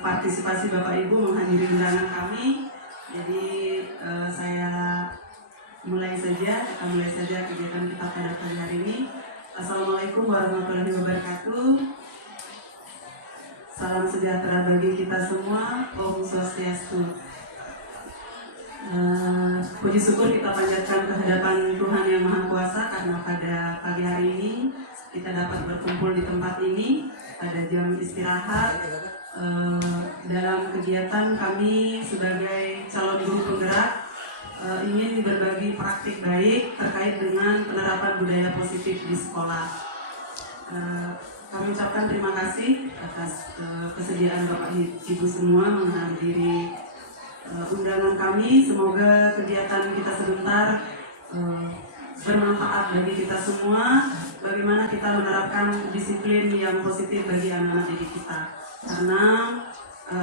partisipasi Bapak Ibu menghadiri undangan kami. Jadi saya mulai saja kegiatan kita pada pagi hari ini. Assalamualaikum warahmatullahi wabarakatuh. Salam sejahtera bagi kita semua. Om Swastiastu. Puji syukur kita panjatkan kehadapan Tuhan Yang Maha Kuasa karena pada pagi hari ini kita dapat berkumpul di tempat ini pada jam istirahat. Dalam kegiatan kami sebagai calon guru penggerak ingin berbagi praktik baik terkait dengan penerapan budaya positif di sekolah. Kami ucapkan terima kasih atas kesediaan Bapak Ibu semua menghadiri undangan kami. Semoga kegiatan kita sebentar bermanfaat bagi kita semua. Bagaimana kita menerapkan disiplin yang positif bagi anak-anak didik kita. Karena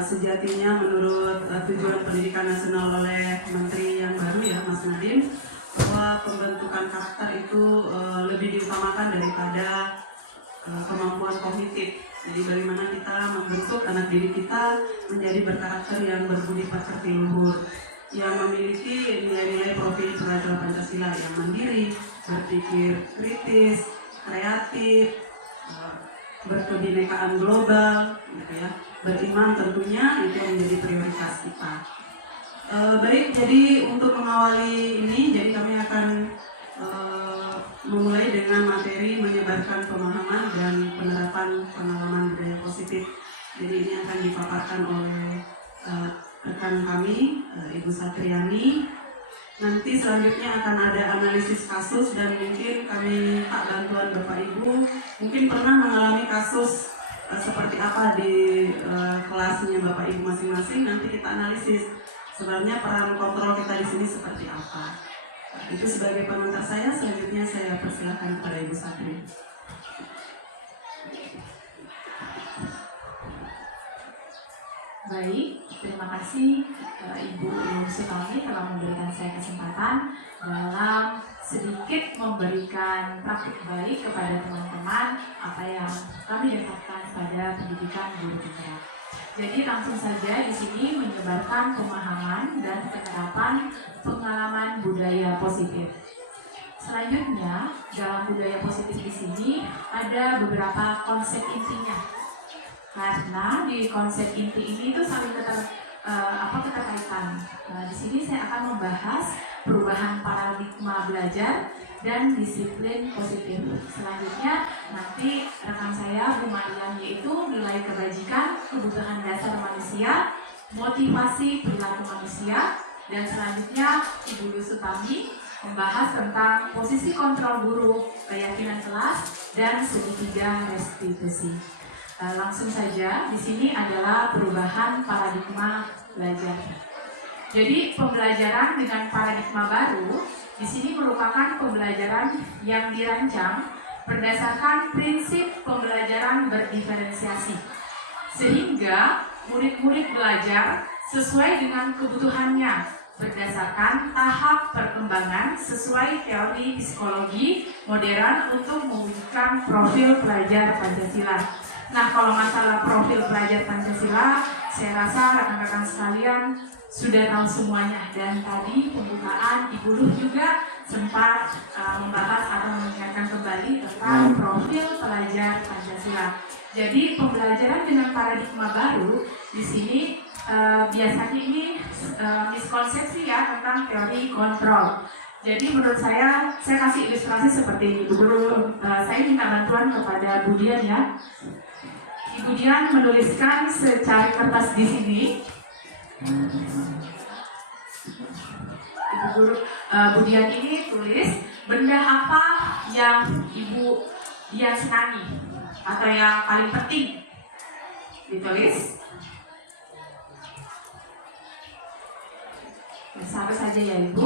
sejatinya menurut tujuan pendidikan nasional oleh Menteri yang baru ya Mas Nadiem, bahwa pembentukan karakter itu lebih diutamakan daripada kemampuan kognitif. Jadi bagaimana kita membentuk anak didik kita menjadi berkarakter yang berbudi pekerti luhur, yang memiliki nilai-nilai profil pelajar Pancasila yang mandiri, berpikir kritis, kreatif, berkebinekaan global, gitu ya. Beriman tentunya itu yang menjadi prioritas kita. Baik, jadi untuk mengawali ini, jadi kami akan memulai dengan materi menyebarkan pemahaman dan penerapan pengalaman budaya positif. Jadi ini akan dipaparkan oleh rekan kami, Ibu Satriani. Nanti selanjutnya akan ada analisis kasus dan mungkin kami minta bantuan Bapak Ibu. Mungkin pernah mengalami kasus seperti apa di kelasnya Bapak Ibu masing-masing. Nanti kita analisis sebenarnya peran kontrol kita di sini seperti apa. Itu sebagai pengantar saya. Selanjutnya saya persilahkan kepada Ibu Satri. Baik, terima kasih Ibu Sutami telah memberikan saya kesempatan dalam sedikit memberikan praktik baik kepada teman-teman apa yang kami dapatkan pada pendidikan guru penggerak. Jadi langsung saja di sini menyebarkan pemahaman dan penerapan pengalaman budaya positif. Selanjutnya dalam budaya positif di sini ada beberapa konsep intinya. Karena di konsep inti ini itu saling keterkaitan. Di sini saya akan membahas perubahan paradigma belajar dan disiplin positif. Selanjutnya nanti rekan saya Bu Mariam yaitu nilai kebajikan, kebutuhan dasar manusia, motivasi perilaku manusia, dan selanjutnya Ibu Sutami membahas tentang posisi kontrol guru, keyakinan kelas, dan segitiga restitusi. Langsung saja, di sini adalah perubahan paradigma belajar. Jadi pembelajaran dengan paradigma baru di sini merupakan pembelajaran yang dirancang berdasarkan prinsip pembelajaran berdiferensiasi, sehingga murid-murid belajar sesuai dengan kebutuhannya berdasarkan tahap perkembangan sesuai teori psikologi modern untuk mewujudkan profil pelajar Pancasila. Nah, kalau masalah profil pelajar Pancasila, saya rasa rekan-rekan sekalian sudah tahu semuanya. Dan tadi pembukaan Ibu Luh juga sempat membahas atau mengingatkan kembali tentang profil pelajar Pancasila. Jadi pembelajaran dengan paradigma baru di sini biasanya ini miskonsepsi ya tentang teori kontrol. Jadi menurut saya kasih ilustrasi seperti ini. Dulu saya minta bantuan kepada Bu Dian ya. Ibu Dian menuliskan secari kertas di sini. Bu Dian ini tulis benda apa yang Ibu Dian senangi atau yang paling penting. Ditulis. Sampai saja ya Ibu.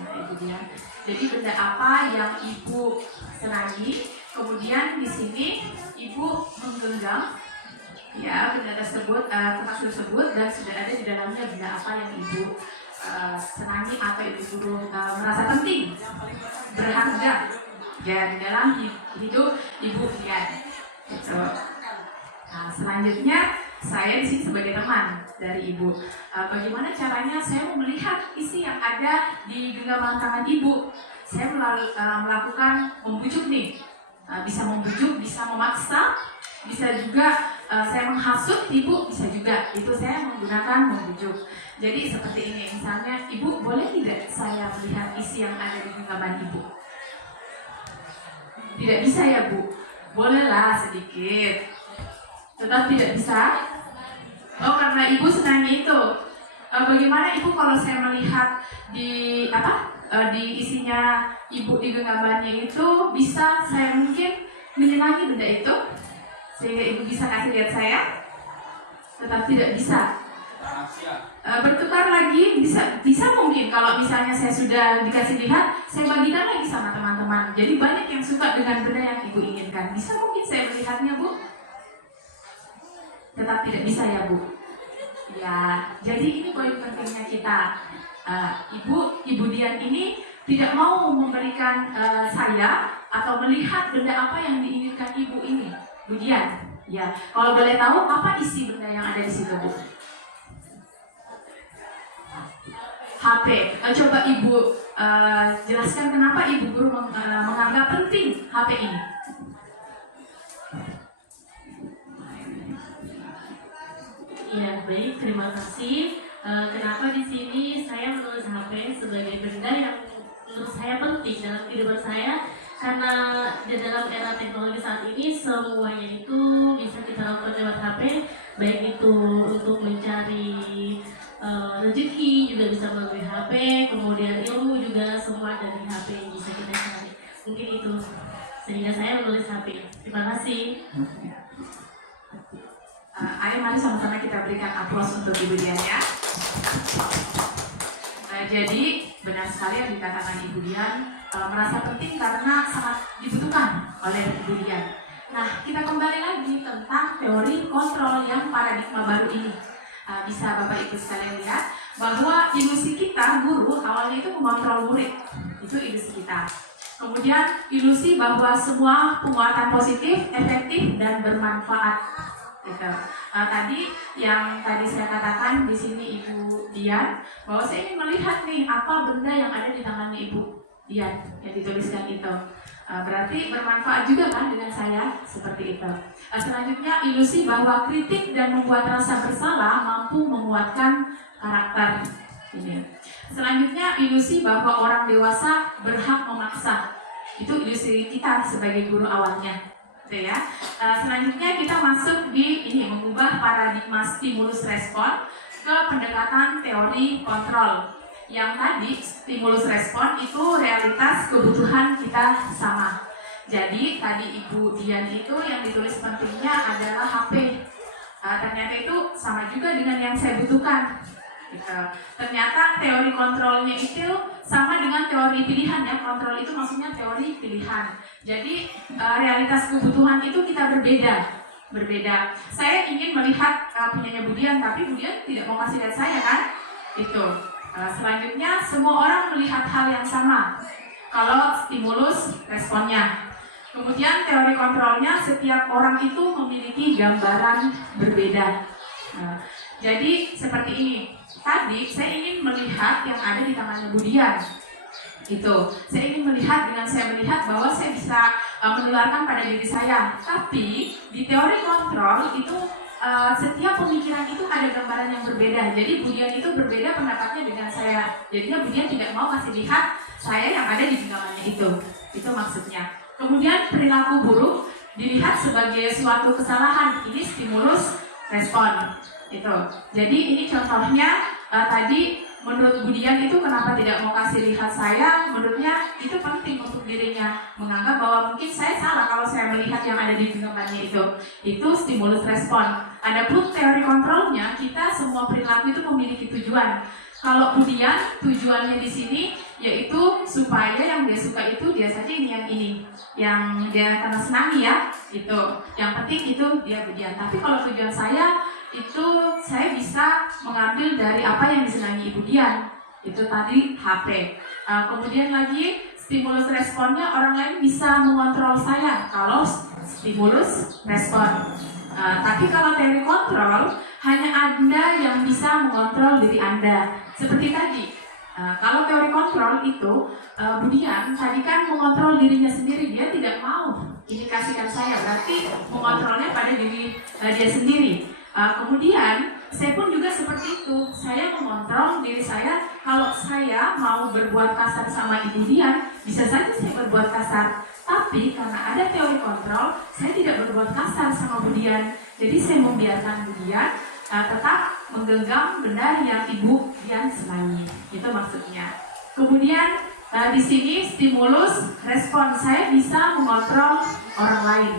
Nah, Ibu Dian. Jadi benda apa yang Ibu senangi? Kemudian di sini Ibu menggenggam ya benda tersebut, kertas tersebut, dan sudah ada di dalamnya benda apa yang Ibu senangi atau Ibu merasa penting, berharga ya di dalam hidup Ibu Dian. Gitu. Nah, selanjutnya saya di sini sebagai teman dari ibu. Bagaimana caranya saya mau melihat isi yang ada di genggaman tangan ibu? Saya melakukan membujuk nih, bisa membujuk, bisa memaksa, bisa juga saya menghasut ibu, bisa juga. Itu saya menggunakan membujuk. Jadi seperti ini, misalnya, ibu boleh tidak saya melihat isi yang ada di genggaman ibu? Tidak bisa ya bu? Bolehlah sedikit. Tetap tidak bisa? Oh, karena ibu senangnya itu. Bagaimana ibu kalau saya melihat di di isinya ibu di genggamannya itu, bisa saya mungkin menyenangi benda itu sehingga ibu bisa kasih lihat saya? Tetap tidak bisa. Bertukar lagi bisa mungkin kalau misalnya saya sudah dikasih lihat, saya bagikan lagi sama teman-teman. Jadi banyak yang suka dengan benda yang ibu inginkan. Bisa mungkin saya melihatnya bu? Tetap tidak bisa ya bu? Ya, jadi ini poin pentingnya kita. Ibu Dian ini tidak mau memberikan saya atau melihat benda apa yang diinginkan ibu ini, Bu Dian. Ya, kalau boleh tahu apa isi benda yang ada di situ bu? HP. Coba ibu jelaskan kenapa ibu guru menganggap penting HP ini. Ya, baik, terima kasih. Kenapa di sini saya menulis HP sebagai benda yang menurut saya penting dalam kehidupan saya? Karena di dalam era teknologi saat ini semuanya itu bisa kita lakukan lewat HP, baik itu untuk mencari rezeki juga bisa melalui HP, kemudian ilmu juga semua dari HP yang bisa kita cari. Mungkin itu sehingga saya menulis HP. Terima kasih. Ayo mari sama-sama kita berikan aplaus untuk Ibu Dian ya. Jadi benar sekali yang dikatakan Ibu Dian, merasa penting karena sangat dibutuhkan oleh Ibu Dian. Nah, kita kembali lagi tentang teori kontrol yang paradigma baru ini. Bisa Bapak Ibu sekalian lihat bahwa ilusi kita guru awalnya itu mengontrol murid. Itu ilusi kita. Kemudian ilusi bahwa semua penguatan positif, efektif dan bermanfaat. Gitu. Tadi saya katakan di sini Ibu Dian bahwa saya ingin melihat nih apa benda yang ada di tangannya Ibu Dian yang dituliskan itu. Berarti bermanfaat juga kan dengan saya seperti itu. Selanjutnya ilusi bahwa kritik dan membuat rasa bersalah mampu menguatkan karakter ini. Selanjutnya ilusi bahwa orang dewasa berhak memaksa. Itu ilusi kita sebagai guru awalnya. Ya. Selanjutnya kita masuk di ini mengubah paradigma stimulus respon ke pendekatan teori kontrol. Yang tadi stimulus respon itu realitas kebutuhan kita sama. Jadi tadi Ibu Dian itu yang ditulis pentingnya adalah HP. Ternyata itu sama juga dengan yang saya butuhkan. Gitu. Ternyata teori kontrolnya itu sama dengan teori pilihan ya. Kontrol itu maksudnya teori pilihan. Jadi realitas kebutuhan itu kita berbeda. Saya ingin melihat punyanya Bu Dian, tapi Bu Dian tidak mau kasih lihat saya kan? Itu. Selanjutnya semua orang melihat hal yang sama. Kalau stimulus responnya. Kemudian teori kontrolnya setiap orang itu memiliki gambaran berbeda. Jadi seperti ini. Tadi saya ingin melihat yang ada di tangannya Bu Dian. Itu, saya ingin melihat dengan saya melihat bahwa saya bisa menularkan pada diri saya. Tapi di teori kontrol itu setiap pemikiran itu ada gambaran yang berbeda. Jadi Bu Dian itu berbeda pendapatnya dengan saya. Jadinya Bu Dian tidak mau kasih lihat saya yang ada di genggamannya itu. Itu maksudnya. Kemudian perilaku buruk dilihat sebagai suatu kesalahan. Ini stimulus respon. Itu. Jadi ini contohnya tadi. Menurut Bu Dian itu kenapa tidak mau kasih lihat saya, menurutnya itu penting untuk dirinya. Menganggap bahwa mungkin saya salah kalau saya melihat yang ada di genggamannya itu. Itu stimulus respon. Adapun teori kontrolnya, kita semua perilaku itu memiliki tujuan. Kalau Bu Dian, tujuannya di sini yaitu supaya yang dia suka itu dia saja ini. Yang dia karena senangi ya, itu. Yang penting itu dia Bu Dian. Tapi kalau tujuan saya, itu saya bisa mengambil dari apa yang disenangi Ibu Dian. Itu tadi HP. Kemudian lagi stimulus responnya orang lain bisa mengontrol saya kalau stimulus respon. Tapi kalau teori kontrol Anda yang bisa mengontrol diri Anda. Seperti tadi, kalau teori kontrol itu, Budian tadi kan mengontrol dirinya sendiri, dia tidak mau indikasikan saya, berarti mengontrolnya pada diri dia sendiri. Kemudian saya pun juga seperti itu, saya mengontrol diri saya. Kalau saya mau berbuat kasar sama Ibu Dian, bisa saja saya berbuat kasar. Tapi karena ada teori kontrol, saya tidak berbuat kasar sama Budian. Jadi saya membiarkan Budian tetap menggenggam benda yang Ibu Dian senangi. Itu maksudnya. Kemudian di sini stimulus respon, saya bisa mengontrol orang lain.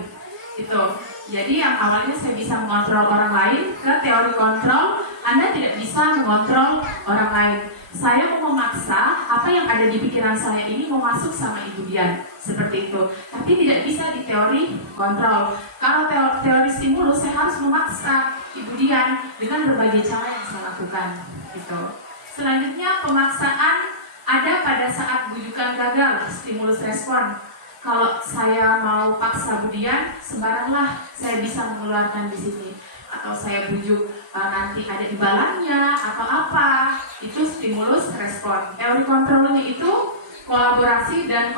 Itu. Jadi yang awalnya saya bisa mengontrol orang lain, ke teori kontrol, Anda tidak bisa mengontrol orang lain. Saya mau memaksa apa yang ada di pikiran saya ini mau masuk sama Ibu Dian, seperti itu. Tapi tidak bisa di teori kontrol. Kalau teori stimulus, saya harus memaksa Ibu Dian dengan berbagai cara yang saya lakukan. Gitu. Selanjutnya pemaksaan ada pada saat bujukan gagal, stimulus respon. Kalau saya mau paksa Budian, sembaranglah saya bisa mengeluarkan di sini. Atau saya bujuk nanti ada imbalannya atau apa. Itu stimulus respon. Teori kontrolnya itu kolaborasi dan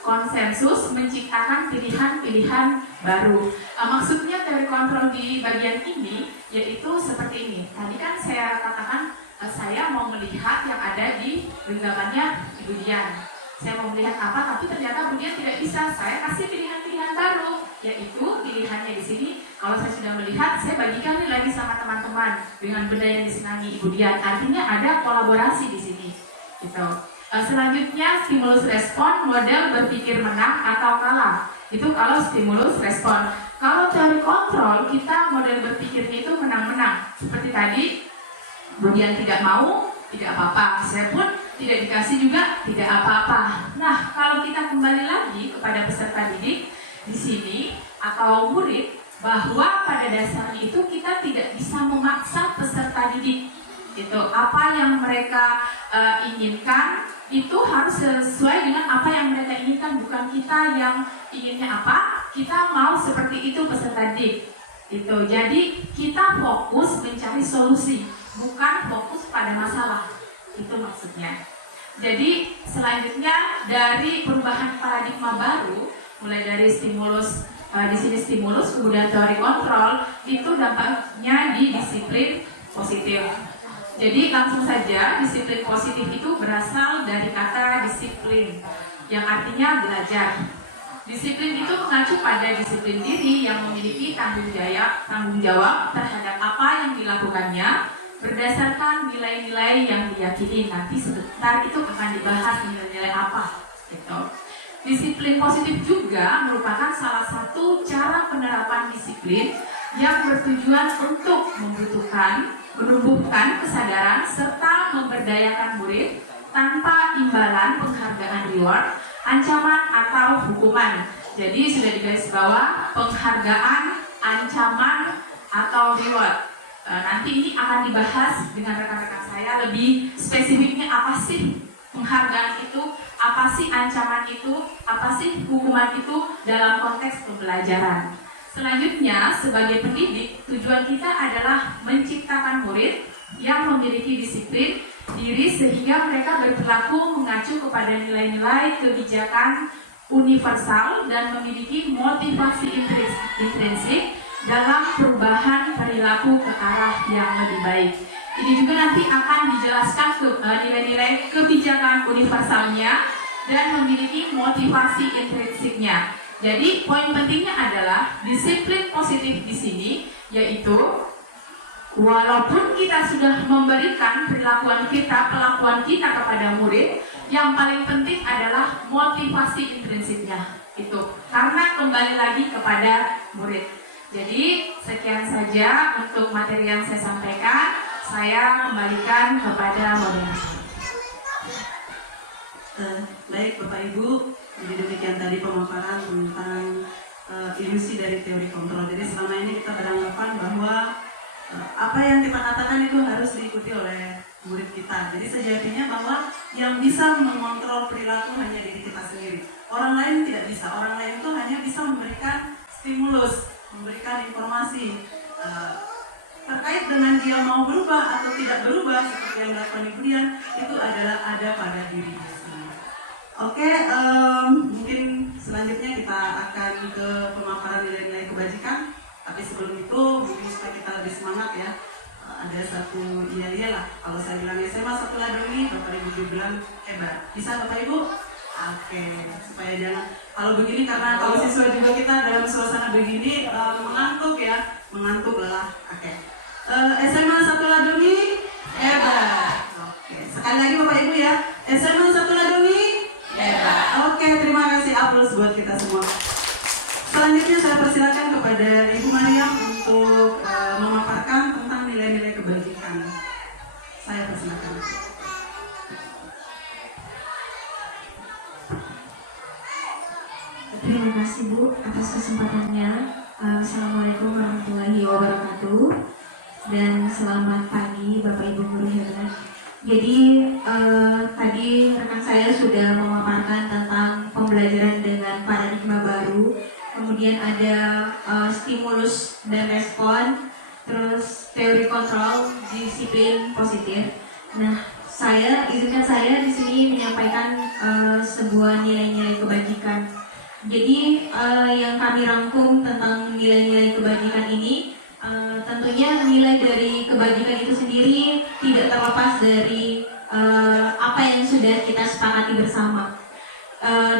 konsensus menciptakan pilihan-pilihan baru. Maksudnya teori kontrol di bagian ini yaitu seperti ini. Tadi kan saya katakan saya mau melihat yang ada di genggamannya Ibu Dian. Saya mau melihat apa, tapi ternyata Budian tidak bisa. Saya kasih pilihan-pilihan baru, yaitu pilihannya di sini. Kalau saya sudah melihat, saya bagikan lagi sama teman-teman dengan benda yang disenangi Ibu Dian. Artinya ada kolaborasi di sini. Gitu. Selanjutnya stimulus respon, model berpikir menang atau kalah. Itu kalau stimulus respon. Kalau teori kontrol, kita model berpikirnya itu menang-menang. Seperti tadi, Budian tidak mau, tidak apa-apa. Saya pun tidak dikasih juga, tidak apa-apa. Nah, kalau kita kembali lagi kepada peserta didik di sini atau murid, bahwa pada dasarnya itu kita tidak bisa memaksa peserta didik. Itu apa yang mereka inginkan itu harus sesuai dengan apa yang mereka inginkan, bukan kita yang inginnya apa, kita mau seperti itu peserta didik. Itu. Jadi kita fokus mencari solusi, bukan fokus pada masalah. Itu maksudnya. Jadi selanjutnya dari perubahan paradigma baru, mulai dari stimulus, di sini stimulus, kemudian teori kontrol, itu dampaknya di disiplin positif. Jadi langsung saja disiplin positif itu berasal dari kata disiplin, yang artinya belajar. Disiplin itu mengacu pada disiplin diri yang memiliki tanggung jawab terhadap apa yang dilakukannya, berdasarkan nilai-nilai yang diyakini. Nanti sebentar itu akan dibahas nilai-nilai apa gitu. Disiplin positif juga merupakan salah satu cara penerapan disiplin yang bertujuan untuk menumbuhkan kesadaran serta memberdayakan murid tanpa imbalan penghargaan reward, ancaman atau hukuman. Jadi sudah digaris bawah penghargaan, ancaman atau reward. Nanti ini akan dibahas dengan rekan-rekan saya lebih spesifiknya apa sih penghargaan itu, apa sih ancaman itu, apa sih hukuman itu dalam konteks pembelajaran. Selanjutnya, sebagai pendidik, tujuan kita adalah menciptakan murid yang memiliki disiplin diri sehingga mereka berperilaku mengacu kepada nilai-nilai kebijakan universal dan memiliki motivasi intrinsik dalam perubahan perilaku ke arah yang lebih baik. Ini juga nanti akan dijelaskan nilai-nilai kebijakan universalnya dan memiliki motivasi intrinsiknya. Jadi poin pentingnya adalah disiplin positif di sini, yaitu walaupun kita sudah memberikan pelakuan kita kepada murid, yang paling penting adalah motivasi intrinsiknya. Itu karena kembali lagi kepada murid. Jadi sekian saja untuk materi yang saya sampaikan. Saya kembalikan kepada moderator. Baik Bapak Ibu, jadi demikian tadi pemaparan tentang ilusi dari teori kontrol. Jadi selama ini kita beranggapan bahwa apa yang kita katakan itu harus diikuti oleh murid kita. Jadi sejatinya bahwa yang bisa mengontrol perilaku hanya diri kita sendiri. Orang lain tidak bisa. Orang lain itu hanya bisa memberikan stimulus, memberikan informasi terkait terkait dengan dia mau berubah atau tidak berubah seperti yang dilakukan Ibu Dian, itu adalah ada pada diri dia sendiri. Oke, mungkin selanjutnya kita akan ke pemaparan nilai-nilai kebajikan. Tapi sebelum itu, mungkin supaya kita lebih semangat ya, ada satu iya lah. Kalau saya bilang SMA satu ladoni, Bapak Ibu juga bilang hebat. Bisa Bapak Ibu? Oke, supaya jangan kalau begini, karena kalau siswa juga kita dalam suasana begini mengantuk ya, mengantuk lelah. Oke, SMA satu ladoni hebat. Oke, sekali lagi Bapak Ibu ya, SMA satu ladoni hebat. Oke, terima kasih, aplaus buat kita semua. Selanjutnya saya persilakan kepada Ibu Mariam untuk memaparkan tentang nilai-nilai kebajikan. Saya persilakan. Terima kasih Bu atas kesempatannya. Assalamualaikum warahmatullahi wabarakatuh. Dan selamat pagi Bapak Ibu guru hebat. Jadi tadi rekan saya sudah memaparkan tentang pembelajaran dengan paradigma baru. Kemudian ada stimulus dan respon, terus teori kontrol, disiplin positif. Nah, izinkan saya di sini menyampaikan sebuah nilai-nilai kebajikan. Jadi yang kami rangkum tentang nilai-nilai kebajikan ini, tentunya nilai dari kebajikan itu sendiri tidak terlepas dari apa yang sudah kita sepakati bersama.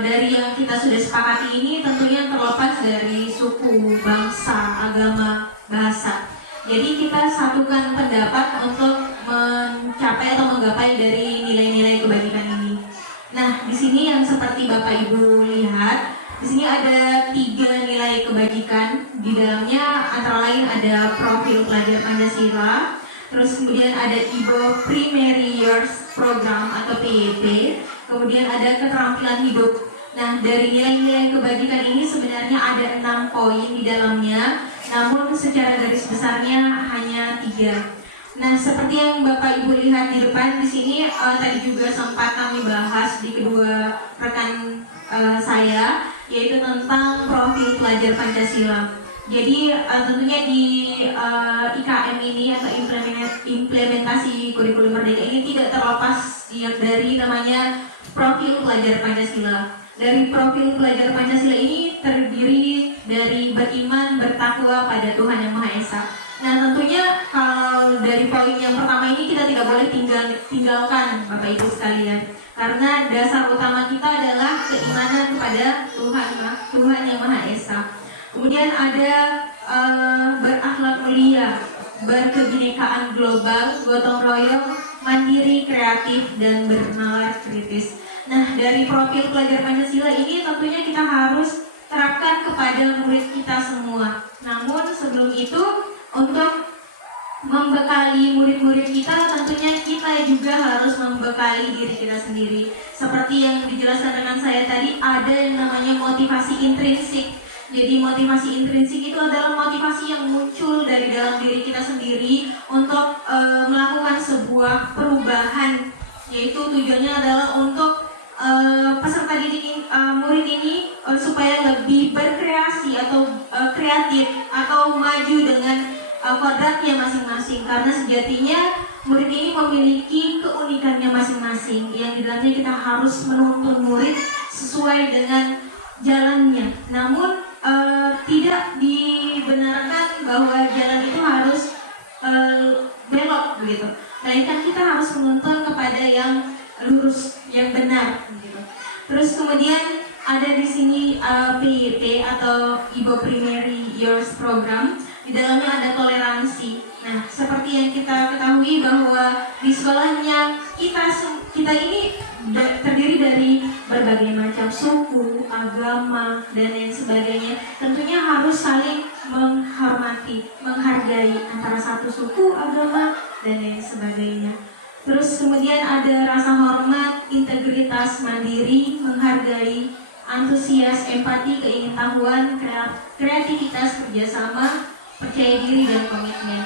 Dari yang kita sudah sepakati ini tentunya terlepas dari suku, bangsa, agama, bahasa. Jadi kita satukan pendapat untuk mencapai atau menggapai dari nilai-nilai kebajikan ini. Nah, di sini yang seperti Bapak Ibu lihat, di sini ada 3 nilai kebajikan. Di dalamnya antara lain ada profil pelajar Pancasila, terus kemudian ada IBO Primary Years Program atau PYP, kemudian ada keterampilan hidup. Nah, dari nilai-nilai kebajikan ini sebenarnya ada 6 poin di dalamnya, namun secara garis besarnya hanya 3. Nah, seperti yang Bapak Ibu lihat di depan di sini, tadi juga sempat kami bahas di kedua rekan saya, yaitu tentang profil pelajar Pancasila. Jadi tentunya di IKM ini atau implementasi kurikulum merdeka ini tidak terlepas dari namanya profil pelajar Pancasila. Dari profil pelajar Pancasila ini terdiri dari beriman, bertakwa pada Tuhan Yang Maha Esa. Nah, tentunya kalau dari poin yang pertama ini kita tidak boleh tinggalkan Bapak Ibu sekalian, karena dasar utama kita adalah keimanan kepada Tuhan Yang Maha Esa. Kemudian ada berakhlak mulia, berkebinekaan global, gotong royong, mandiri, kreatif, dan bernalar kritis. Nah, dari profil pelajar Pancasila ini tentunya kita harus terapkan kepada murid kita semua. Namun sebelum itu, untuk membekali murid-murid kita, tentunya kita juga harus membekali diri kita sendiri. Seperti yang dijelaskan dengan saya tadi, ada yang namanya motivasi intrinsik. Jadi motivasi intrinsik itu adalah motivasi yang muncul dari dalam diri kita sendiri untuk melakukan sebuah perubahan, yaitu tujuannya adalah untuk peserta didik murid ini supaya lebih berkreasi atau kreatif atau maju dengan kodratnya masing-masing, karena sejatinya murid ini memiliki keunikannya masing-masing yang di dalamnya kita harus menuntun murid sesuai dengan jalannya. Namun tidak dibenarkan bahwa jalan itu harus belok begitu. Melainkan kita harus menuntun kepada yang lurus, yang benar begitu. Terus kemudian ada di sini PYP atau IBO Primary Years Program. Di dalamnya ada toleransi. Nah, seperti yang kita ketahui bahwa di sekolahnya kita ini terdiri dari berbagai macam suku, agama, dan lain sebagainya. Tentunya harus saling menghormati, menghargai antara satu suku, agama, dan lain sebagainya. Terus kemudian ada rasa hormat, integritas, mandiri, menghargai, antusias, empati, keingintahuan, kreativitas, kerjasama, percaya diri, dan komitmen.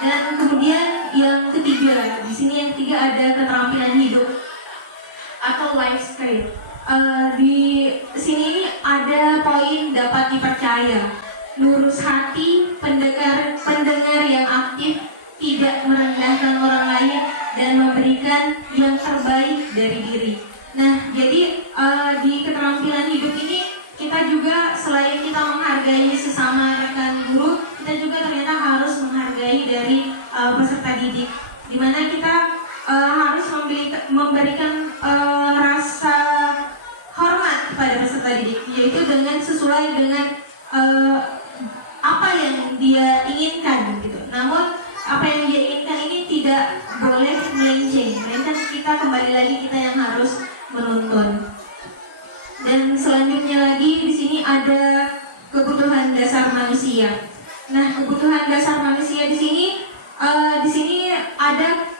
Dan kemudian yang ketiga, di sini yang ketiga ada keterampilan hidup atau life skill. Di sini ada poin dapat dipercaya, lurus hati, pendengar yang aktif, tidak merendahkan orang lain, dan memberikan yang terbaik dari diri. Nah, jadi di keterampilan hidup ini kita juga selain kita menghargai sesama rekan guru, kita juga ternyata harus menghargai dari peserta didik, di mana kita harus memberikan rasa hormat kepada peserta didik, yaitu dengan sesuai dengan apa yang dia inginkan gitu. Namun apa yang dia inginkan ini tidak boleh melenceng, melainkan kita kembali lagi kita yang harus menuntun. Dan selanjutnya lagi di sini ada kebutuhan dasar manusia. Nah, kebutuhan dasar manusia di sini ada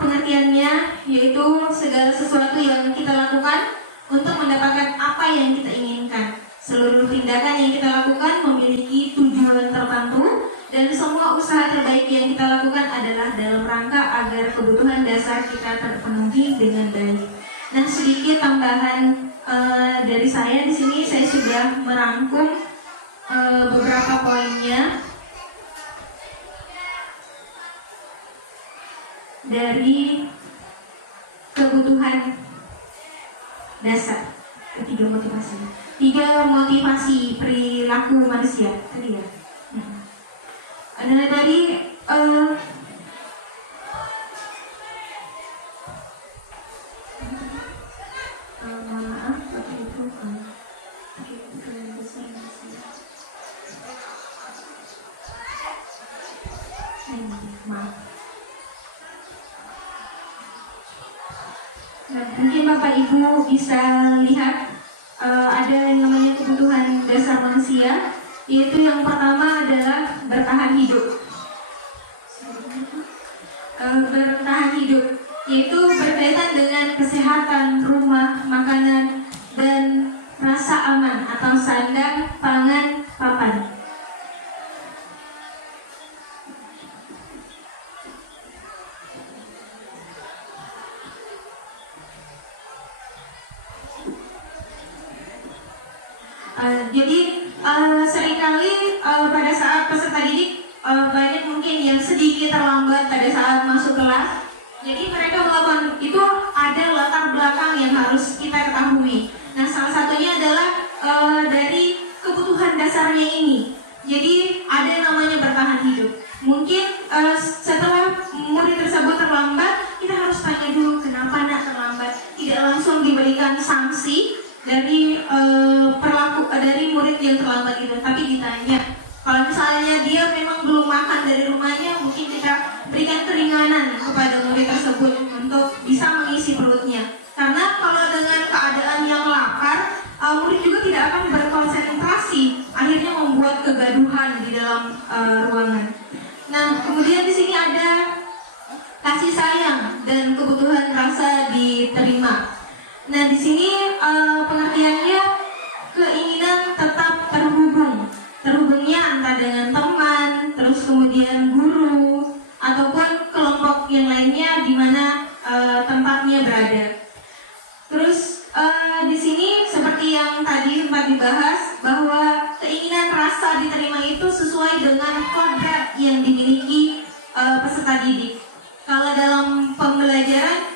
pengertiannya, yaitu segala sesuatu yang kita lakukan untuk mendapatkan apa yang kita inginkan. Seluruh tindakan yang kita lakukan memiliki tujuan tertentu, dan semua usaha terbaik yang kita lakukan adalah dalam rangka agar kebutuhan dasar kita terpenuhi dengan baik. Nah, sedikit tambahan dari saya di sini, saya sudah merangkum beberapa poinnya dari kebutuhan dasar. Tiga motivasi perilaku manusia tadi ya. Adalah dari maaf, Bapak Ibu, maaf. Nah, mungkin Bapak Ibu bisa lihat ada yang namanya kebutuhan dasar manusia, yaitu yang pertama adalah bertahan hidup. Bertahan hidup yaitu berkaitan dengan kesehatan, rumah, makanan, dan rasa aman atau sandang, pangan, papan. Jadi seringkali pada saat peserta didik banyak mungkin yang sedikit terlambat pada saat masuk kelas. Jadi mereka melakukan itu, ada latar belakang yang harus kita ketahui. Nah, salah satunya adalah dari kebutuhan dasarnya ini. Jadi ada yang namanya bertahan hidup. Mungkin setelah murid tersebut terlambat, kita harus tanya dulu kenapa nak terlambat. Tidak langsung diberikan sanksi dari dari murid yang terlambat itu, tapi ditanya. Kalau misalnya dia memang belum makan dari rumahnya, mungkin kita berikan keringanan kepada murid tersebut untuk bisa mengisi perutnya. Karena kalau dengan keadaan yang lapar, murid juga tidak akan berkonsentrasi, akhirnya membuat kegaduhan di dalam ruangan. Nah, kemudian di sini ada kasih sayang dan kebutuhan rasa diterima. Nah, di sini pengertiannya keinginan tetap terhubungnya entah dengan teman, terus kemudian guru, ataupun kelompok yang lainnya di mana tempatnya berada. Terus di sini seperti yang tadi sempat dibahas, bahwa keinginan rasa diterima itu sesuai dengan kodrat yang dimiliki peserta didik. Kalau dalam pembelajaran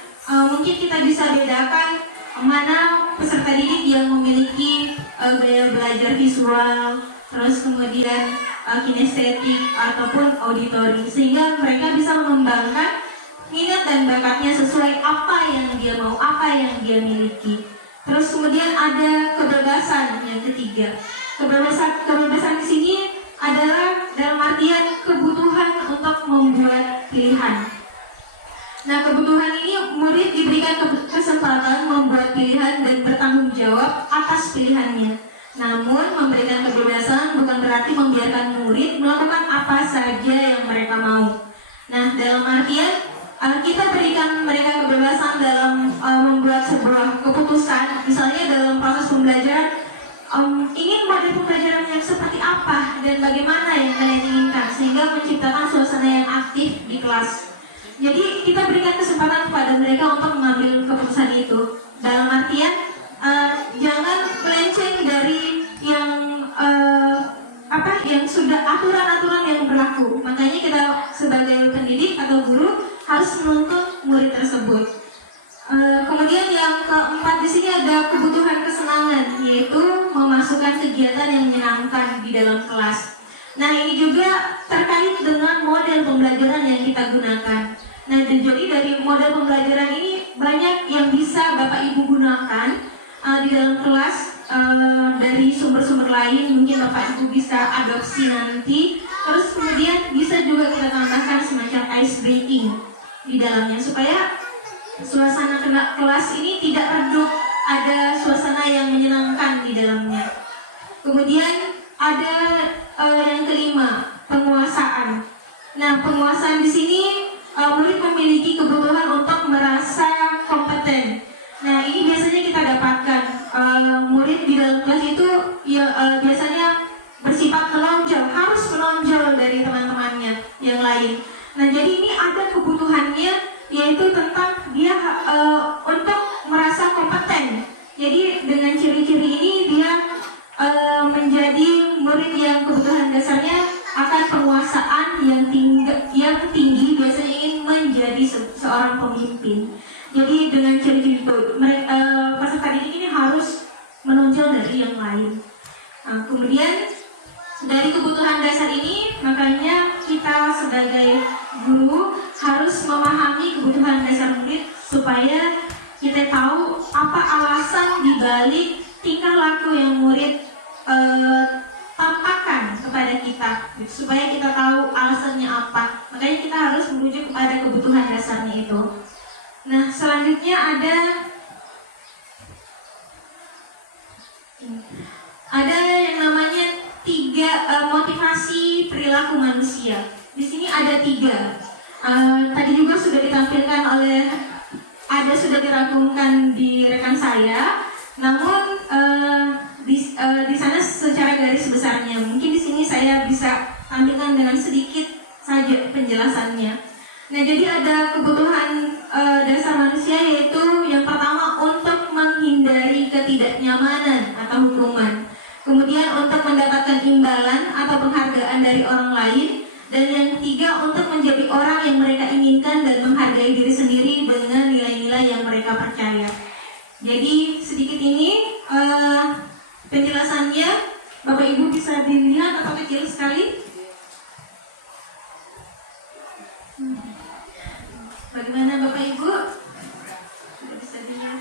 mungkin kita bisa bedakan mana peserta didik yang memiliki gaya belajar visual, terus kemudian kinestetik ataupun auditori, sehingga mereka bisa mengembangkan minat dan bakatnya sesuai apa yang dia mau, apa yang dia miliki. Terus kemudian ada kebebasan yang ketiga. Kebebasan di sini adalah dalam artian kebutuhan untuk membuat pilihan. Nah, kebutuhan ini murid diberikan kesempatan membuat pilihan dan bertanggung jawab atas pilihannya. Namun, memberikan kebebasan bukan berarti membiarkan murid melakukan apa saja yang mereka mau. Nah, dalam artian kita berikan mereka kebebasan dalam membuat sebuah keputusan. Misalnya dalam proses pembelajaran, ingin model pembelajaran yang seperti apa dan bagaimana yang kalian inginkan, sehingga menciptakan suasana yang aktif di kelas. Jadi kita berikan kesempatan kepada mereka untuk mengambil keputusan itu. Dalam artian jangan melenceng dari yang yang sudah aturan-aturan yang berlaku. Makanya kita sebagai pendidik atau harus menuntun murid tersebut. Kemudian yang keempat di sini ada kebutuhan kesenangan, yaitu memasukkan kegiatan yang menyenangkan di dalam kelas. Nah, ini juga terkait dengan model pembelajaran yang kita gunakan. Nah, jadi dari model pembelajaran ini banyak yang bisa Bapak Ibu gunakan di dalam kelas, dari sumber-sumber lain mungkin Bapak Ibu bisa adopsi nanti. Terus kemudian bisa juga kita tambahkan semacam ice breaking di dalamnya supaya suasana kelas ini tidak redup, ada suasana yang menyenangkan di dalamnya. Kemudian ada yang kelima, penguasaan. Nah, penguasaan di sini murid memiliki kebutuhan untuk merasa kompeten. Nah, ini biasanya kita dapatkan murid di dalam kelas itu ya, biasanya bersifat menonjol, harus menonjol dari teman-temannya yang lain. Nah, jadi ini ada kebutuhannya, yaitu tentang dia untuk merasa kompeten. Jadi dengan ciri-ciri ini dia menjadi murid yang kebutuhan dasarnya akan penguasaan yang tinggi, biasanya ingin menjadi seorang pemimpin. Jadi dengan ciri-ciri itu peserta didik ini harus menonjol dari yang lain. Nah, kemudian dari kebutuhan dasar ini, makanya kita sebagai guru harus memahami kebutuhan dasar murid supaya kita tahu apa alasan dibalik tingkah laku yang murid tampakkan kepada kita, supaya kita tahu alasannya apa. Makanya kita harus merujuk kepada kebutuhan dasarnya itu. Nah, selanjutnya ada yang namanya 3 motivasi perilaku manusia. Di sini ada 3. Tadi juga sudah ditampilkan sudah dirangkumkan di rekan saya. Namun di sana secara garis besarnya. Mungkin di sini saya bisa tampilkan dengan sedikit saja penjelasannya. Nah, jadi ada kebutuhan dasar manusia, yaitu yang pertama untuk menghindari ketidaknyamanan atau hukuman. Kemudian untuk mendapatkan imbalan atau penghargaan dari orang lain. Dan yang 3, untuk menjadi orang yang mereka inginkan dan menghargai diri sendiri dengan nilai-nilai yang mereka percaya. Jadi sedikit ini penjelasannya, Bapak Ibu bisa dilihat atau kecil sekali. Bagaimana Bapak Ibu? Sudah bisa dilihat?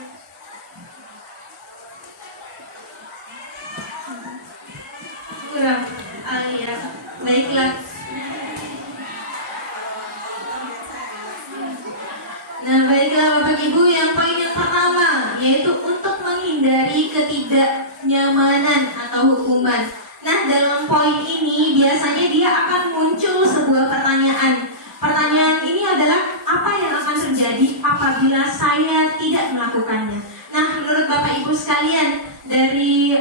Kurang? Ya, baiklah. Nah, baiklah Bapak Ibu, yang poin yang pertama yaitu untuk menghindari ketidaknyamanan atau hukuman. Nah, dalam poin ini biasanya dia akan muncul sebuah pertanyaan. Pertanyaan ini adalah apa yang akan terjadi apabila saya tidak melakukannya. Nah, menurut Bapak Ibu sekalian, dari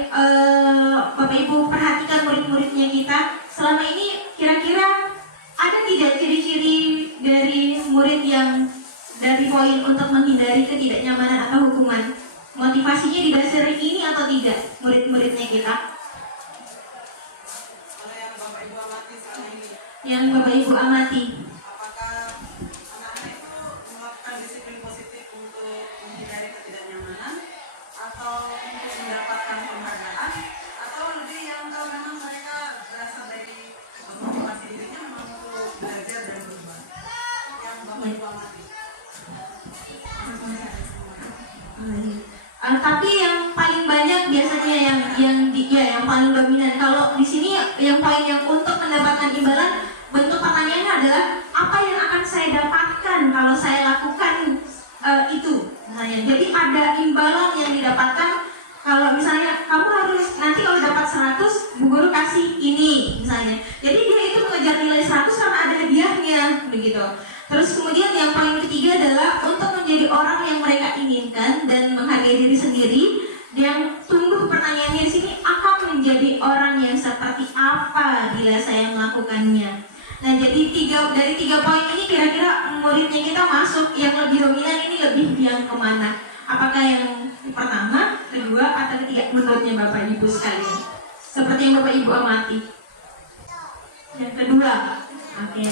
Bapak Ibu perhatikan murid-muridnya kita, selama ini kira-kira ada tidak ciri-ciri dari murid yang dari poin untuk menghindari ketidaknyamanan atau hukuman? Motivasinya didasari ini atau tidak murid-muridnya kita? Yang Bapak Ibu amati. Apakah anak-anak itu melakukan disiplin positif untuk menghindari ketidaknyamanan, atau untuk mendapatkan penghargaan, atau lebih yang memang mereka berasal dari motivasi dirinya memang untuk belajar dan berubah? Yang Bapak Ibu amati. Tapi yang paling banyak biasanya yang paling dominan. Kalau di sini yang poin yang untuk mendapatkan imbalan, bentuk pertanyaannya adalah apa yang akan saya dapatkan kalau saya lakukan itu, misalnya. Jadi ada imbalan yang didapatkan. Kalau misalnya kamu harus nanti kalau dapat 100, Bu Guru kasih ini, misalnya. Jadi dia itu mengejar nilai 100 karena ada hadiahnya, begitu. Terus kemudian yang poin ketiga adalah untuk menjadi orang yang mereka inginkan dan menghargai diri sendiri. Yang tumbuh pertanyaannya di sini, akan menjadi orang yang seperti apa bila saya melakukannya. Nah, jadi dari tiga poin ini kira-kira muridnya kita masuk yang lebih dominan ini lebih yang kemana? Apakah yang pertama, kedua, atau ketiga menurutnya Bapak Ibu sekalian? Seperti yang Bapak Ibu amati. Yang kedua, oke.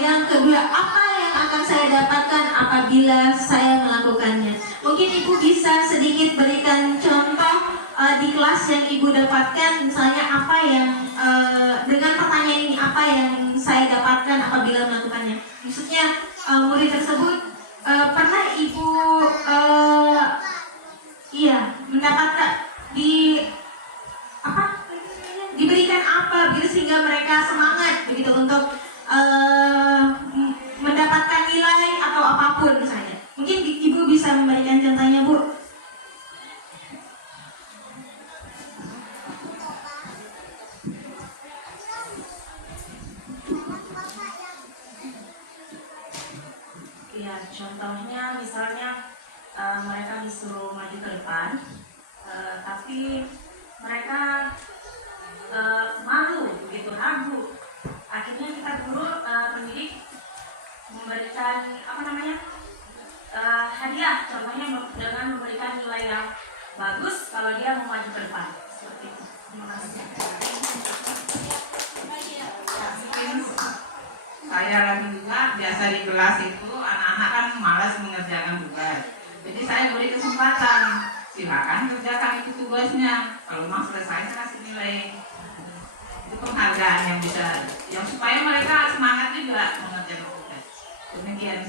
Yang kedua, apa yang akan saya dapatkan apabila saya melakukannya. Mungkin Ibu bisa sedikit berikan contoh di kelas yang Ibu dapatkan, misalnya apa yang dengan pertanyaan ini, apa yang saya dapatkan apabila melakukannya. Maksudnya murid tersebut pernah Ibu mendapatkan diberikan apa gitu sehingga mereka semangat begitu untuk mendapatkan nilai atau apapun misalnya. Mungkin Ibu bisa memberikan contohnya, Bu. Ya, contohnya misalnya mereka disuruh maju ke depan, tapi mereka malu, begitu ragu. Akhirnya kita guru pendidik memberikan hadiah, contohnya dengan memberikan nilai yang bagus kalau dia mau maju ke depan. Seperti itu. Terima kasih. Saya lagi juga biasa di kelas itu anak-anak kan malas mengerjakan tugas. Jadi saya beri kesempatan, silakan kerjakan itu tugasnya. Kalau memang selesai saya kasih nilai. Itu penghargaan yang bisa, yang supaya mereka semangat juga mengerjakan tugas. Demikian.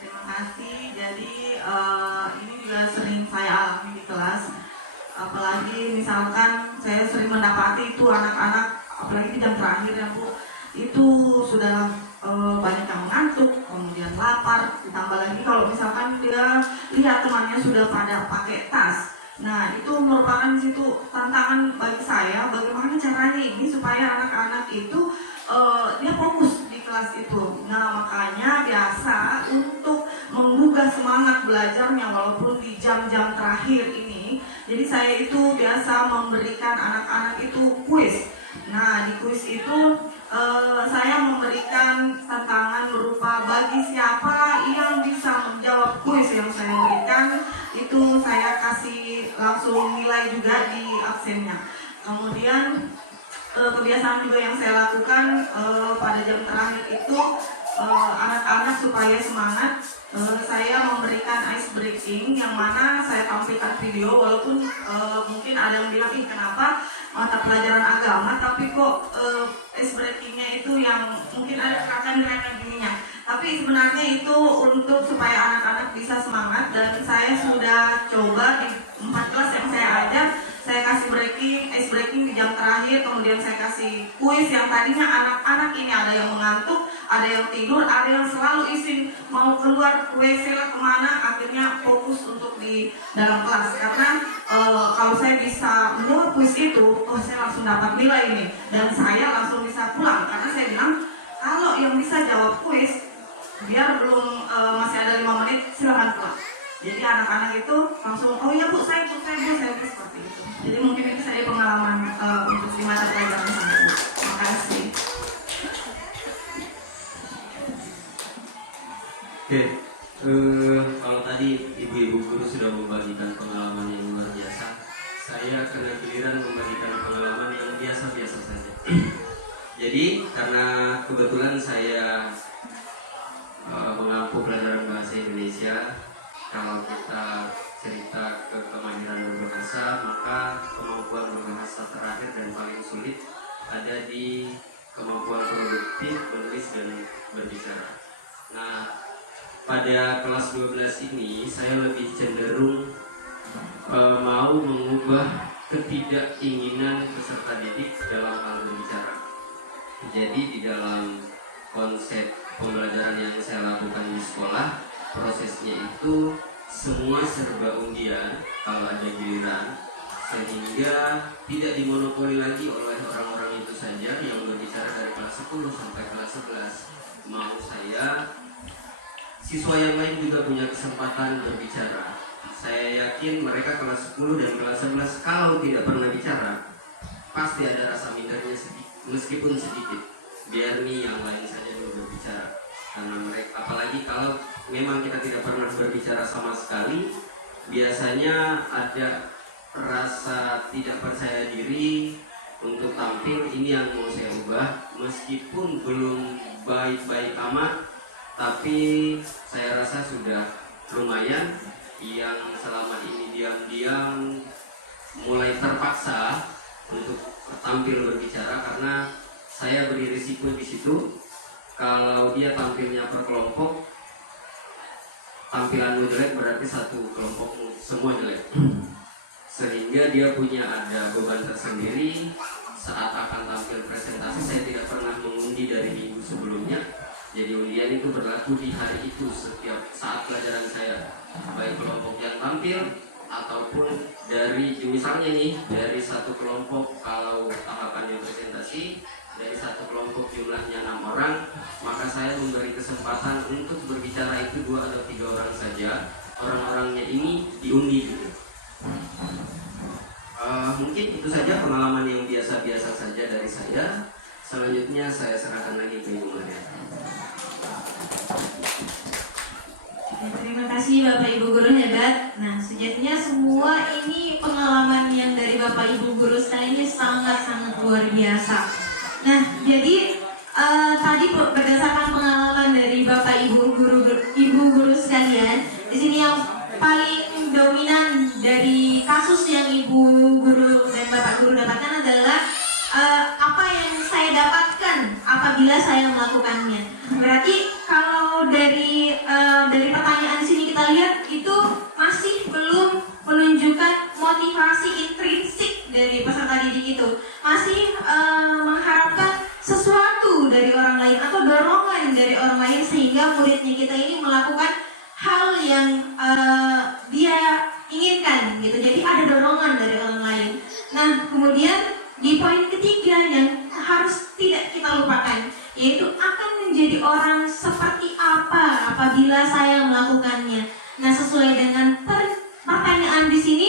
Terima kasih. Jadi ini juga sering saya alami di kelas. Apalagi misalkan saya sering mendapati itu anak-anak, apalagi di jam terakhir ya Bu, itu sudah banyak yang mengantuk, kemudian lapar, ditambah lagi kalau misalkan dia lihat temannya sudah pada pakai tas. Nah itu merupakan situ tantangan bagi saya, bagaimana caranya ini supaya anak-anak itu dia fokus di kelas itu. Nah makanya biasa untuk menggugah semangat belajarnya walaupun di jam-jam terakhir ini, jadi saya itu biasa memberikan anak-anak itu kuis. Nah di kuis itu saya memberikan tantangan berupa bagi siapa yang bisa menjawab kuis yang saya berikan, itu saya kasih langsung nilai juga di absennya. Kemudian kebiasaan juga yang saya lakukan pada jam terakhir itu anak-anak supaya semangat, saya memberikan ice breaking yang mana saya tampilkan video, walaupun mungkin ada yang bilang ih kenapa mata pelajaran agama tapi kok ice breakingnya itu yang mungkin ada akan remedinya. Tapi sebenarnya itu untuk supaya anak-anak bisa semangat, dan saya sudah coba di 4 kelas yang saya ajar, saya kasih ice breaking di jam terakhir, kemudian saya kasih kuis yang tadinya anak-anak ini ada yang mengantuk, ada yang tidur, ada yang selalu izin mau keluar WC lah kemana, akhirnya fokus untuk di dalam kelas. Karena kalau saya bisa menjawab kuis itu, saya langsung dapat nilai ini, dan saya langsung bisa pulang, karena saya bilang kalau yang bisa jawab kuis biar belum masih ada 5 menit silakan pulang. Jadi anak-anak itu langsung oh iya Bu, saya seperti itu. Jadi mungkin itu saya pengalaman untuk di mata pelajaran saya. Terima kasih. Oke, kalau tadi ibu-ibu guru sudah membagikan pengalaman yang luar biasa, saya kena giliran membagikan pengalaman yang biasa-biasa saja. Jadi karena kebetulan saya mengampu pelajaran bahasa Indonesia, kalau kita cerita ke kemahiran berbahasa, maka kemampuan berbahasa terakhir dan paling sulit ada di kemampuan produktif menulis dan berbicara. Nah, pada kelas 12 ini saya lebih cenderung mau mengubah ketidakinginan peserta didik dalam hal berbicara. Jadi di dalam konsep pembelajaran yang saya lakukan di sekolah, prosesnya itu semua serba undian kalau ada giliran, sehingga tidak dimonopoli lagi oleh orang-orang itu saja yang berbicara dari kelas 10 sampai kelas 11. Mau saya, siswa yang lain juga punya kesempatan berbicara. Saya yakin mereka kelas 10 dan kelas 11 kalau tidak pernah bicara, pasti ada rasa mindernya meskipun sedikit. Biar nih yang lain saja dulu berbicara. Karena mereka, apalagi kalau memang kita tidak pernah berbicara sama sekali, biasanya ada rasa tidak percaya diri untuk tampil, ini yang mau saya ubah. Meskipun belum baik-baik amat, tapi saya rasa sudah lumayan. Yang selama ini diam-diam mulai terpaksa untuk tampil berbicara, karena saya beri risiko di situ. Kalau dia tampilnya per kelompok, tampilanmu jelek berarti satu kelompokmu semua jelek. Sehingga dia punya ada beban tersendiri saat akan tampil presentasi. Saya tidak pernah mengundi dari minggu sebelumnya, jadi undian itu berlaku di hari itu setiap saat pelajaran saya, baik kelompok yang tampil ataupun dari misalnya nih dari satu kelompok, kalau tahapannya presentasi dari satu kelompok jumlahnya 6 orang, maka saya memberi kesempatan untuk berbicara itu 2 atau 3 orang saja. Orang-orangnya ini diundi gitu. Mungkin itu saja pengalaman yang biasa-biasa saja dari saya. Selanjutnya saya serahkan lagi ke Ibu Maria. Terima kasih Bapak Ibu Guru hebat. Nah, sejatinya semua ini pengalaman yang dari Bapak Ibu Guru sekali ini sangat-sangat luar biasa. Nah, jadi tadi berdasarkan pengalaman dari Bapak Ibu Guru sekalian, di sini yang paling dominan dari kasus yang Ibu Guru dan Bapak Guru dapatkan adalah apa yang saya dapatkan apabila saya melakukannya. Berarti kalau dari pertanyaan di sini kita lihat itu masih belum menunjukkan motivasi intrinsik dari peserta didik itu, masih mengharapkan sesuatu dari orang lain atau dorongan dari orang lain sehingga muridnya kita ini melakukan hal yang dia inginkan gitu. Jadi ada dorongan dari orang lain. Nah, kemudian di poin ketiga yang harus tidak kita lupakan, yaitu akan menjadi orang seperti apa apabila saya melakukannya. Nah, sesuai dengan pertanyaan di sini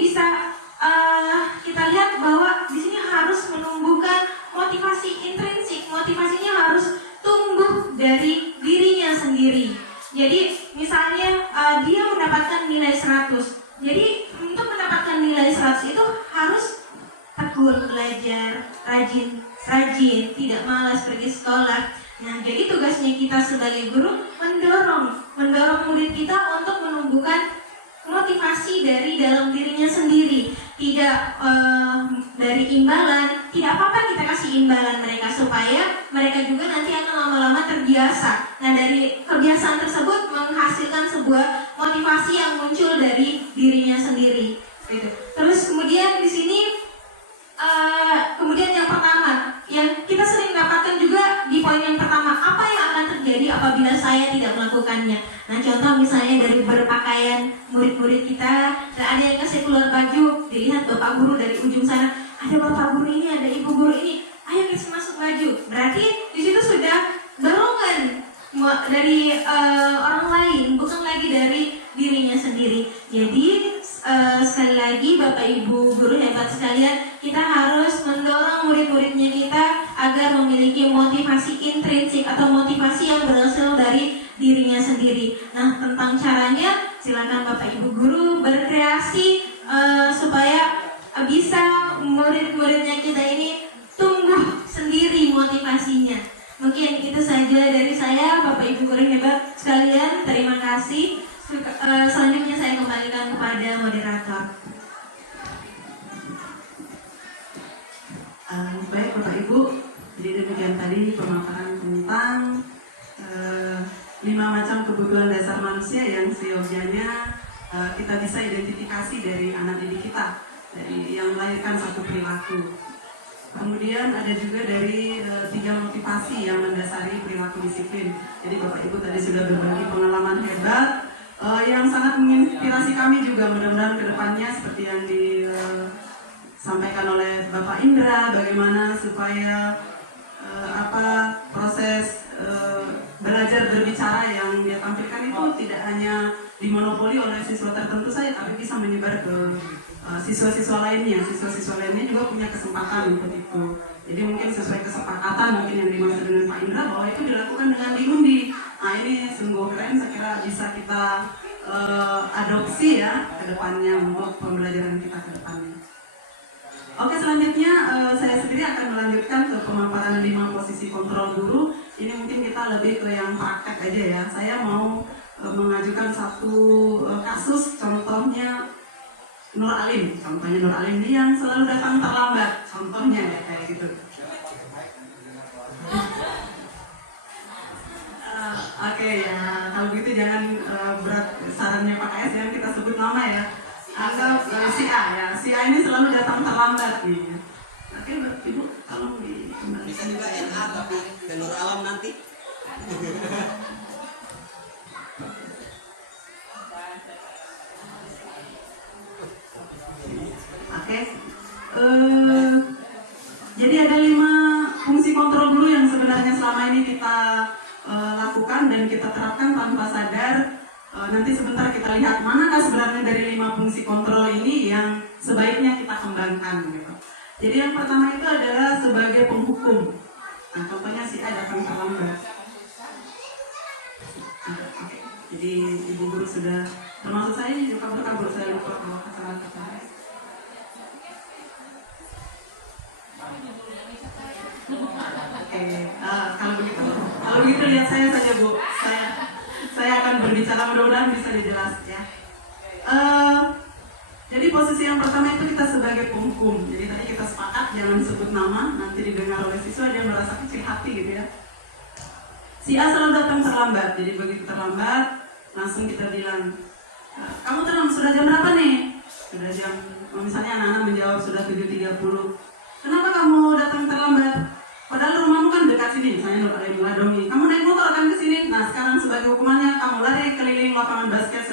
bisa kita lihat bahwa di sini harus menumbuhkan motivasi intrinsik. Motivasinya harus tumbuh dari dirinya sendiri. Jadi misalnya dia mendapatkan nilai 100. Jadi untuk mendapatkan nilai 100 itu harus tekun belajar, rajin, tidak malas pergi sekolah. Nah, jadi tugasnya kita sebagai guru mendorong murid kita untuk menumbuhkan motivasi dari dalam dirinya sendiri, tidak dari imbalan. Tidak apa-apa kita kasih imbalan mereka supaya mereka juga nanti akan lama-lama terbiasa. Nah, dari kebiasaan tersebut menghasilkan sebuah motivasi yang muncul dari dirinya sendiri. Gitu. Terus kemudian di sini kemudian yang pertama yang kita sering dapatkan juga di poin yang pertama, apa yang akan terjadi apabila saya tidak melakukannya. Nah, contoh misalnya dari berpakaian murid-murid kita, ada yang kasih keluar baju, dilihat bapak guru dari ujung sana, ada bapak guru ini, ada ibu guru ini, ayo kasih masuk baju. Berarti di situ sudah dorongan dari orang lain, bukan lagi dari dirinya sendiri. Jadi sekali lagi Bapak Ibu guru hebat sekalian, kita harus mendorong murid-muridnya kita agar memiliki motivasi intrinsik atau motivasi yang berasal dari dirinya sendiri. Nah, tentang caranya silakan Bapak Ibu guru berkreasi supaya bisa murid-muridnya kita ini tumbuh sendiri motivasinya. Mungkin itu saja dari saya, Bapak Ibu guru hebat sekalian. Terima kasih. Selanjutnya saya kembalikan kepada moderator. Baik Bapak Ibu, jadi demikian tadi pemaparan tentang 5 macam kebutuhan dasar manusia yang seyogyanya kita bisa identifikasi dari anak didik kita, dari yang melahirkan satu perilaku. Kemudian ada juga dari 3 motivasi yang mendasari perilaku disiplin. Jadi Bapak Ibu tadi sudah berbagi pengalaman hebat yang sangat menginspirasi kami juga, mudah-mudahan kedepannya seperti yang disampaikan oleh Bapak Indra, bagaimana supaya proses belajar berbicara yang dia tampilkan itu tidak hanya dimonopoli oleh siswa tertentu saja, tapi bisa menyebar ke siswa-siswa lainnya. Siswa-siswa lainnya juga punya kesempatan untuk itu. Jadi mungkin sesuai kesepakatan mungkin yang dimaksud dengan Pak Indra bahwa itu dilakukan dengan diundi. Nah, ini sungguh keren, saya kira bisa kita adopsi ya ke depannya untuk pembelajaran kita ke depannya. Oke, selanjutnya saya sendiri akan melanjutkan ke pemaparan 5 posisi kontrol guru. Ini mungkin kita lebih ke yang praktek aja ya. Saya mau mengajukan satu kasus, contohnya Nur Alim. Contohnya Nur Alim ini yang selalu datang terlambat. Contohnya ya kayak gitu. Oke ya, kalau gitu jangan berat sarannya Pak KS, jangan kita sebut nama ya. Anggap si A ya, si A ini selalu datang terlambat nih. Oke, Ibu, tolong dikembalikan juga ya. Dan Nur Alam nanti. Oke, jadi ada 5 fungsi kontrol guru yang sebenarnya selama ini kita lakukan dan kita terapkan tanpa sadar. Nanti sebentar kita lihat manakah sebenarnya dari 5 fungsi kontrol ini yang sebaiknya kita kembangkan gitu. Jadi yang pertama itu adalah sebagai penghukum. Nah, contohnya si A datang terlambat. Oke. Jadi ibu guru sudah, termasuk saya juga kabur-kabur, saya lupa bawa kacamata. Oke, kalau begitu lihat saya saja Bu. Saya akan berbicara, mudah-mudahan bisa dijelas ya. Jadi posisi yang pertama itu kita sebagai penghukum. Jadi tadi kita sepakat jangan sebut nama, nanti didengar oleh siswa dia merasa kecil hati gitu ya. Si A selalu datang terlambat, jadi begitu terlambat langsung kita bilang, kamu sudah jam berapa nih? Sudah jam, misalnya anak-anak menjawab sudah 7.30. Kenapa kamu datang terlambat? Padahal rumahmu kan dekat sini, misalnya ada yang meladongi. Kamu naik motor kan ke sini. Nah sekarang sebagai hukumannya kamu lari keliling lapangan basket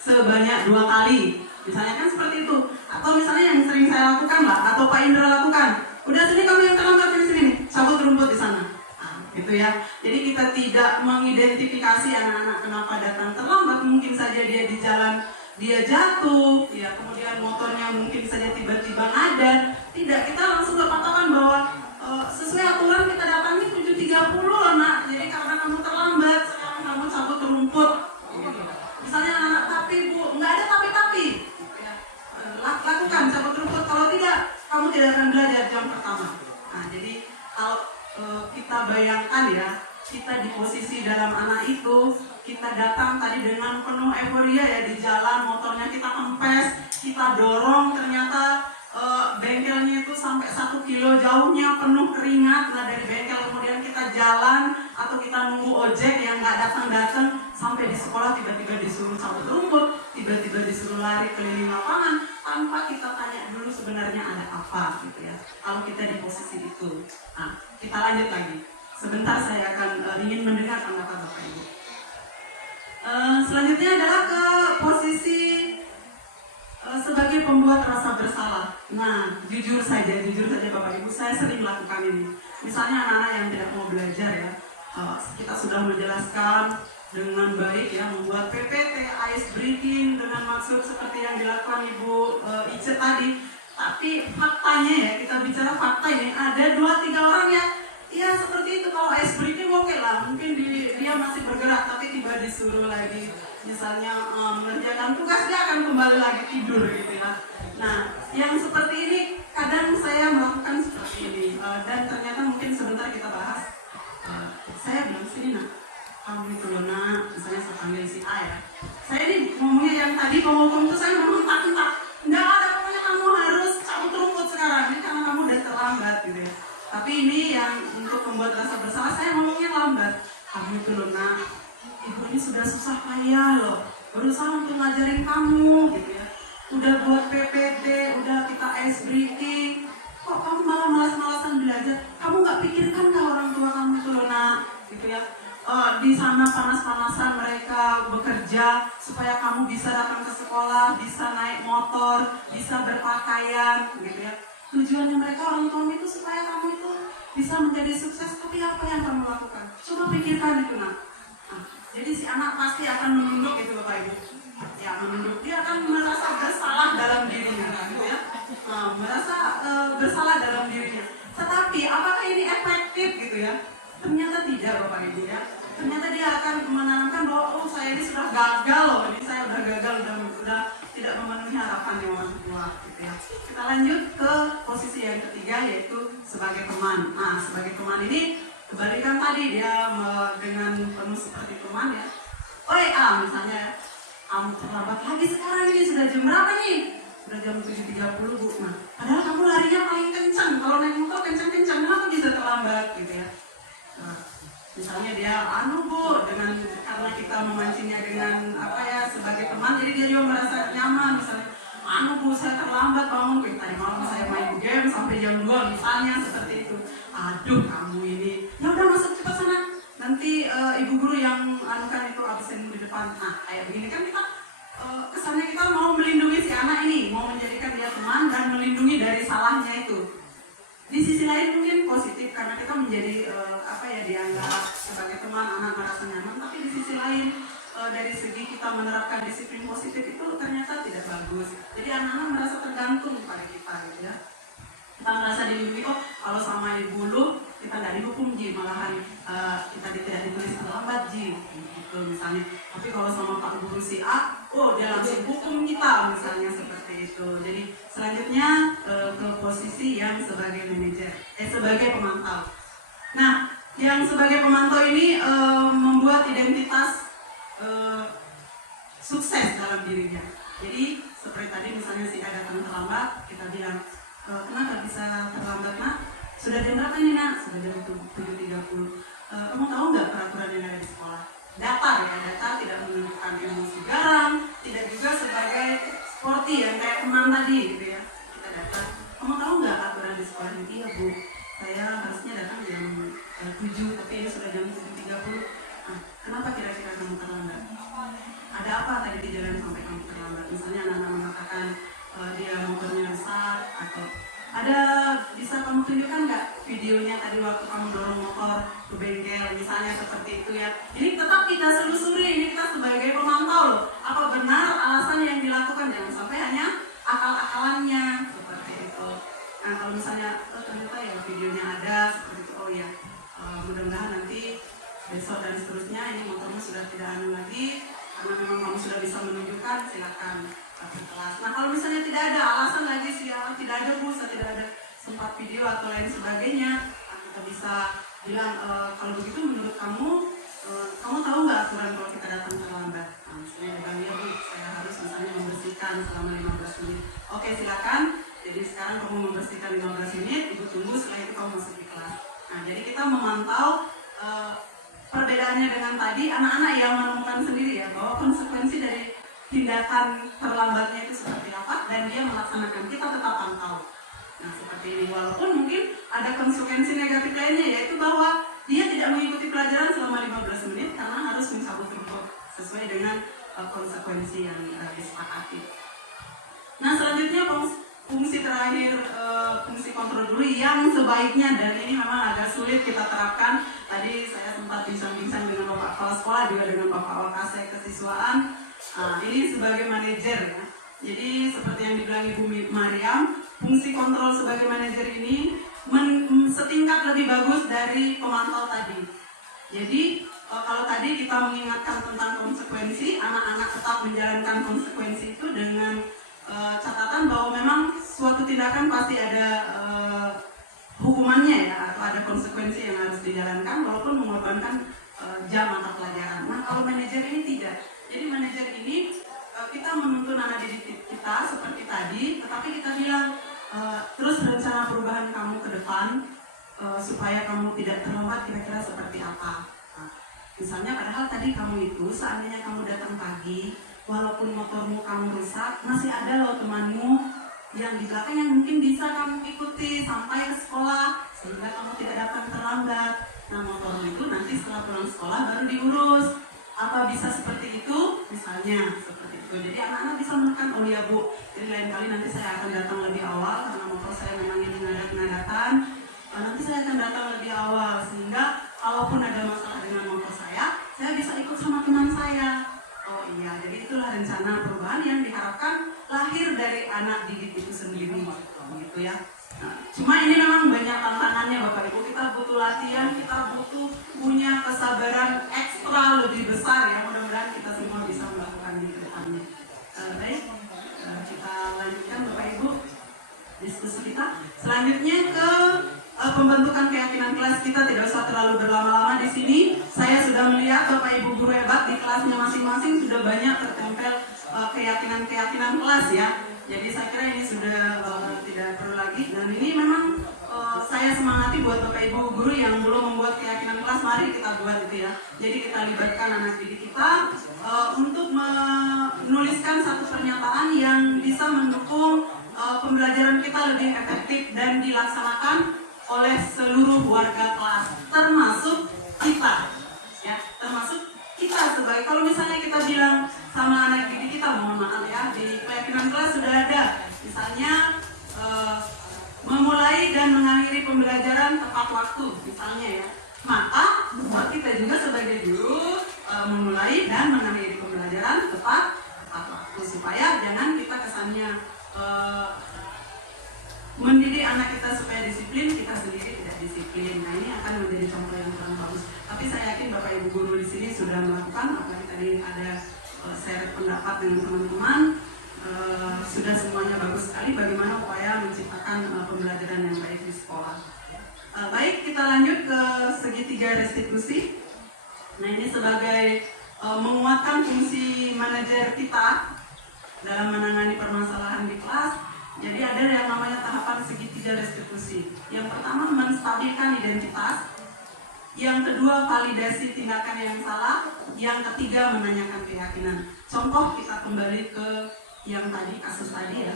sebanyak 2 kali. Misalnya kan seperti itu. Atau misalnya yang sering saya lakukan lah, atau Pak Indra lakukan. Udah sini kamu yang terlambat sini nih, cabut rumput di sana. Nah, gitu ya. Jadi kita tidak mengidentifikasi anak-anak kenapa datang terlambat. Mungkin saja dia di jalan dia jatuh, ya kemudian motornya mungkin saja tiba-tiba ngadat. Tidak, kita langsung katakan bahwa sesuai aturan kita datangi 7.30 loh nak. Jadi karena kamu terlambat, sekarang kamu cabut rumput. Misalnya anak tapi Bu, nggak ada tapi. Lakukan cabut rumput. Kalau tidak, kamu tidak akan belajar jam pertama. Nah, jadi kalau kita bayangkan ya, kita di posisi dalam anak itu, kita datang tadi dengan penuh euforia ya di jalan, motornya kita kempes, kita dorong, ternyata bengkelnya itu sampai 1 kilo jauhnya penuh keringat. Nah dari bengkel kemudian kita jalan atau kita nunggu ojek yang nggak datang sampai di sekolah tiba-tiba disuruh cabut rumput, tiba-tiba disuruh lari keliling lapangan tanpa kita tanya dulu sebenarnya ada apa gitu ya. Kalau kita di posisi itu, nah kita lanjut lagi. Sebentar saya akan ingin mendengar pendapat Bapak Ibu. Selanjutnya adalah ke posisi sebagai pembuat rasa bersalah. Nah, jujur saja Bapak Ibu, saya sering melakukan ini. Misalnya anak-anak yang tidak mau belajar ya, kita sudah menjelaskan dengan baik ya, membuat PPT, ice breaking dengan maksud seperti yang dilakukan Ibu Ice tadi. Tapi faktanya ya, kita bicara fakta ini, ada 2-3 orang yang ya seperti itu. Kalau ice breaking oke lah, mungkin dia masih bergerak, tapi tiba disuruh lagi misalnya mengerjakan tugas, dia akan kembali lagi tidur gitu ya. Nah, yang seperti ini kadang saya melakukan seperti ini, dan ternyata mungkin sebentar kita bahas. Saya bilang sini nak, kamu itu loh nak, misalnya saya panggil si A ya. Saya ini ngomongnya yang tadi penghukum itu saya memang tak, nggak ada pokoknya kamu harus cabut rumput sekarang, ini karena kamu udah terlambat gitu ya. Tapi ini yang untuk membuat rasa bersalah, saya ngomongnya lambat. Kamu itu loh nak, ibu ini sudah susah payah loh, berusaha untuk ngajarin kamu gitu ya. Udah buat PPT, udah kita ice breaking, kok kamu malah malas-malasan belajar? Kamu nggak pikirkan kah orang tua kamu itu loh nak, gitu ya. Di sana panas-panasan mereka bekerja supaya kamu bisa datang ke sekolah, bisa naik motor, bisa berpakaian, gitu ya. Tujuannya mereka orang tua itu supaya kamu itu bisa menjadi sukses. Tapi apa yang kamu lakukan? Coba pikirkan itu nak. Jadi si anak pasti akan menunduk itu Bapak Ibu. Ya menunduk, dia akan merasa bersalah dalam dirinya, gitu ya. Merasa bersalah dalam dirinya. Tetapi apakah ini efektif gitu ya? Ternyata tidak Bapak Ibu ya. Ternyata dia akan menanamkan bahwa oh saya ini sudah sudah gagal loh, ini saya udah gagal, udah tidak memenuhi harapan orang tua gitu ya. Kita lanjut ke posisi yang ketiga, yaitu sebagai teman. Nah, sebagai teman ini kebalikan tadi, dia dengan penuh seperti teman ya. Oi misalnya, kamu terlambat lagi sekarang, ini sudah jam berapa nih? Sudah jam 7.30 Bu. Nah, padahal kamu larinya paling kencang, kalau naik motor kencang-kencang, kenapa bisa terlambat gitu ya. Nah, misalnya dia Bu, karena kita memancingnya dengan sebagai teman, jadi dia juga merasa nyaman. Misalnya Bu, saya terlambat bangun, tadi malam saya main game sampai jam 2 misalnya, seperti itu. Aduh kamu ini, ya udah masuk cepat sana, nanti ibu guru yang anukan itu absen di depan. Nah kayak begini kan kita kesannya kita mau melindungi si anak ini, mau menjadikan dia teman dan melindungi dari salahnya itu. Di sisi lain mungkin positif karena kita menjadi dianggap sebagai teman, anak merasa nyaman. Tapi di sisi lain dari segi kita menerapkan disiplin positif itu ternyata tidak bagus. Jadi anak-anak merasa tergantung pada kita gitu ya. Kita merasa dilindungi kok, kalau sama ibu lu kita nggak dihukum Ji, malahan kita tidak ditulis terlambat Ji gitu misalnya. Tapi kalau sama Pak Guru si A, dia langsung hukum kita misalnya, seperti itu. Jadi selanjutnya ke posisi yang sebagai manajer, sebagai pemantau. Nah, yang sebagai pemantau ini membuat identitas sukses dalam dirinya. Jadi seperti tadi misalnya si A datang terlambat, kita bilang, kenapa bisa terlambat nak? Sudah jam berapa ini nak? Sudah jam 7.30. Kamu tahu nggak peraturan yang ada di sekolah? Data ya, data tidak menunjukkan emosi garang, tidak juga sebagai sporty yang kayak teman tadi gitu ya. Kita data. Kamu tahu nggak aturan di sekolah ini? Iya Bu, saya harusnya datang jam 7, tapi ini sudah jam 7.30. Nah, kenapa kira-kira kamu terlambat? Ada apa tadi di jalan sampai kamu terlambat? Misalnya anak-anak mengatakan dia motornya rusak, atau ada, bisa kamu tunjukkan nggak videonya tadi waktu kamu dorong motor ke bengkel misalnya, seperti itu ya. Ini tetap kita selusuri, ini kita sebagai pemantau loh, apa benar alasan yang dilakukan, jangan sampai hanya akal-akalannya seperti itu. Nah kalau misalnya ternyata ya videonya ada seperti itu, ya mudah-mudahan nanti besok dan seterusnya ini motormu sudah tidak anu lagi, karena memang kamu sudah bisa menunjukkan, silakan ke kelas. Nah kalau misalnya tidak ada alasan lagi sih, tidak ada Bu, saya tidak ada sempat video atau lain sebagainya, kita bisa bilang kalau begitu menurut kamu, kamu tahu nggak aturan kalau kita datang terlambat? Nah, misalnya bilang ya Bu, saya harus misalnya membersihkan selama 15 menit. Oke silakan. Jadi sekarang kamu membersihkan 15 menit, Ibu tunggu, setelah itu kamu masuk di kelas. Nah jadi kita memantau perbedaannya dengan tadi, anak-anak yang menemukan sendiri ya bahwa konsekuensi dari tindakan terlambatnya itu seperti apa, dan dia melaksanakan, kita tetap pantau. Nah seperti ini, walaupun mungkin ada konsekuensi negatif lainnya, yaitu bahwa dia tidak mengikuti pelajaran selama 15 menit karena harus mencabut rapor sesuai dengan konsekuensi yang disepakati. Nah selanjutnya fungsi terakhir, fungsi kontrol dulu yang sebaiknya, dan ini memang agak sulit kita terapkan. Tadi saya sempat bincang-bincang dengan Bapak Kepala Sekolah, juga dengan Bapak Wakasek Kesiswaan. Ini sebagai manajer ya. Jadi seperti yang dibilang Ibu Mariam, fungsi kontrol sebagai manajer ini setingkat lebih bagus dari pemantau tadi. Jadi kalau tadi kita mengingatkan tentang konsekuensi, anak-anak tetap menjalankan konsekuensi itu dengan catatan bahwa memang suatu tindakan pasti ada hukumannya ya, atau ada konsekuensi yang harus dijalankan walaupun mengorbankan jam mata pelajaran. Nah kalau manajer ini tidak. Jadi manajer ini kita menuntun anak didik kita seperti tadi, tetapi kita bilang terus rencana perubahan kamu ke depan supaya kamu tidak terlambat kira-kira seperti apa. Nah, misalnya padahal tadi kamu itu seandainya kamu datang pagi, walaupun motormu kamu rusak, masih ada loh temanmu yang di belakang yang mungkin bisa kamu ikuti sampai ke sekolah sehingga kamu tidak datang terlambat. Nah motormu itu nanti setelah pulang sekolah baru diurus. Apa bisa seperti itu? Misalnya seperti itu. Jadi anak-anak bisa menekan, oh ya Bu, jadi lain kali nanti saya akan datang lebih awal karena motor saya memang ini ngadat-ngadatan. Nanti saya akan datang lebih awal sehingga kalaupun ada masalah dengan motor saya bisa ikut sama teman saya. Oh iya, jadi itulah rencana perubahan yang diharapkan lahir dari anak didik itu sendiri, gitu ya. Nah, Cuma ini memang banyak tantangannya Bapak Ibu. Kita butuh latihan, kita butuh punya kesabaran ekstra lebih besar ya. Mudah-mudahan kita semua bisa melakukan di depannya. Baik, kita lanjutkan Bapak Ibu diskusi kita. Selanjutnya ke pembentukan keyakinan kelas. Kita tidak usah terlalu berlama-lama di sini. Saya sudah melihat Bapak Ibu guru hebat di kelasnya masing-masing sudah banyak tertempel keyakinan-keyakinan kelas ya. Jadi saya kira ini sudah tidak perlu lagi. Dan ini memang saya semangati buat Bapak Ibu guru yang belum membuat keyakinan kelas, mari kita buat itu ya. Jadi kita libatkan anak didik kita untuk menuliskan satu pernyataan yang bisa mendukung pembelajaran kita lebih efektif dan dilaksanakan oleh seluruh warga kelas, termasuk kita ya, termasuk kita sebagai, kalau misalnya kita bilang sama anak didik kita, mohon maaf ya, di keyakinan kelas sudah ada misalnya memulai dan mengakhiri pembelajaran tepat waktu misalnya ya, maka kita juga sebagai guru memulai dan mengakhiri pembelajaran tepat waktu, supaya jangan kita kesannya mendidik anak kita supaya disiplin, kita sendiri tidak disiplin. Nah ini akan menjadi contoh yang kurang bagus. Tapi saya yakin Bapak Ibu guru di sini sudah melakukan, apalagi tadi ada seret pendapat dengan teman-teman, sudah semuanya bagus sekali. Bagaimana upaya menciptakan pembelajaran yang baik di sekolah. Baik, kita lanjut ke segitiga restitusi. Nah ini sebagai menguatkan fungsi manajer kita dalam menangani permasalahan di kelas. Jadi ada yang namanya tahapan segitiga restitusi. Yang pertama menstabilkan identitas, yang kedua validasi tindakan yang salah, yang ketiga menanyakan keyakinan. Contoh kita kembali ke yang tadi, kasus tadi ya.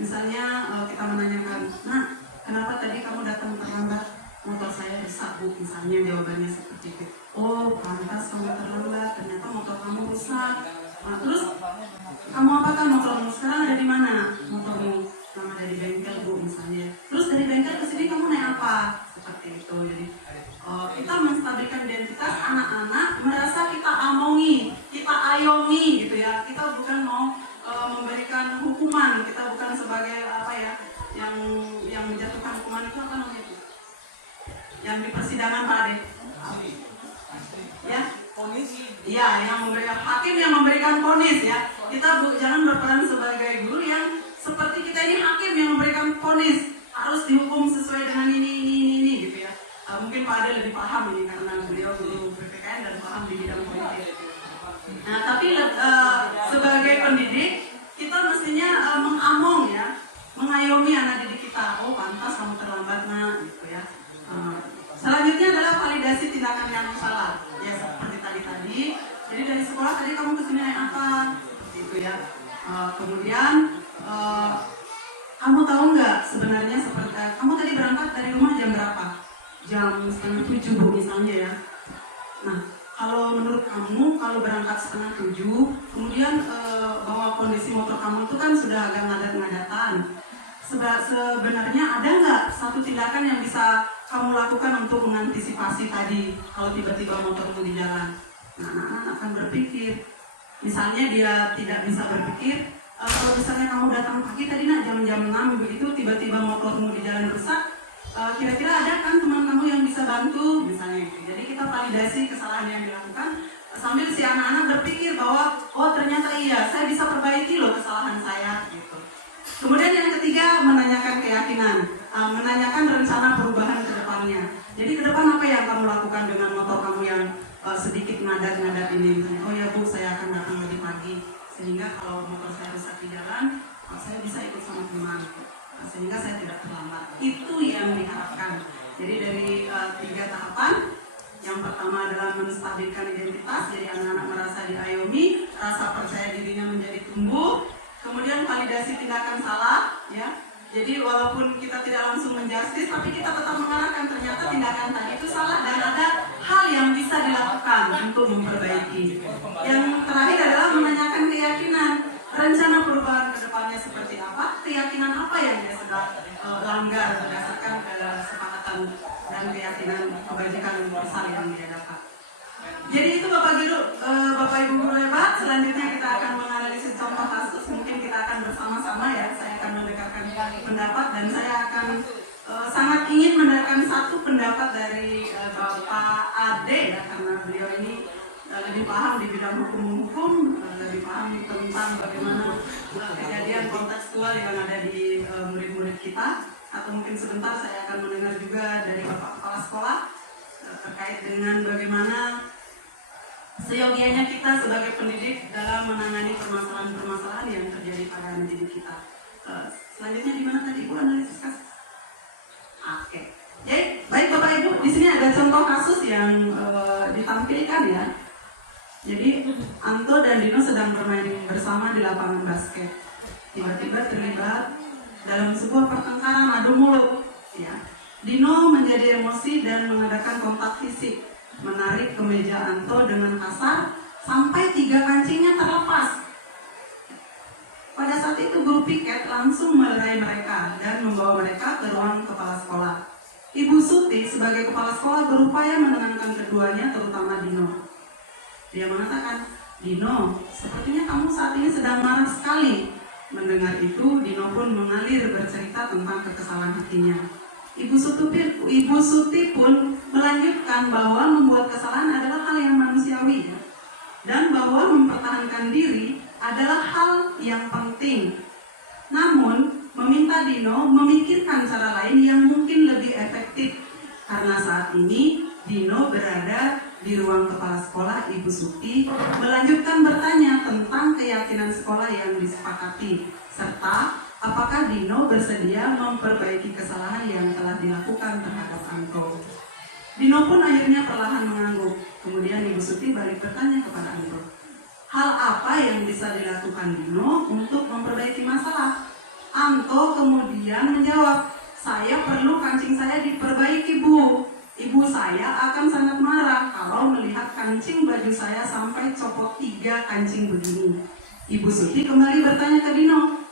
Misalnya kita menanyakan, nah kenapa tadi kamu datang terlambat? Motor saya rusak Bu, misalnya jawabannya seperti itu. Oh pantas kamu terlambat, ternyata motor kamu rusak. Nah, terus kamu apakan motormu? Sekarang ada di mana motormu? Sama dari bengkel Bu misalnya. Terus dari bengkel ke sini kamu naik apa? Seperti itu. Jadi kita menstabilkan identitas anak-anak, merasa kita amongi, kita ayomi gitu ya. Kita bukan mau memberikan hukuman, kita bukan sebagai apa ya, yang menjatuhkan hukuman itu apa namanya itu? Yang di persidangan Pak Ade. Ya. Iya, yang memberikan hakim yang memberikan vonis ya. Kita jangan berperan sebagai guru yang seperti kita ini hakim yang memberikan vonis, harus dihukum sesuai dengan ini gitu ya. Mungkin Pak Ade lebih paham ini karena beliau guru PPKN dan paham di bidang politik. Nah, tapi sebagai pendidik kita mestinya mengamong ya, mengayomi anak didik kita. Oh pantas kamu terlambat nak, gitu ya. Selanjutnya adalah validasi tindakan yang salah. Ya seperti tadi. Jadi dari sekolah tadi kamu kesini naik apa? Seperti itu ya. Kemudian kamu tahu nggak sebenarnya seperti kamu tadi berangkat dari rumah jam berapa? Jam 6:30 Bu misalnya ya. Nah kalau menurut kamu kalau berangkat 6:30 kemudian bahwa kondisi motor kamu itu kan sudah agak ngadat-ngadatan. Sebenarnya ada nggak satu tindakan yang bisa kamu lakukan untuk mengantisipasi tadi kalau tiba-tiba motormu di jalan? Nah anak-anak akan berpikir. Misalnya dia tidak bisa berpikir, kalau misalnya kamu datang pagi tadi nak jam 6 begitu tiba-tiba motormu di jalan rusak, kira-kira ada kan teman kamu yang bisa bantu misalnya gitu. Jadi kita validasi kesalahan yang dilakukan sambil si anak-anak berpikir bahwa oh ternyata iya saya bisa perbaiki loh kesalahan saya gitu. Kemudian yang ketiga menanyakan keyakinan, menanyakan rencana perubahan ke depannya. Jadi ke depan apa yang kamu lakukan dengan motor kamu yang sedikit ngadat-ngadat ini? Misalnya, oh ya Bu saya akan datang lebih pagi sehingga kalau motor saya rusak di jalan saya bisa ikut sama teman sehingga saya tidak terlambat. Itu yang diharapkan. Jadi dari 3 tahapan, yang pertama adalah menstabilkan identitas, jadi anak-anak merasa diayomi, rasa percaya dirinya menjadi tumbuh. Kemudian validasi tindakan salah ya. Jadi walaupun kita tidak langsung menjustis, tapi kita tetap mengarahkan ternyata tindakan tadi itu salah dan ada hal yang bisa dilakukan untuk memperbaiki. Yang terakhir adalah menanyakan keyakinan, rencana perubahan ke depannya seperti apa, keyakinan apa yang dia sedang langgar berdasarkan kesepakatan dan keyakinan kebajikan besar yang dia dapat. Jadi itu Bapak Ibu guru hebat. Selanjutnya kita akan menganalisis contoh kasus. Mungkin kita akan bersama-sama ya. Saya akan mendengarkan pendapat dan saya akan sangat ingin mendengarkan satu pendapat dari Bapak Ade ya, karena beliau ini lebih paham di bidang hukum, lebih paham tentang bagaimana kejadian kontekstual yang ada di murid-murid kita. Atau mungkin sebentar saya akan mendengar juga dari Bapak Kepala Sekolah terkait dengan bagaimana seyogianya kita sebagai pendidik dalam menangani permasalahan-permasalahan yang terjadi pada anak didik kita. Selanjutnya di mana tadi Ibu analisis kasus? Oke. Jadi baik Bapak Ibu, di sini ada contoh kasus yang ditampilkan ya. Jadi Anto dan Dino sedang bermain bersama di lapangan basket. Tiba-tiba terlibat dalam sebuah pertengkaran adu mulut. Ya. Dino menjadi emosi dan mengadakan kontak fisik, menarik kemeja Anto dengan kasar sampai 3 kancingnya terlepas. Pada saat itu guru piket langsung melerai mereka dan membawa mereka ke ruang kepala sekolah. Ibu Suti sebagai kepala sekolah berupaya menenangkan keduanya, terutama Dino. Dia mengatakan, "Dino, sepertinya kamu saat ini sedang marah sekali." Mendengar itu, Dino pun mengalir bercerita tentang kekesalan hatinya. Ibu Suti pun melanjutkan bahwa membuat kesalahan adalah hal yang manusiawi ya, dan bahwa mempertahankan diri adalah hal yang penting. Namun, meminta Dino memikirkan cara lain yang mungkin lebih efektif. Karena saat ini, Dino berada di ruang kepala sekolah. Ibu Suti melanjutkan bertanya tentang keyakinan sekolah yang disepakati, serta apakah Dino bersedia memperbaiki kesalahan yang telah dilakukan terhadap Anto. Dino pun akhirnya perlahan mengangguk. Kemudian Ibu Suti balik bertanya kepada Anto, hal apa yang bisa dilakukan Dino untuk memperbaiki masalah? Anto kemudian menjawab, saya perlu kancing saya diperbaiki Bu. Ibu saya akan sangat marah kalau melihat kancing baju saya sampai copot 3 kancing begini. Ibu Suti kembali bertanya ke Dino,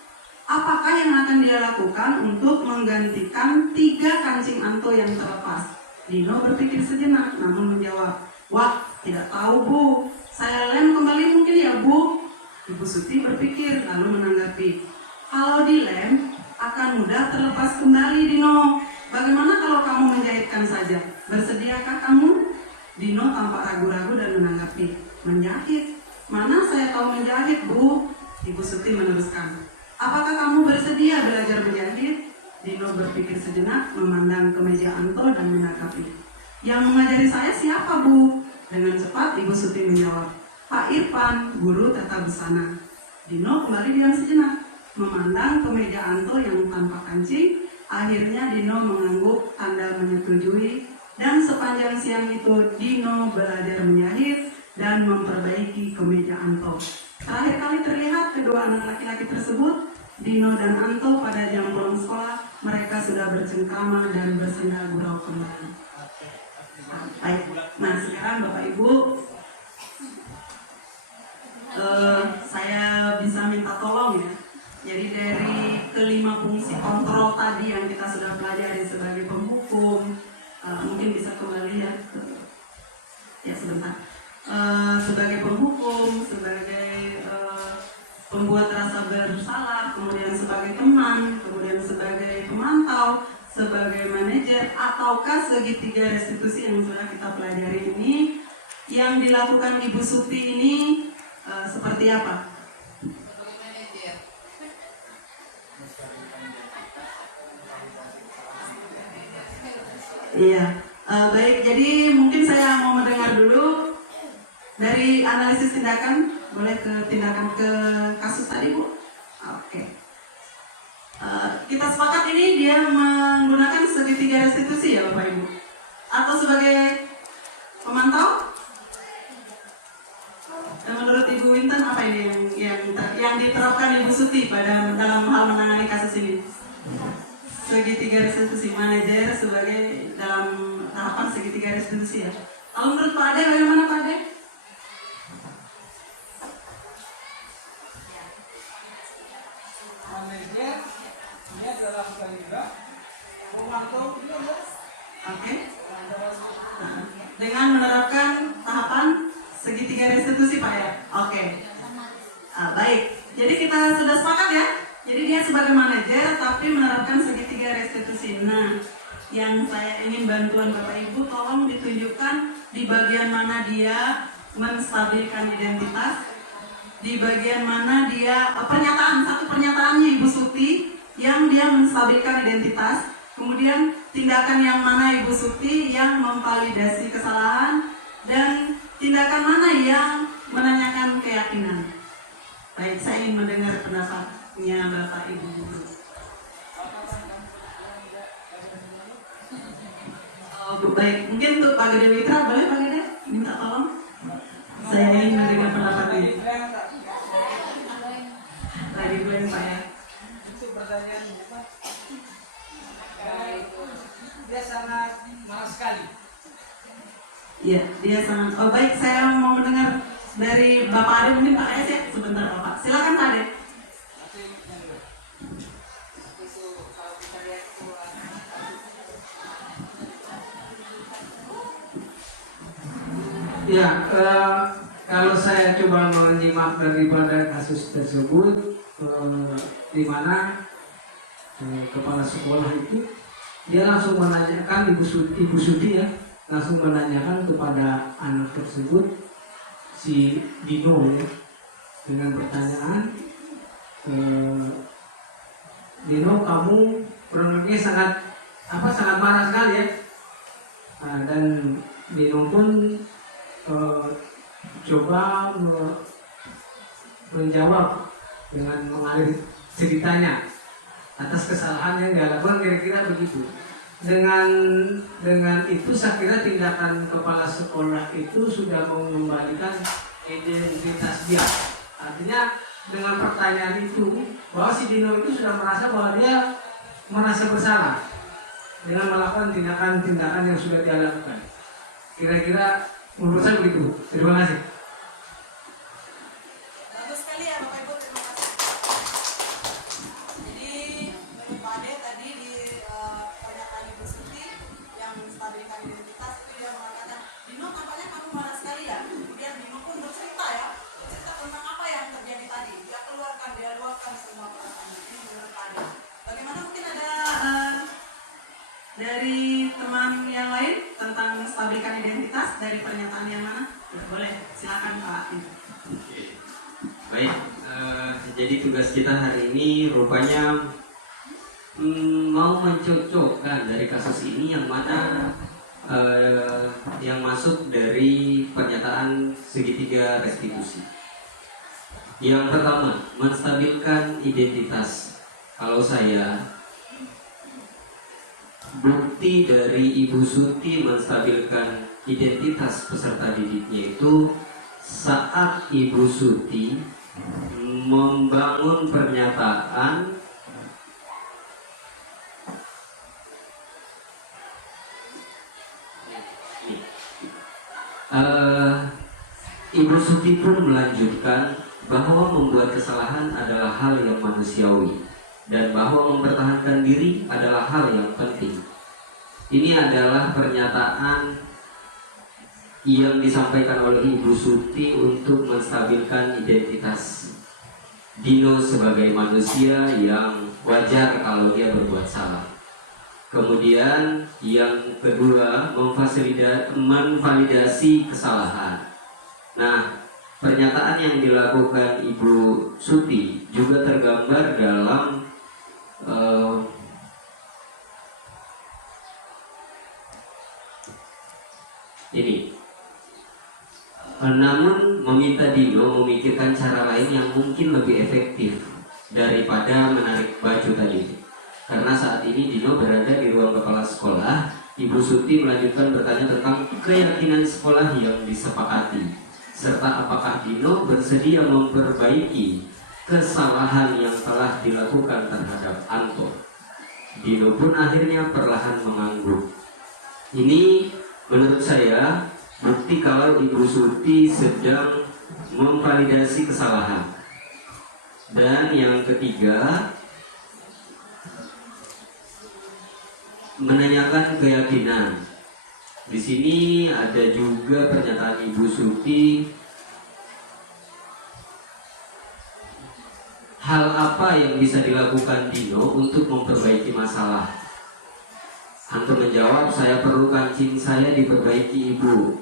apakah yang akan dia lakukan untuk menggantikan 3 kancing Anto yang terlepas? Dino berpikir sejenak namun menjawab, wah tidak tahu Bu, saya lem kembali mungkin ya Bu. Ibu Suti berpikir lalu menanggapi, kalau dilem akan mudah terlepas kembali Dino. Bagaimana kalau kamu menjahitkan saja? Bersediakah kamu? Dino tampak ragu-ragu dan menanggapi, menjahit? Mana saya tahu menjahit Bu? Ibu Suti meneruskan, apakah kamu bersedia belajar menjahit? Dino berpikir sejenak, memandang ke meja Anto dan menanggapi, yang mengajari saya siapa Bu? Dengan cepat Ibu Suti menjawab, Pak Irfan, guru tata busana. Dino kembali diam sejenak, memandang ke meja Anto yang tanpa kancing. Akhirnya Dino mengangguk tanda menyetujui, dan sepanjang siang itu Dino belajar menjahit dan memperbaiki kemeja Anto. Terakhir kali terlihat kedua anak laki-laki tersebut, Dino dan Anto, pada jam pulang sekolah. Mereka sudah bercengkrama dan bersenda gurau kembali. Baik, nah sekarang Bapak Ibu, saya bisa minta tolong ya. Jadi dari kelima fungsi kontrol tadi yang kita sudah pelajari sebagai penghukum, mungkin bisa kembali ya sebentar. Sebagai penghukum, sebagai pembuat rasa bersalah, kemudian sebagai teman, kemudian sebagai pemantau, sebagai manajer, ataukah segitiga restitusi yang sudah kita pelajari ini, yang dilakukan Ibu Suti ini seperti apa? Iya, baik. Jadi mungkin saya mau mendengar dulu dari analisis tindakan. Boleh ke tindakan ke kasus tadi Bu? Oke. Kita sepakat ini dia menggunakan segitiga restitusi ya Bapak Ibu? Atau sebagai pemantau? Menurut Ibu Winten apa ini yang diterapkan Ibu Suti dalam hal menangani kasus ini? Segitiga restitusi, manajer sebagai dalam tahapan segitiga restitusi ya. Kalau menurut Pak Ade bagaimana Pak Ade? Manajer dia dalam kalimat memantau juga. Oke. Dengan menerapkan tahapan segitiga restitusi Pak ya. Oke. Baik. Jadi kita sudah sepakat ya. Jadi dia sebagai manajer tapi menerapkan segitiga restitusi restitusi. Nah, yang saya ingin bantuan Bapak Ibu, tolong ditunjukkan di bagian mana dia menstabilkan identitas, di bagian mana dia satu pernyataannya Ibu Suti yang dia menstabilkan identitas, kemudian tindakan yang mana Ibu Suti yang memvalidasi kesalahan, dan tindakan mana yang menanyakan keyakinan. Baik, saya ingin mendengar pendapatnya Bapak Ibu Guru. Baik, mungkin untuk Pak Gede Mitra, boleh Pak Gede minta tolong? Saya ingin mendengar pendapatnya. Tadi blank Pak ya. Itu pertanyaan apa? Dia sangat malas sekali. Iya, dia sangat. Oh baik, saya mau mendengar dari Bapak Ade, mungkin Pak Ade ya, sebentar Bapak. Silakan Pak Ade. Ya, kalau saya coba menyimak daripada kasus tersebut, di mana kepala sekolah itu dia langsung menanyakan Ibu Suti ya, langsung menanyakan kepada anak tersebut, si Dino ya, dengan pertanyaan, Dino, kamu kurang lebih sangat marah sekali ya. Nah, dan Dino pun coba menjawab dengan mengalir ceritanya atas kesalahan yang dia lakukan, kira-kira begitu. Dengan itu saya kira tindakan kepala sekolah itu sudah mengembalikan identitas dia. Artinya dengan pertanyaan itu bahwa si Dino itu sudah merasa bahwa dia merasa bersalah dengan melakukan tindakan-tindakan yang sudah dia lakukan. Kira-kira menurut saya begitu. Terima kasih. Bagus sekali ya Bapak Ibu, terima kasih. Jadi menurut Pak Ade tadi di pernyataan Ibu Suti yang menstabilkan identitas itu dia mengatakan, Dino tampaknya kamu marah sekali ya. Kemudian Dino pun bercerita tentang apa yang terjadi tadi. Dia luapkan semua perasaannya. Ini menurut Pak Ade. Bagaimana, mungkin ada dari teman yang lain tentang menstabilkan identitas dari pernyataan yang mana? Ya, boleh, silakan Pak. Oke. Baik, jadi tugas kita hari ini rupanya mau mencocokkan dari kasus ini yang mana yang masuk dari pernyataan segitiga restitusi. Yang pertama, menstabilkan identitas. Kalau saya, bukti dari Ibu Suti menstabilkan identitas peserta didiknya itu saat Ibu Suti membangun pernyataan Ibu Suti pun melanjutkan bahwa membuat kesalahan adalah hal yang manusiawi dan bahwa mempertahankan diri adalah hal yang penting. Ini adalah pernyataan yang disampaikan oleh Ibu Suti untuk menstabilkan identitas Dino sebagai manusia yang wajar kalau dia berbuat salah. Kemudian yang kedua, memvalidasi kesalahan. Nah, pernyataan yang dilakukan Ibu Suti juga tergambar dalam ini. Namun meminta Dino memikirkan cara lain yang mungkin lebih efektif daripada menarik baju tadi. Karena saat ini Dino berada di ruang kepala sekolah, Ibu Suti melanjutkan bertanya tentang keyakinan sekolah yang disepakati, serta apakah Dino bersedia memperbaiki kesalahan yang telah dilakukan terhadap Anto. Dino pun akhirnya perlahan mengangguk. Ini menurut saya bukti kalau Ibu Suti sedang memvalidasi kesalahan. Dan yang ketiga, menanyakan keyakinan. Di sini ada juga pernyataan Ibu Suti, hal apa yang bisa dilakukan Dino untuk memperbaiki masalah Anto menjawab, saya perlu kancing saya diperbaiki ibu.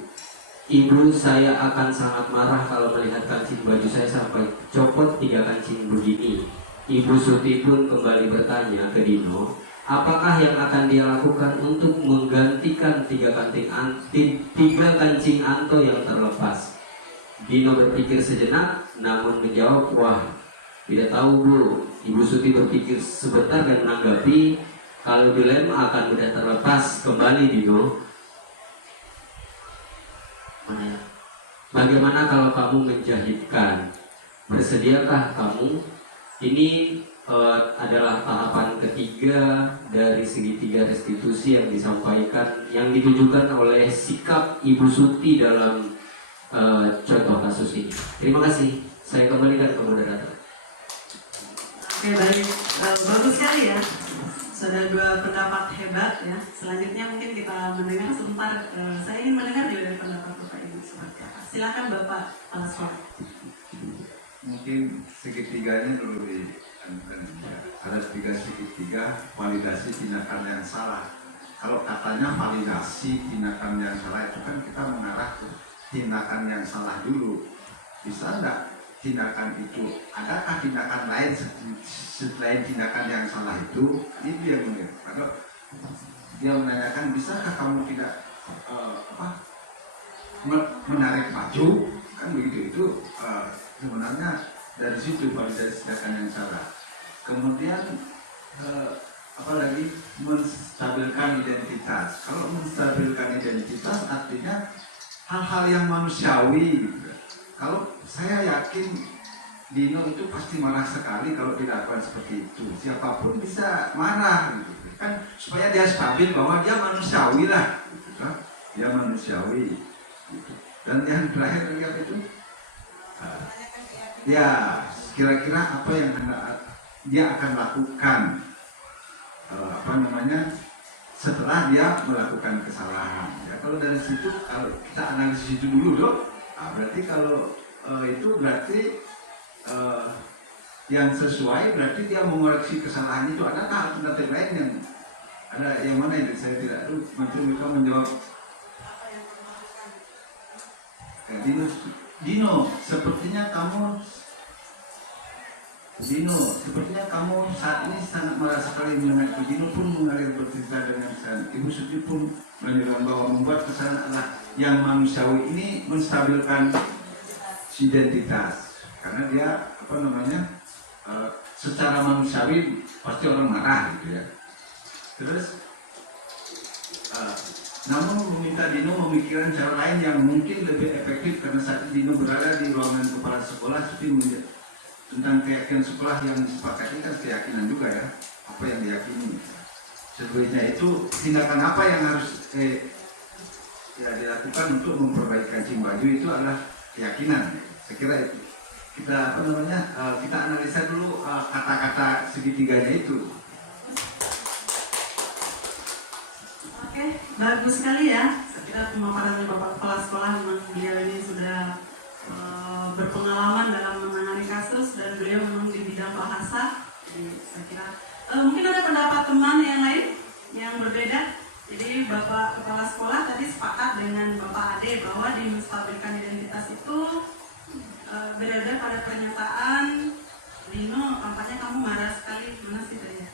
Ibu, saya akan sangat marah kalau melihat kancing baju saya sampai copot 3 kancing begini. Ibu Suti pun kembali bertanya ke Dino, apakah yang akan dia lakukan untuk menggantikan 3 kancing Anto yang terlepas. Dino berpikir sejenak, namun menjawab, wah, tidak tahu Bu. Ibu Suti berpikir sebentar dan menanggapi, kalau dilem akan mudah terlepas. Kembali Dino, bagaimana kalau kamu menjahitkan? Bersediakah kamu? Ini adalah tahapan ketiga dari segitiga restitusi yang disampaikan, yang ditujukan oleh sikap Ibu Suti dalam contoh kasus ini. Terima kasih. Saya kembalikan ke moderator. Oke, baik. Bagus sekali ya. Sudah 2 pendapat hebat ya. Selanjutnya mungkin kita mendengar sebentar. Saya ingin mendengar juga dari pendapat Bapak Ibu seperti apa. Silakan Bapak Kepala Sekolah. Mungkin segitiganya perlu ada 3 segitiga validasi tindakan yang salah. Kalau katanya validasi tindakan yang salah itu kan kita mengarah ke tindakan yang salah dulu. Bisa enggak tindakan itu, adakah tindakan lain selain tindakan yang salah itu? Itu yang benar. Kalau dia menanyakan, bisakah kamu tidak menarik baju, kan begitu, itu sebenarnya dari situ validasi tindakan yang salah. Kemudian apalagi menstabilkan identitas. Kalau menstabilkan identitas artinya hal-hal yang manusiawi gitu. Kalau saya yakin Dino itu pasti marah sekali kalau dilakukan seperti itu. Siapapun bisa marah gitu. Kan supaya dia stabil bahwa dia manusiawi lah gitu, kan? Dia manusiawi gitu. Dan yang terakhir apa itu? Ya, kira-kira apa yang dia akan lakukan setelah dia melakukan kesalahan. Ya, kalau dari situ, kalau kita analisis itu dulu dong. Berarti kalau itu berarti yang sesuai, berarti dia mengoreksi kesalahan itu. Adakah alternatif lain yang ada yang mana yang saya tidak tahu? Nanti mereka menjawab. Dino, sepertinya kamu saat ini sangat marah sekali mendengar. Dino pun mengalir bercerita dengan saya. Ibu Suti pun menjelaskan bahwa membuat kesalahan adalah yang manusiawi ini menstabilkan identitas, karena dia secara manusiawi pasti orang marah gitu ya. Terus namun meminta Dino memikirkan cara lain yang mungkin lebih efektif, karena saat Dino berada di ruangan kepala sekolah seperti tentang keyakinan sekolah yang disepakati kan keyakinan juga ya, apa yang diyakini. Sebenarnya itu tindakan apa yang harus dilakukan untuk memperbaiki kancing baju itu adalah keyakinan. Saya kira itu. Kita kita analisa dulu kata-kata segitiganya itu. Oke, bagus sekali ya. Saya kira pemaparan Bapak Kepala Sekolah memang beliau ini sudah berpengalaman dalam menangani kasus dan beliau memang di bidang bahasa. Jadi saya kira mungkin ada pendapat teman yang lain yang berbeda. Jadi Bapak Kepala Sekolah tadi sepakat dengan Bapak Ade bahwa di menstabilkan identitas itu berada pada pernyataan Dino, tampaknya kamu marah sekali. Mana sih tadi ya?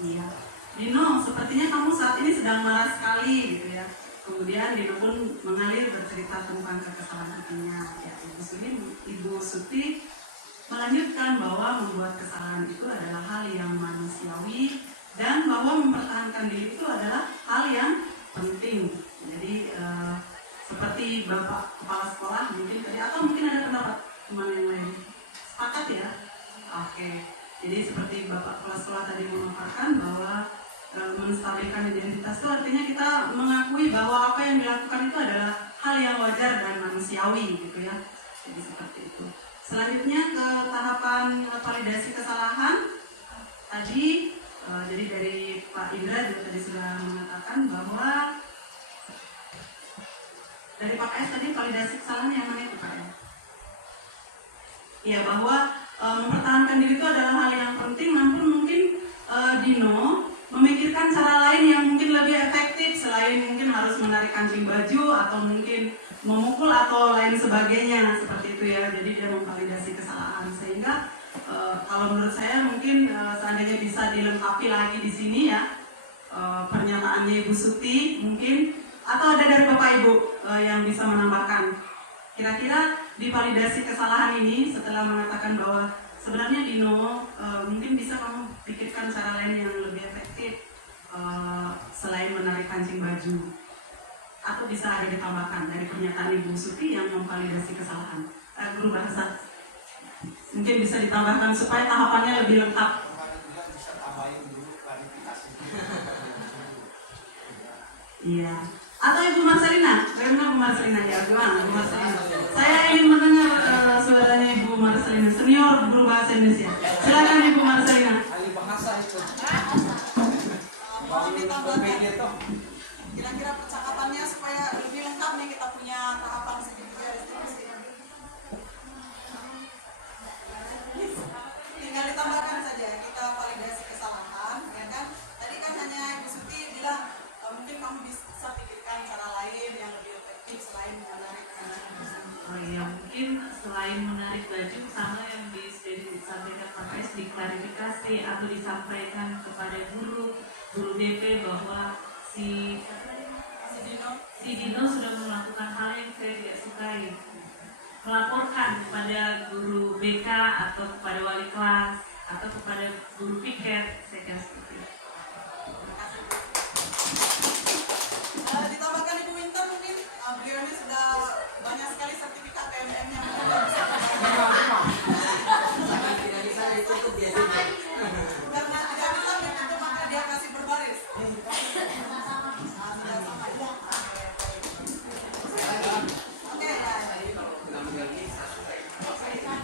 Iya. Dino, sepertinya kamu saat ini sedang marah sekali gitu ya. Kemudian Dino pun mengalir bercerita tentang kekesalan hatinya. Ya, Ibu Suti melanjutkan bahwa membuat kesalahan itu adalah hal yang manusiawi dan bahwa mempertahankan diri itu adalah hal yang penting. Jadi seperti Bapak Kepala Sekolah mungkin tadi, atau mungkin ada pendapat teman yang lain. Sepakat ya? Oke. Jadi seperti Bapak Kepala Sekolah tadi memaparkan bahwa menstabilkan identitas itu artinya kita mengakui bahwa apa yang dilakukan itu adalah hal yang wajar dan manusiawi gitu ya. Jadi seperti itu. Selanjutnya ke tahapan validasi kesalahan. Tadi jadi dari Pak Indra juga tadi sudah mengatakan bahwa dari Pak S tadi validasi kesalahan yang mana itu Pak ya? Ya, bahwa mempertahankan diri itu adalah hal yang penting, namun mungkin Dino memikirkan cara lain yang mungkin lebih efektif kancing baju atau mungkin memukul atau lain sebagainya seperti itu ya. Jadi dia memvalidasi kesalahan sehingga kalau menurut saya mungkin seandainya bisa dilengkapi lagi di sini ya pernyataannya Ibu Suti mungkin, atau ada dari Bapak Ibu yang bisa menambahkan. Kira-kira di validasi kesalahan ini setelah mengatakan bahwa sebenarnya Dino mungkin bisa kamu pikirkan cara lain yang lebih efektif selain menarik kancing baju, atau bisa ada ditambahkan dari pernyataan Ibu Suti yang memvalidasi kesalahan. Guru bahasa mungkin bisa ditambahkan supaya tahapannya lebih lengkap. Iya. Atau Ibu Marcelina, bagaimana Bu Marcelina ya? Gimana Bu Marcelina? Saya ingin mendengar suaranya Ibu Marcelina, senior guru bahasa Indonesia. Silakan Ibu Marcelina. Ahli bahasa itu. Mohon ditambahkan. Kira-kira percakapannya supaya lebih lengkap nih kita punya tahapan segitiga restitusi. Tinggal ditambahkan saja kita validasi kesalahan, ya kan? Tadi kan hanya Ibu Suti bilang mungkin kamu bisa pikirkan cara lain yang lebih efektif selain menarik baju. Oh iya, mungkin selain menarik baju sama yang disampaikan Pak Kais, diklarifikasi atau disampaikan kepada guru DP bahwa si Dino sudah melakukan hal yang saya tidak sukai, melaporkan kepada guru BK atau kepada wali kelas atau kepada guru piket, saya kira seperti itu. Ditambahkan Ibu Winter mungkin, beliau ini sudah banyak sekali sertifikat PMM-nya. Tidak bisa ditutup dia juga. Karena tidak bisa begitu maka dia kasih berbaris. Oke,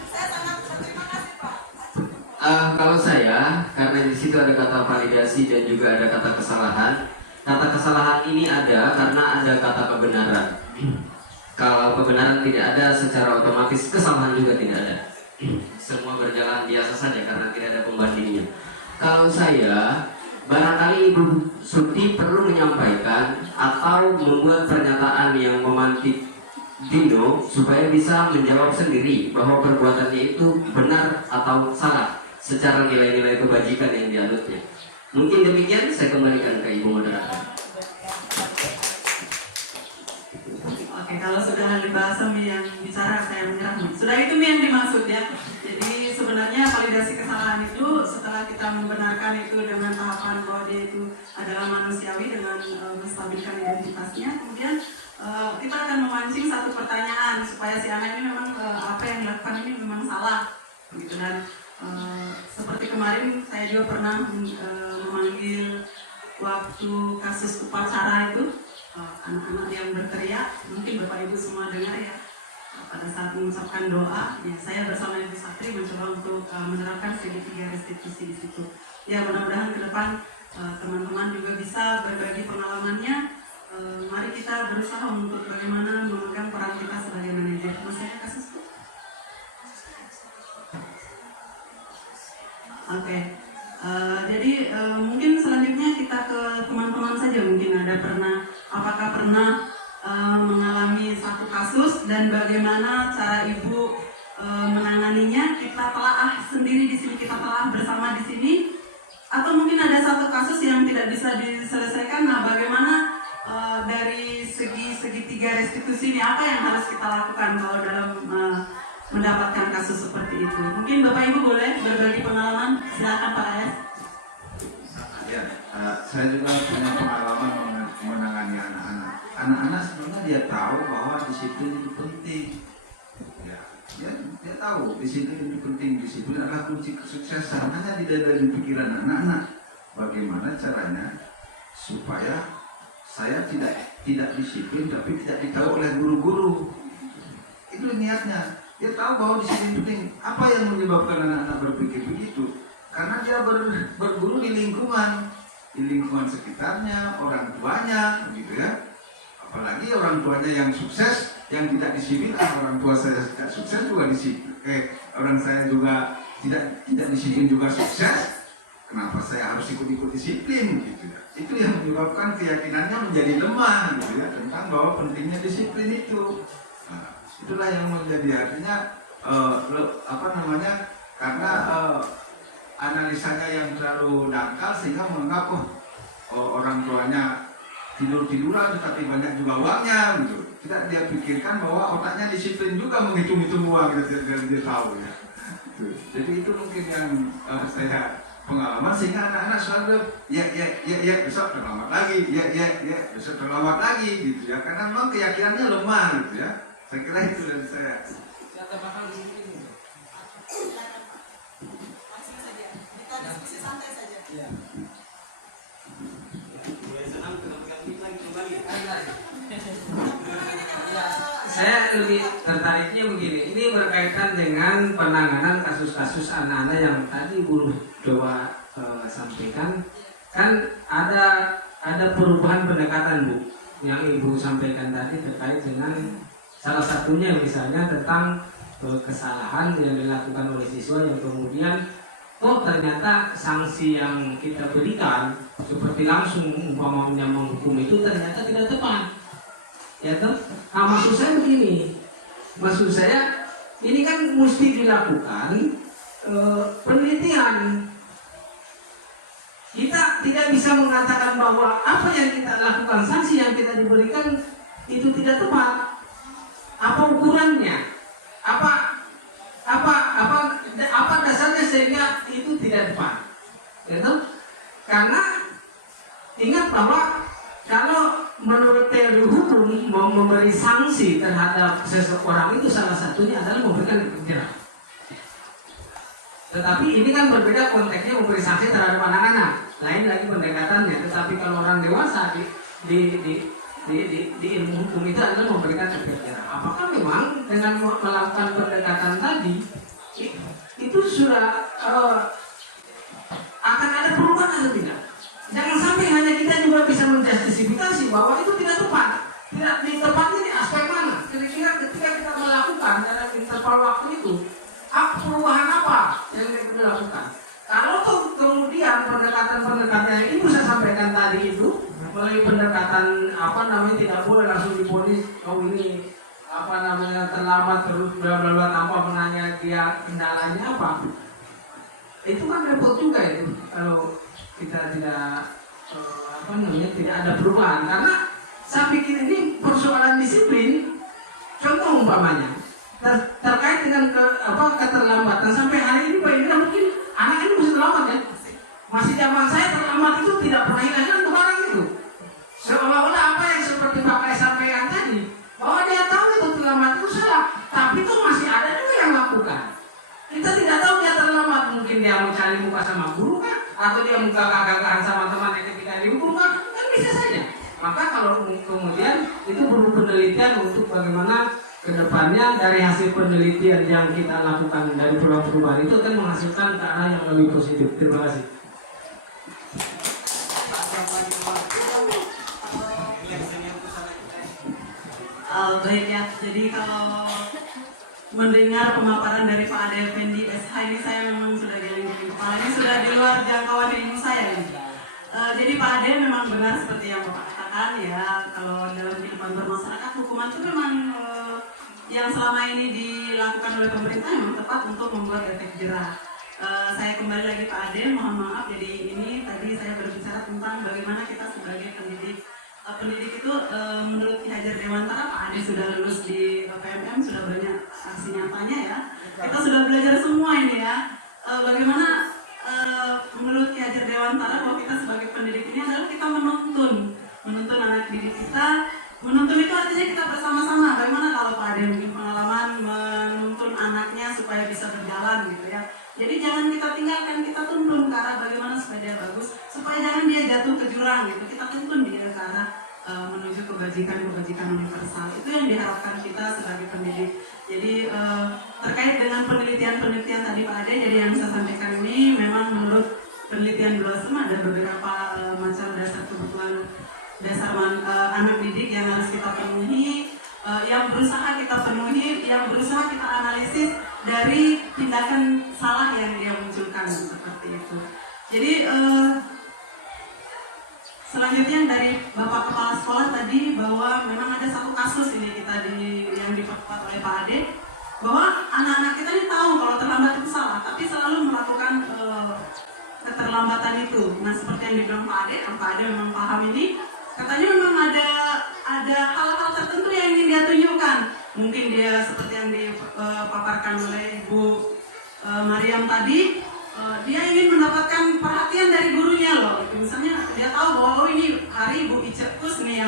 saya sangat berterima kasih Pak. Kalau saya, karena di situ ada kata validasi dan juga ada kata kesalahan. Kata kesalahan ini ada karena ada kata kebenaran. Kalau kebenaran tidak ada, secara otomatis kesalahan juga tidak ada. Semua berjalan biasa saja karena tidak ada pembandingnya. Kalau saya, barangkali Ibu Suti perlu menyampaikan atau membuat pernyataan yang memantik Dino supaya bisa menjawab sendiri bahwa perbuatannya itu benar atau salah secara nilai-nilai kebajikan yang dianutnya. Mungkin demikian, saya kembalikan ke Ibu Moderator. Oke, kalau sudah dibahas Mi yang bicara, saya menyerah. Sudah itu Mi yang dimaksud ya. Jadi sebenarnya validasi kesalahan itu setelah kita membenarkan itu dengan tahapan bahwa dia itu adalah manusiawi dengan menstabilkan identitasnya, kemudian kita akan memancing satu pertanyaan supaya si anak ini memang apa yang dilakukan ini memang salah, begitu. Dan seperti kemarin saya juga pernah memanggil waktu kasus upacara itu anak-anak yang berteriak, mungkin Bapak Ibu semua dengar ya, pada saat mengucapkan doa ya, saya bersama Ibu Satri mencoba untuk menerapkan segitiga restitusi di situ. Ya, mudah-mudahan ke depan teman-teman juga bisa berbagi pengalamannya. Mari kita berusaha untuk bagaimana memegang peran kita sebagai manajer. Masih ada kasus itu? Oke. Jadi mungkin selanjutnya kita ke teman-teman saja. Mungkin apakah pernah mengalami satu kasus dan bagaimana cara Ibu menanganinya? Kita telaah sendiri di sini, kita telaah bersama di sini. Atau mungkin ada satu kasus yang tidak bisa diselesaikan. Nah, bagaimana dari segitiga restitusi ini, apa yang harus kita lakukan kalau dalam mendapatkan kasus seperti itu? Mungkin Bapak Ibu boleh berbagi pengalaman. Silakan Pak Ayas. Ya, saya juga punya pengalaman menangani anak-anak. Anak-anak sebenarnya dia tahu bahwa disiplin itu penting. Ya, dia tahu disiplin itu penting. Disiplin adalah kunci kesuksesan. Hanya di dalam pikiran anak-anak, bagaimana caranya supaya saya tidak disiplin tapi tidak ditahu oleh guru-guru. Itu niatnya. Dia tahu bahwa disiplin penting. Apa yang menyebabkan anak-anak berpikir begitu? Karena dia berguru di lingkungan sekitarnya, orang tuanya, gitu ya. Apalagi orang tuanya yang sukses, yang tidak disiplin. Orang tua saya tidak sukses juga disiplin. Orang saya juga tidak disiplin juga sukses. kenapa saya harus ikut-ikut disiplin gitu ya. Itu yang menyebabkan keyakinannya menjadi lemah gitu ya, tentang bahwa pentingnya disiplin itu. Nah, itulah yang menjadi artinya karena analisanya yang terlalu dangkal sehingga menganggap orang tuanya tidur-tiduran tetapi banyak juga uangnya gitu. Tidak dia pikirkan bahwa otaknya disiplin juga menghitung-hitung uang gitu, dia tahu ya. Jadi itu mungkin yang saya pengalaman, sehingga anak-anak selalu ya besok terlambat lagi, ya besok terlambat lagi gitu ya, karena memang keyakinannya lemah gitu ya. Saya kira itu dari saya. Saya lebih tertariknya begini, ini berkaitan dengan penanganan kasus-kasus anak-anak yang tadi Bu Doa sampaikan. Kan ada perubahan pendekatan Bu, yang Ibu sampaikan tadi terkait dengan salah satunya misalnya tentang kesalahan yang dilakukan oleh siswa yang kemudian ternyata sanksi yang kita berikan seperti langsung umpamanya menghukum itu ternyata tidak tepat. Ya toh? Nah, maksud saya begini, maksud saya ini kan mesti dilakukan penelitian. Kita tidak bisa mengatakan bahwa apa yang kita lakukan, sanksi yang kita diberikan itu tidak tepat. Apa ukurannya? Apa dasarnya sehingga itu tidak tepat? Ya toh? Karena ingat bahwa kalau menurut teori hukum mau memberi sanksi terhadap seseorang itu salah satunya adalah memberikan efek jerah. Tetapi ini kan berbeda konteksnya memberi sanksi terhadap anak-anak, lain lagi pendekatannya. Tetapi kalau orang dewasa di ilmu hukum itu adalah memberikan efek jerah. Apakah memang dengan melakukan pendekatan tadi itu sudah akan ada perubahan atau tidak? Jangan sampai hanya kita juga bisa menjustifikasi bahwa itu tidak tepat. Tidak ditepati di aspek mana? Kira-kira ketika kita melakukan dalam interval waktu itu, perubahan apa yang kita lakukan? Kalau kemudian pendekatan-pendekatan yang Ibu saya sampaikan tadi itu, melalui pendekatan tidak boleh langsung diponis, ini terlambat terus bla tanpa menanya dia kendalanya apa. Itu kan repot juga itu kalau kita tidak tidak ada perubahan, karena saya pikir ini persoalan disiplin. Contoh umpamanya terkait dengan keterlambatan sampai hari ini Pak Indra, mungkin anak ini masih terlambat ya. Masih zaman saya terlambat itu tidak pernah hilang tuh barang itu. Seolah-olah apa yang seperti Pak Kai sampaikan tadi, bahwa dia tahu itu terlambat itu salah, tapi itu masih ada juga yang lakukan. Kita tidak tahu dia terlambat, mungkin dia mau cari muka sama guru kan, atau dia muka gagahan sama temannya ketika dihukum kan bisa saja. Maka kalau kemudian itu perlu penelitian untuk bagaimana kedepannya dari hasil penelitian yang kita lakukan dari perubahan itu akan menghasilkan ke arah yang lebih positif. Terima kasih. Baik ya, jadi kalau mendengar pemaparan dari Pak Ade Effendi SH ini saya memang sudah geleng-geleng kepala, ini sudah di luar jangkauan ilmu saya nih. Jadi Pak Ade memang benar seperti yang Bapak katakan ya, kalau dalam kehidupan bermasyarakat hukuman itu memang yang selama ini dilakukan oleh pemerintah memang tepat untuk membuat efek jerah. Saya kembali lagi Pak Ade, mohon maaf, jadi ini tadi saya berbicara tentang bagaimana kita sebagai pendidik itu menurut Ki Hajar Dewantara, Pak Ade sudah lulus di PMM, sudah banyak aksi nyatanya ya. Kita sudah belajar semua ini ya. Bagaimana menurut Ki Hajar Dewantara bahwa kita sebagai pendidik ini adalah kita menuntun anak didik kita. Menuntun itu artinya kita bersama-sama. Bagaimana kalau Pak Ade mungkin pengalaman menuntun anaknya supaya bisa berjalan gitu ya. Jadi jangan kita tinggalkan, kita tuntun ke arah bagaimana supaya dia bagus, supaya jangan dia jatuh ke jurang gitu. Kita tuntun dia ke arah menuju kebajikan universal. Itu yang diharapkan kita sebagai pendidik. Jadi terkait dengan penelitian tadi Pak Ade, jadi yang saya sampaikan ini memang menurut penelitian BLOSM ada beberapa macam dasar kebutuhan dasar anak didik yang harus kita penuhi, yang berusaha kita penuhi, yang berusaha kita analisis dari tindakan salah yang dia munculkan seperti itu. Jadi selanjutnya dari Bapak Kepala Sekolah tadi bahwa memang ada satu kasus ini kita yang diperkuat oleh Pak Ade, bahwa anak-anak kita ini tahu kalau terlambat itu salah, tapi selalu melakukan keterlambatan itu. Nah, seperti yang dibilang Pak Ade memang paham ini. Katanya memang ada hal-hal tertentu yang ingin dia tunjukkan. Mungkin dia seperti yang dipaparkan oleh Ibu Mariam tadi, dia ingin mendapatkan perhatian dari gurunya loh. Misalnya dia tahu bahwa ini hari Ibu Icekus nih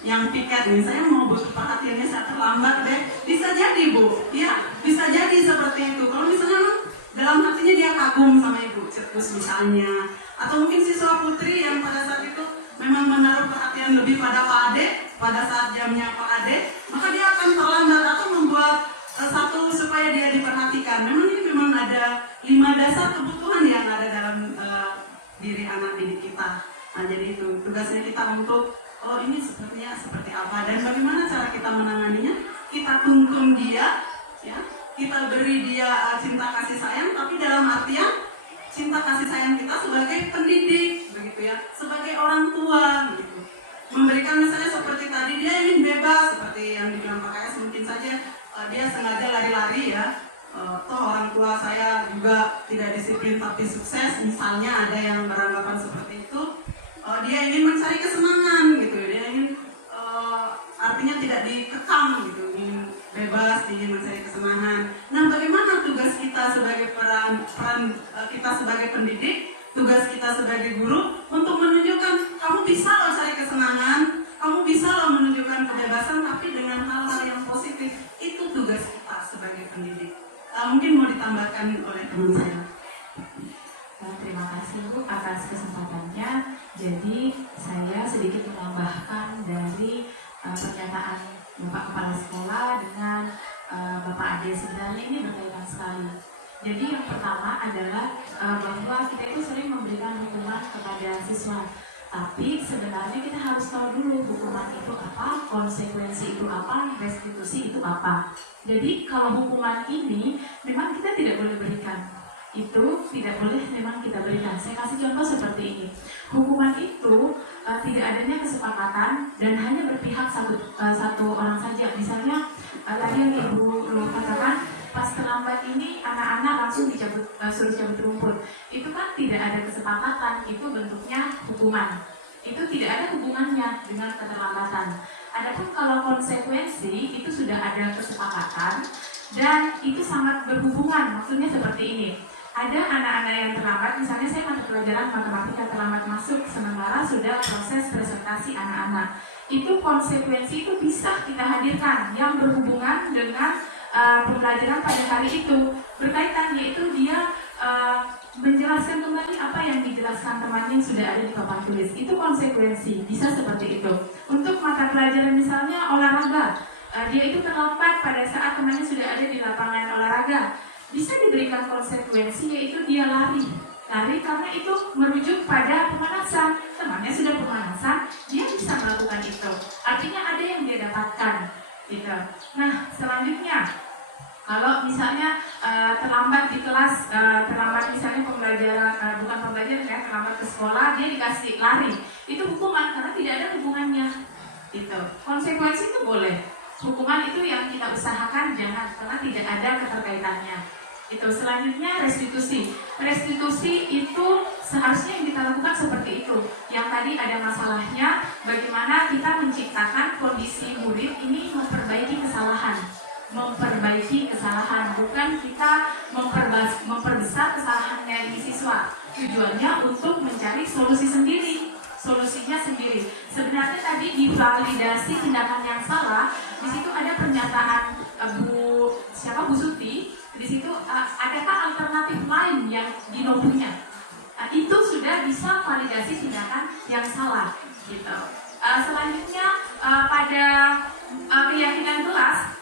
yang piket nih, saya mau butuh perhatiannya, saya terlambat deh. Bisa jadi Bu, ya bisa jadi seperti itu. Kalau misalnya dalam hatinya dia kagum sama Ibu Icekus misalnya, atau mungkin siswa putri yang pada saat itu memang menaruh perhatian lebih pada Pak Ade pada saat jamnya Pak Ade, maka dia akan terlambat atau membuat satu supaya dia diperhatikan. Memang ada 5 dasar kebutuhan yang ada dalam diri anak didik kita. Nah, jadi itu tugasnya kita untuk ini sepertinya seperti apa dan bagaimana cara kita menanganinya. Kita tuntun dia, ya, kita beri dia cinta kasih sayang, tapi dalam artian cinta kasih sayang kita sebagai pendidik, begitu ya, sebagai orang tua, gitu. Memberikan misalnya seperti tadi dia ingin bebas, seperti yang dibilang Pak KS, mungkin saja dia sengaja lari-lari ya. Toh orang tua saya juga tidak disiplin tapi sukses, misalnya ada yang beranggapan seperti itu. Dia ingin mencari kesenangan gitu, dia ingin artinya tidak dikekang gitu, ingin bebas, ingin mencari kesenangan. Nah, bagaimana tugas kita sebagai peran kita sebagai pendidik, tugas kita sebagai guru untuk menunjukkan kamu bisa loh cari kesenangan, kamu bisa loh menunjukkan kebebasan tapi dengan hal-hal yang positif. Itu tugas kita sebagai pendidik. Mungkin mau ditambahkan oleh teman saya. Terima kasih Bu atas kesempatannya. Jadi saya sedikit menambahkan dari pernyataan Bapak Kepala Sekolah dengan Bapak Ade. Sebenarnya ini berkaitan sekali. Jadi yang pertama adalah bahwa kita itu sering memberikan hukuman kepada siswa. Tapi sebenarnya kita harus tahu dulu hukuman itu apa, konsekuensi itu apa, restitusi itu apa. Jadi kalau hukuman ini memang kita tidak boleh berikan. Itu tidak boleh memang kita berikan. Saya kasih contoh seperti ini. Hukuman itu tidak adanya kesepakatan dan hanya berpihak satu orang saja. Misalnya tadi yang Ibu katakan, pas terlambat ini anak-anak langsung suruh cabut rumput. Itu kan tidak ada kesepakatan, itu bentuknya hukuman. Itu tidak ada hubungannya dengan keterlambatan. Adapun kalau konsekuensi itu sudah ada kesepakatan dan itu sangat berhubungan. Maksudnya seperti ini. Ada anak-anak yang terlambat, misalnya saya mata pelajaran matematika terlambat masuk, sementara sudah proses presentasi anak-anak. Itu konsekuensi itu bisa kita hadirkan yang berhubungan dengan pembelajaran pada hari itu. Berkaitan, yaitu dia menjelaskan kembali apa yang dijelaskan temannya yang sudah ada di papan tulis. Itu konsekuensi, bisa seperti itu. Untuk mata pelajaran misalnya olahraga, dia itu terlambat pada saat temannya sudah ada di lapangan olahraga. Bisa diberikan konsekuensi, yaitu dia lari karena itu merujuk pada pemanasan. Temannya sudah pemanasan, dia bisa melakukan itu. Artinya ada yang dia dapatkan gitu. Nah, selanjutnya kalau misalnya terlambat di kelas, terlambat misalnya pembelajaran, bukan pembelajaran ya, terlambat ke sekolah, dia dikasih lari, itu hukuman karena tidak ada hubungannya gitu. Konsekuensi itu boleh, hukuman itu yang kita usahakan jangan, karena tidak ada keterkaitannya. Itu selanjutnya restitusi. Restitusi itu seharusnya yang kita lakukan seperti itu. Yang tadi ada masalahnya, bagaimana kita menciptakan kondisi murid ini memperbaiki kesalahan, bukan kita memperbesar kesalahannya di siswa. Tujuannya untuk mencari solusi sendiri, solusinya sendiri. Sebenarnya tadi di validasi tindakan yang salah, di situ ada pernyataan Bu Suti. Di situ adakah alternatif lain yang dinobuhnya? Itu sudah bisa validasi tindakan yang salah, gitu. Selanjutnya pada keyakinan kelas,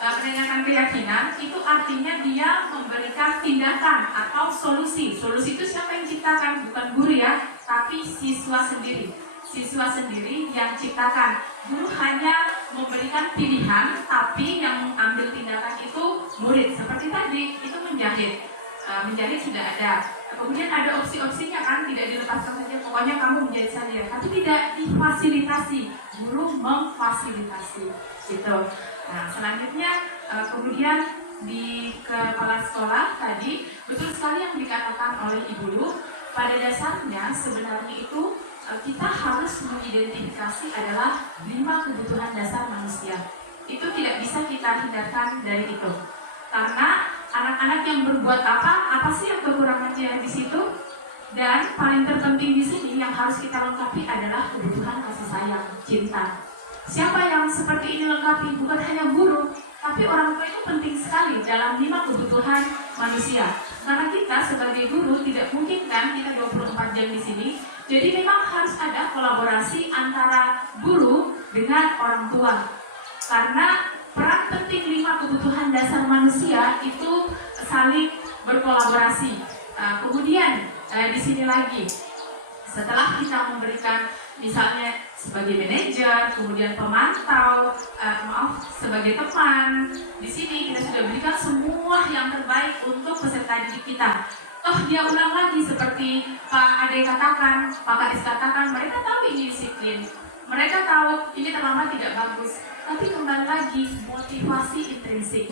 menanyakan keyakinan itu artinya dia memberikan tindakan atau solusi. Solusi itu siapa yang ciptakan? Bukan guru ya, tapi siswa sendiri. Siswa sendiri yang ciptakan. Guru hanya memberikan pilihan, tapi yang mengambil tindakan itu murid. Seperti tadi, itu menjahit. menjadi sudah ada. Kemudian ada opsi-opsinya kan, tidak dilepaskan saja, pokoknya kamu menjadi saja, tapi tidak difasilitasi, guru memfasilitasi gitu. Nah selanjutnya kemudian di kepala sekolah tadi betul sekali yang dikatakan oleh Ibu Lu, pada dasarnya sebenarnya itu kita harus mengidentifikasi adalah 5 kebutuhan dasar manusia. Itu tidak bisa kita hindarkan dari itu. Karena anak-anak yang berbuat apa sih yang kekurangannya di situ? Dan paling terpenting di sini yang harus kita lengkapi adalah kebutuhan kasih sayang, cinta. Siapa yang seperti ini lengkapi? Bukan hanya guru, tapi orang tua itu penting sekali dalam 5 kebutuhan manusia. Karena kita sebagai guru tidak mungkin kan kita 24 jam di sini. Jadi memang harus ada kolaborasi antara guru dengan orang tua. Karena peran penting 5 kebutuhan dasar manusia itu saling berkolaborasi. Kemudian di sini lagi, setelah kita memberikan misalnya sebagai manajer, kemudian pemantau, sebagai teman, di sini kita sudah berikan semua yang terbaik untuk peserta didik kita. Toh dia ulang lagi seperti Pak Ade katakan, Pak Kadis katakan, mereka tahu ini disiplin, mereka tahu ini terlambat tidak bagus. Tapi kembali lagi motivasi intrinsik.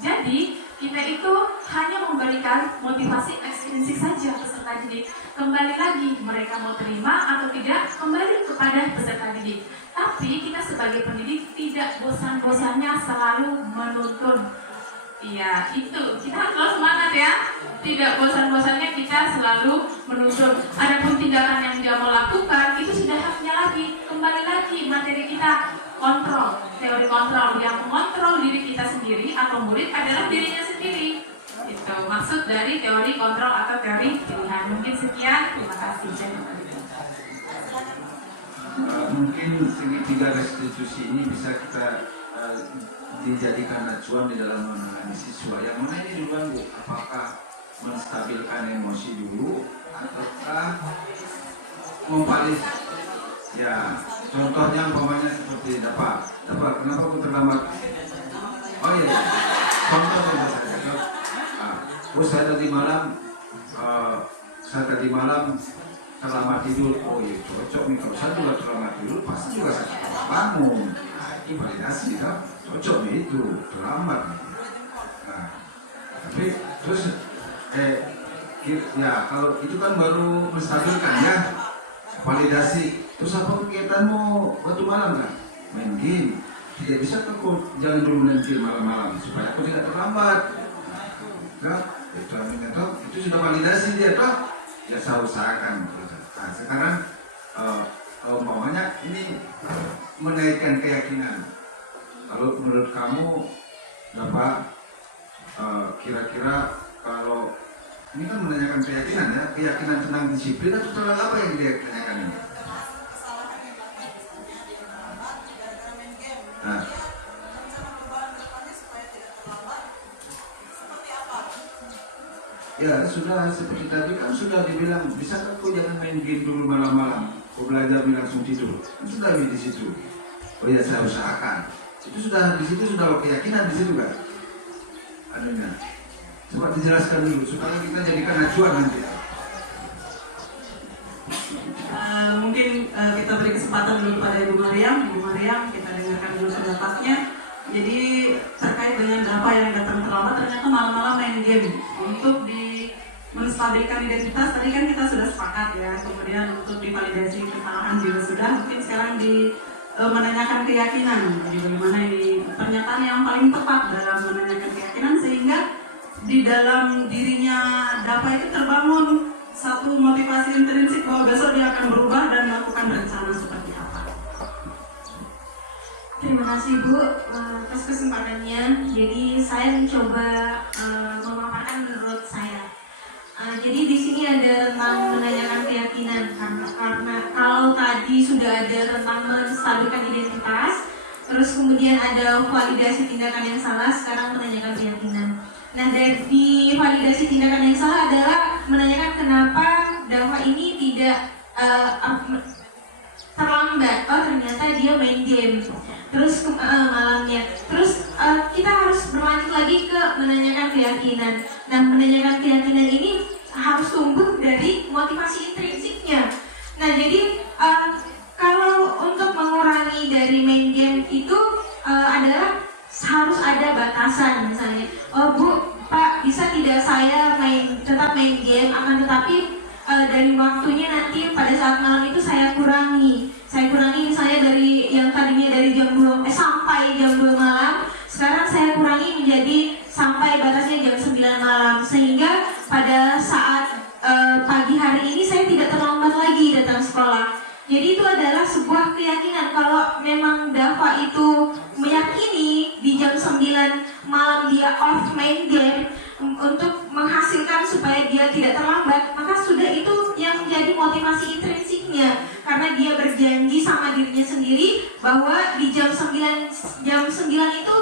Jadi kita itu hanya memberikan motivasi ekstrinsik saja peserta didik. Kembali lagi mereka mau terima atau tidak kembali kepada peserta didik. Tapi kita sebagai pendidik tidak bosan-bosannya selalu menuntun. Iya itu kita harus semangat ya. Tidak bosan-bosannya kita selalu menuntun. Adapun tindakan yang dia mau lakukan itu sudah haknya lagi. Kembali lagi materi kita. Kontrol, teori kontrol yang mengontrol diri kita sendiri atau murid adalah dirinya sendiri. Itu maksud dari teori kontrol atau teori pilihan. Mungkin sekian, terima kasih. Mungkin segitiga restitusi ini bisa kita dijadikan acuan di dalam menangani siswa. Yang mana ini duluan Bu? Apakah menstabilkan emosi dulu ataukah mempalis? Ya, contohnya umpamanya seperti dapat kenapa aku terlambat? Oh iya, contohnya saya tadi malam terlambat tidur. Oh iya, cocok nih kalau saya juga terlambat tidur pasti juga saya bangun. Nah, itu validasi kan, cocok nih itu terlambat. Nah, tapi terus ya kalau itu kan baru menstabilkan ya, validasi. Terus apa kegiatanmu waktu malam kan? Main game. Tidak bisa aku jangan dulu main game malam-malam supaya aku tidak terlambat. Nah, itu sudah validasi dia toh. Ya saya usahakan. Nah, sekarang umpamanya ini menaikkan keyakinan. Kalau menurut kamu Bapak kira-kira kalau ini kan menanyakan keyakinan ya, keyakinan tentang disiplin atau tentang apa yang dia tanyakan ini? Nah. Ya sudah seperti tadi kan sudah dibilang bisa kok jangan main game dulu malam-malam, kau belajar langsung tidur. Sudah di situ. Oh ya saya usahakan. Itu sudah di situ sudah keyakinan di situ kan. Adanya. Coba dijelaskan dulu supaya kita jadikan acuan nanti. Mungkin kita beri kesempatan dulu kepada Ibu Mariam, kita dengarkan dulu pendapatnya. Jadi terkait dengan apa yang datang terlambat, ternyata malam-malam main game untuk menstabilkan identitas. Tadi kan kita sudah sepakat ya, kemudian untuk divalidasi kesalahan juga sudah. Mungkin sekarang menanyakan keyakinan. Jadi bagaimana ini pernyataan yang paling tepat dalam menanyakan keyakinan sehingga di dalam dirinya Dapa itu terbangun satu motivasi intrinsik bahwa besok dia akan berubah dan melakukan rencana seperti apa. Terima kasih Bu atas kesempatannya. Jadi saya mencoba memaparkan menurut saya. Jadi di sini ada tentang menanyakan keyakinan karena kalau tadi sudah ada tentang menstabilkan identitas, terus kemudian ada validasi tindakan yang salah, sekarang menanyakan keyakinan. Nah, dari validasi tindakan yang salah adalah menanyakan kenapa Dava ini tidak terlambat, oh ternyata dia main game. Terus malamnya, terus kita harus berlanjut lagi ke menanyakan keyakinan. Nah, menanyakan keyakinan ini harus tumbuh dari motivasi intrinsiknya. Nah, jadi kalau untuk mengurangi dari main game itu adalah harus ada batasan. Misalnya, oh Bu, Pak, bisa tidak saya tetap main game, akan tetapi dari waktunya nanti pada saat malam itu saya kurangi misalnya dari yang tadinya dari jam 2 sampai jam 2 malam, sekarang saya kurangi menjadi sampai batasnya jam 9 malam, sehingga pada saat pagi hari ini saya tidak terlambat lagi datang sekolah. Jadi itu adalah sebuah keyakinan. Kalau memang Dava itu meyakini di jam 9 malam dia off main game untuk menghasilkan supaya dia tidak terlambat, maka sudah itu yang menjadi motivasi intrinsiknya, karena dia berjanji sama dirinya sendiri bahwa di jam 9 itu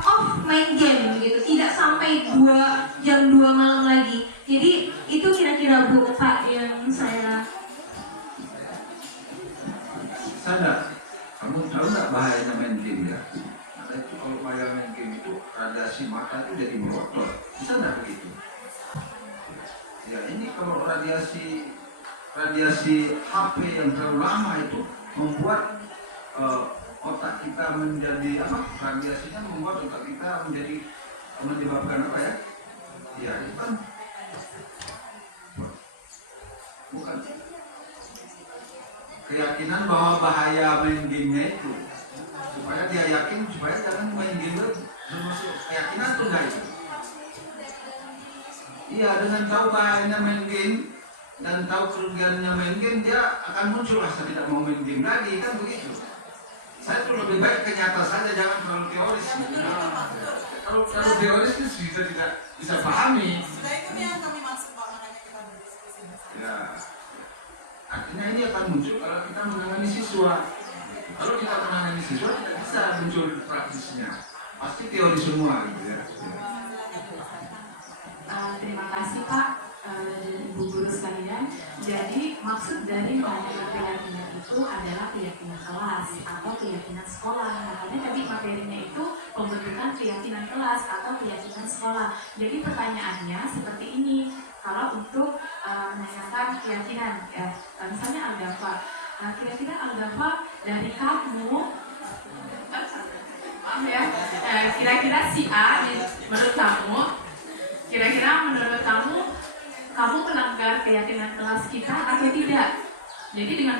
off main game gitu, tidak sampai jam 2 malam lagi. Jadi itu kira-kira Bu Pak yang saya sadar. Kamu tahu nggak bahayanya main game ya? Karena itu kalau main game itu radiasi mata itu jadi melotot. Bisa nggak begitu? Ya ini kalau radiasi HP yang terlalu lama itu membuat otak kita menjadi apa? Radiasinya membuat otak kita menyebabkan apa ya? Ya itu kan bukan keyakinan bahwa bahaya main game-nya itu, supaya dia yakin supaya jangan main game itu, termasuk keyakinan tuh enggak itu. Iya, dengan tahu bahayanya main game dan tahu kerugiannya main game, dia akan muncul rasa tidak mau main game lagi, kan begitu. Saya tuh lebih baik ke nyata saja, jangan terlalu teoris. Kalau terlalu teoris itu tidak bisa pahami. Ya. Artinya ini akan muncul kalau kita menangani siswa. Kalau kita menangani siswa tidak bisa muncul praktisnya. Pasti teori semua gitu ya. Terima kasih Pak, Ibu Guru sekalian. Jadi maksud dari mengajarkan keyakinan itu adalah keyakinan kelas atau keyakinan sekolah. Makanya tadi materinya itu pembentukan keyakinan kelas atau keyakinan sekolah. Jadi pertanyaannya seperti ini. Kalau untuk menanyakan keyakinan, ya, misalnya Al-Dafa, kira-kira Al-Dafa dari kamu, kira-kira si A menurut kamu, kamu melanggar keyakinan kelas kita atau tidak? Jadi dengan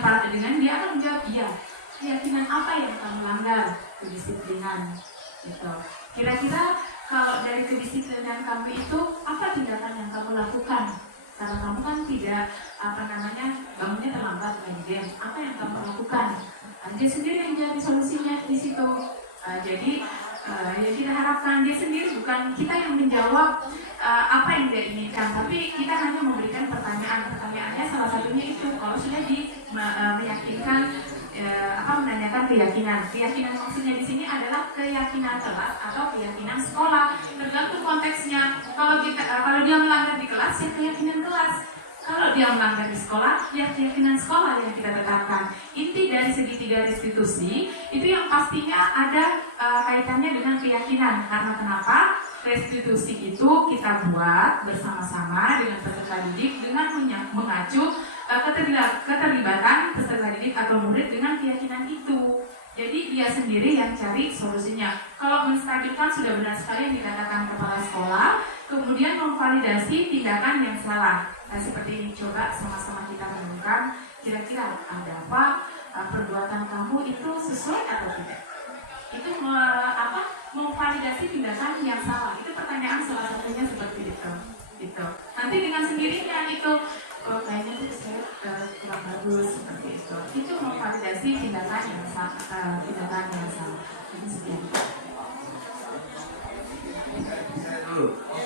dia akan menjawab iya. Keyakinan apa yang kamu langgar? Kedisiplinan, gitu. Kira-kira kalau dari kedisiplinan kamu itu apa tindakan yang kamu lakukan? Karena kamu kan tidak bangunnya terlambat main game. Apa yang kamu lakukan? Dia sendiri yang jadi solusinya di situ. Jadi yang kita harapkan dia sendiri, bukan kita yang menjawab apa yang dia inginkan, tapi kita hanya memberikan pertanyaan. Pertanyaannya salah satunya itu kalau sudah meyakinkan menanyakan keyakinan. Keyakinan maksudnya di sini adalah keyakinan kelas atau keyakinan sekolah. Tergantung konteksnya. Kalau dia melanggar di kelas, ya keyakinan kelas. Kalau dia melanggar di sekolah, ya keyakinan sekolah yang kita tetapkan. Inti dari segitiga restitusi itu yang pastinya ada kaitannya dengan keyakinan. Karena kenapa? Restitusi itu kita buat bersama-sama dengan peserta didik dengan mengacu keterlibatan peserta didik atau murid dengan keyakinan itu. Jadi dia sendiri yang cari solusinya. Kalau menstabilkan sudah benar sekali yang dikatakan kepala sekolah, kemudian memvalidasi tindakan yang salah. Nah seperti ini, coba sama-sama kita menemukan kira-kira ada apa perbuatan kamu itu sesuai atau tidak. Itu memvalidasi tindakan yang salah. Itu pertanyaan salah satunya seperti itu. Gitu. Nanti dengan sendirinya itu kayaknya itu saya kurang bagus seperti itu. Itu memvalidasi tindakan yang salah. Jadi sekian.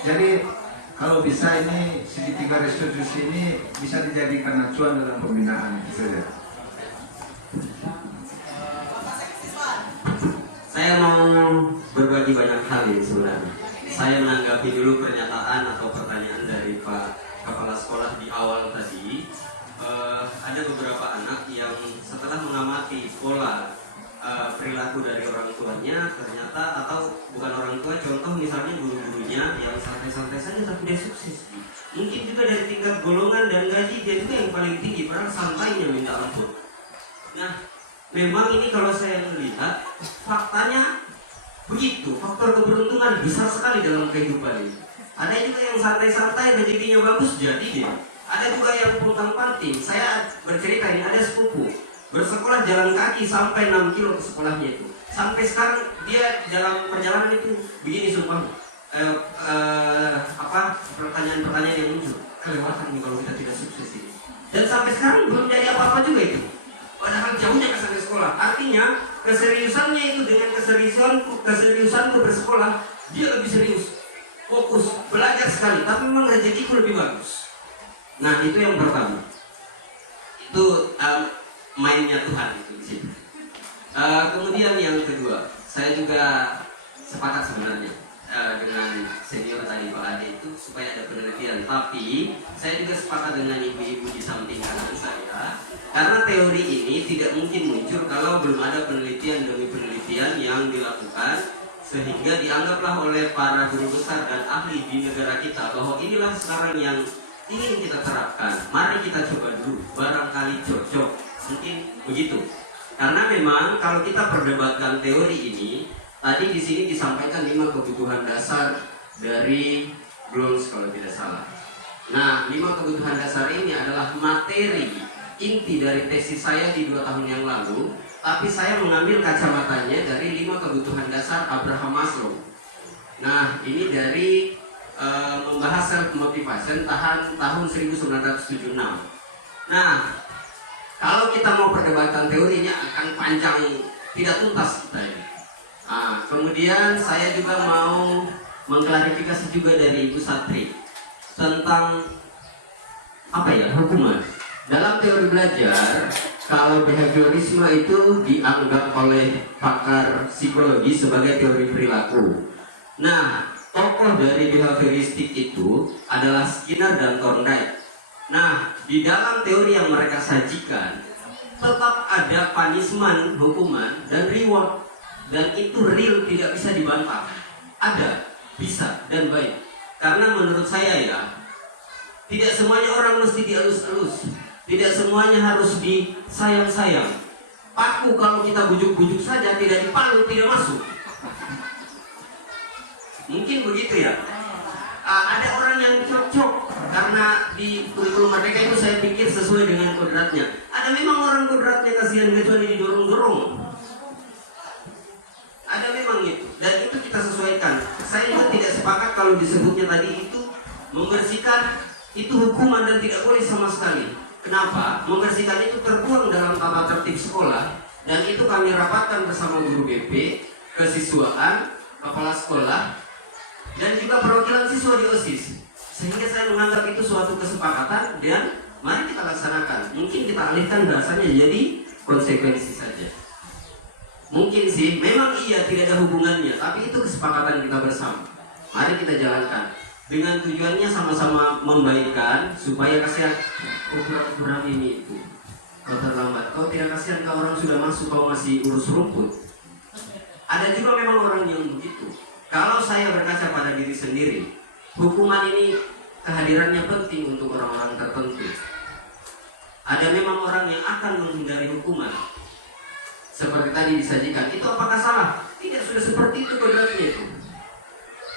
Jadi kalau bisa ini segitiga restitusi ini bisa dijadikan acuan dalam pembinaan saja. Saya mau berbagi banyak hal ini sebenarnya. Saya menanggapi dulu pernyataan atau pertanyaan dari Pak Kepala Sekolah di awal tadi. ada beberapa anak yang setelah mengamati pola perilaku dari orang tuanya, ternyata atau bukan orang tua, contoh misalnya guru-gurunya yang santai-santai saja tapi dia sukses. Mungkin juga dari tingkat golongan dan gaji dia juga yang paling tinggi, padahal santainya minta ampun. Nah, memang ini kalau saya melihat faktanya begitu, faktor keberuntungan besar sekali dalam kehidupan ini. Ada juga yang santai-santai rezekinya bagus jadi dia. Ada juga yang pontang-panting. Saya bercerita ini, ada sepupu bersekolah jalan kaki sampai 6 kilo ke sekolahnya itu. Sampai sekarang dia dalam perjalanan itu begini sumpah. Pertanyaan-pertanyaan yang muncul. Kelewatan nih kalau kita tidak sukses ini. Dan sampai sekarang belum jadi apa-apa juga itu. Padahal jauhnya sampai sekolah. Artinya keseriusannya itu dengan keseriusanku bersekolah, dia lebih serius, fokus, belajar sekali. Tapi memang rezekiku lebih bagus. Nah itu yang pertama. Itu mainnya Tuhan itu di situ. Kemudian yang kedua, saya juga sepakat sebenarnya dengan senior tadi Pak Ade itu supaya ada penelitian. Tapi saya juga sepakat dengan ibu-ibu di samping kanan saya, karena teori ini tidak mungkin muncul kalau belum ada penelitian demi penelitian yang dilakukan, sehingga dianggaplah oleh para guru besar dan ahli di negara kita bahwa inilah sekarang yang ingin kita terapkan. Mari kita coba dulu, barangkali cocok. Mungkin begitu. Karena memang kalau kita perdebatkan teori ini, tadi di sini disampaikan 5 kebutuhan dasar dari Bloom's kalau tidak salah. Nah, 5 kebutuhan dasar ini adalah materi inti dari tesis saya di 2 tahun yang lalu, tapi saya mengambil kacamatanya dari 5 kebutuhan dasar Abraham Maslow. Nah, ini dari membahas self motivation tahun 1976. Nah, kalau kita mau perdebatan teorinya akan panjang, tidak tuntas kita ini. Nah, kemudian saya juga mau mengklarifikasi juga dari Ibu Satri tentang hukuman. Dalam teori belajar, kalau behaviorisme itu dianggap oleh pakar psikologi sebagai teori perilaku. Nah, tokoh dari behavioristik itu adalah Skinner dan Thorndike. Nah, di dalam teori yang mereka sajikan tetap ada punishment, hukuman, dan reward. Dan itu real, tidak bisa dibantah. Ada, bisa, dan baik. Karena menurut saya ya, tidak semuanya orang mesti dielus-elus. Tidak semuanya harus disayang-sayang. Paku kalau kita bujuk-bujuk saja, tidak dipalu, tidak masuk. Mungkin begitu ya. Ada orang yang cocok karena di kurikulum Merdeka itu saya pikir sesuai dengan kodratnya. Ada memang orang kodratnya kasihan kecuali didorong-dorong. Ada memang itu, dan itu kita sesuaikan. Saya juga tidak sepakat kalau disebutnya tadi itu membersihkan itu hukuman dan tidak boleh sama sekali. Kenapa? Membersihkan itu tertuang dalam tata tertib sekolah, dan itu kami rapatkan bersama guru BP, kesiswaan, kepala sekolah, dan juga perwakilan siswa di OSIS. Sehingga saya menganggap itu suatu kesepakatan dan mari kita laksanakan. Mungkin kita alihkan bahasanya jadi konsekuensi saja. Mungkin sih, memang iya tidak ada hubungannya, tapi itu kesepakatan kita bersama. Mari kita jalankan. Dengan tujuannya sama-sama membaikkan supaya kasihan kurang ini itu. Kau terlambat, kau tidak kasihan kau orang sudah masuk, kau masih urus rumput. Ada juga memang orang yang begitu. Kalau saya berkaca pada diri sendiri, hukuman ini kehadirannya penting untuk orang-orang tertentu. Ada memang orang yang akan menghindari hukuman. Seperti tadi disajikan, itu apakah salah? Tidak, sudah seperti itu kodratnya itu.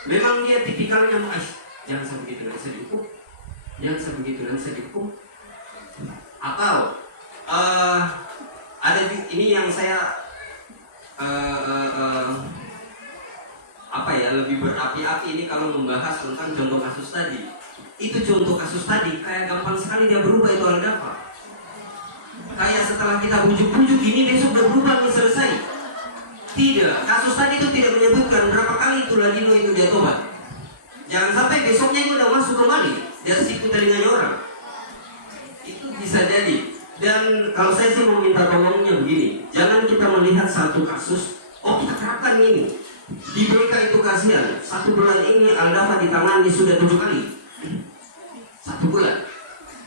Memang dia tipikalnya, jangan sebegitu dan saya dihukum, jangan sebegitu dan saya dihukum. Atau ada ini yang saya lebih berapi-api ini kalau membahas tentang contoh kasus tadi. Itu contoh kasus tadi kayak gampang sekali dia berubah, itu Al-Dafa. Kayak setelah kita bujuk-bujuk ini besok udah berubah nih, selesai. Tidak, kasus tadi itu tidak menyebutkan berapa kali itu Ladino itu dia tobat. Jangan sampai besoknya itu udah masuk kembali dari situ telinganya orang. Itu bisa jadi. Dan kalau saya sih mau minta tolongnya begini, jangan kita melihat satu kasus, oh kita terapkan ini. Di BK itu kasihan, 1 bulan ini Al-Dafa ditangani sudah 7 kali. 1 bulan.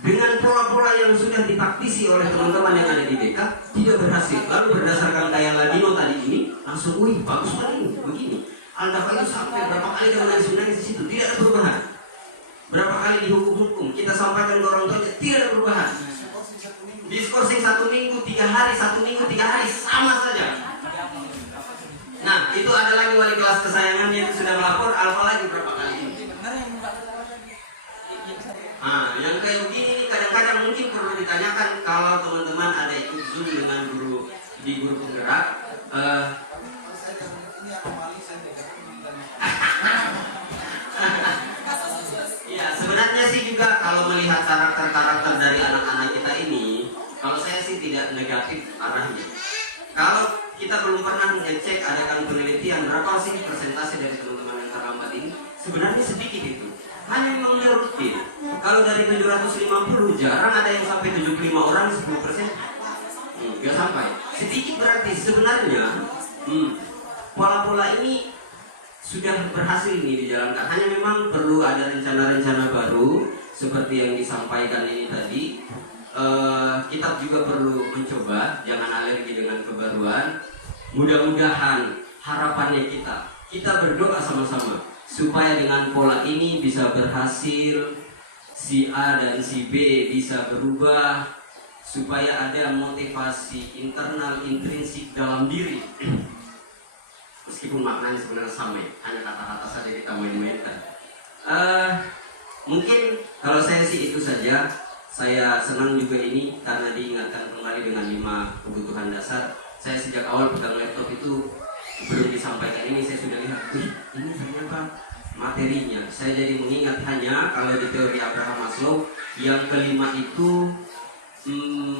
dengan pola-pola yang sudah ditaktisi oleh teman-teman yang ada di BK tidak berhasil. Lalu berdasarkan kayak Ladino tadi ini langsung, wih bagus banget ini, begini. Al-Dafa itu sampai berapa kali dia menangis di situ, tidak ada perubahan. Berapa kali dihukum-hukum, kita sampaikan ke orang tuanya, tidak ada perubahan. Diskorsing 1 minggu, 3 hari, 1 minggu, 3 hari, sama saja. Nah, itu ada lagi wali kelas kesayangannya yang sudah melapor, Alfa lagi berapa kali ini. Nah, yang kayak begini ini kadang-kadang mungkin perlu ditanyakan kalau teman-teman ada ikut Zoom dengan guru di guru penggerak. Ya, sebenarnya sih juga kalau melihat karakter-karakter dari anak-anak kita ini, kalau saya sih tidak negatif arahnya. Kalau kita belum pernah ngecek adakan penelitian berapa sih persentase dari teman-teman yang terlambat ini, sebenarnya sedikit itu. Hanya memang rutin. Kalau dari 750 jarang ada yang sampai 75 orang 10%. Gak sampai. Sedikit berarti sebenarnya pola-pola ini sudah berhasil nih dijalankan. Hanya memang perlu ada rencana-rencana baru seperti yang disampaikan ini tadi. Kita juga perlu mencoba, jangan alergi dengan kebaruan. Mudah-mudahan harapannya kita berdoa sama-sama supaya dengan pola ini bisa berhasil, si A dan si B bisa berubah, supaya ada motivasi internal intrinsik dalam diri. Meskipun maknanya sebenarnya sama, hanya kata-kata saja kita main-mainkan. Mungkin kalau saya sih itu saja. Saya senang juga ini karena diingatkan kembali dengan 5 kebutuhan dasar. Saya sejak awal pegang laptop itu belum disampaikan ini, saya sudah lihat, ini ternyata materinya. Saya jadi mengingat hanya kalau di teori Abraham Maslow yang kelima itu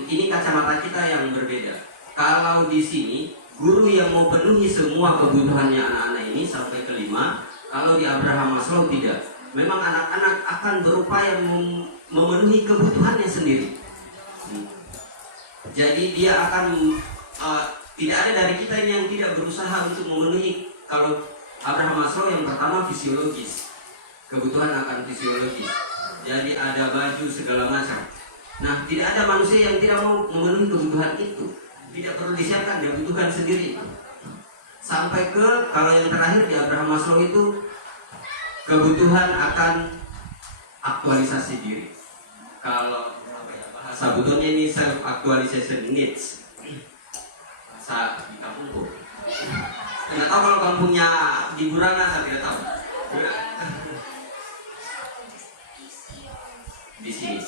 ini kacamata kita yang berbeda. Kalau di sini guru yang mau penuhi semua kebutuhannya anak-anak ini sampai kelima, kalau di Abraham Maslow tidak. Memang anak-anak akan berupaya memenuhi kebutuhannya sendiri. Jadi dia akan tidak ada dari kita ini yang tidak berusaha untuk memenuhi. Kalau Abraham Maslow yang pertama fisiologis, kebutuhan akan fisiologis. Jadi ada baju segala macam. Nah, tidak ada manusia yang tidak mau memenuhi kebutuhan itu. Tidak perlu disiapkan, dia butuhkan sendiri. Sampai ke kalau yang terakhir di Abraham Maslow itu kebutuhan akan aktualisasi diri. Kalau bahasa butuhnya ini self actualization needs. Bahasa di kampungku. Tidak tahu kalau kampungnya di Burana, saya tidak tahu. Di sini.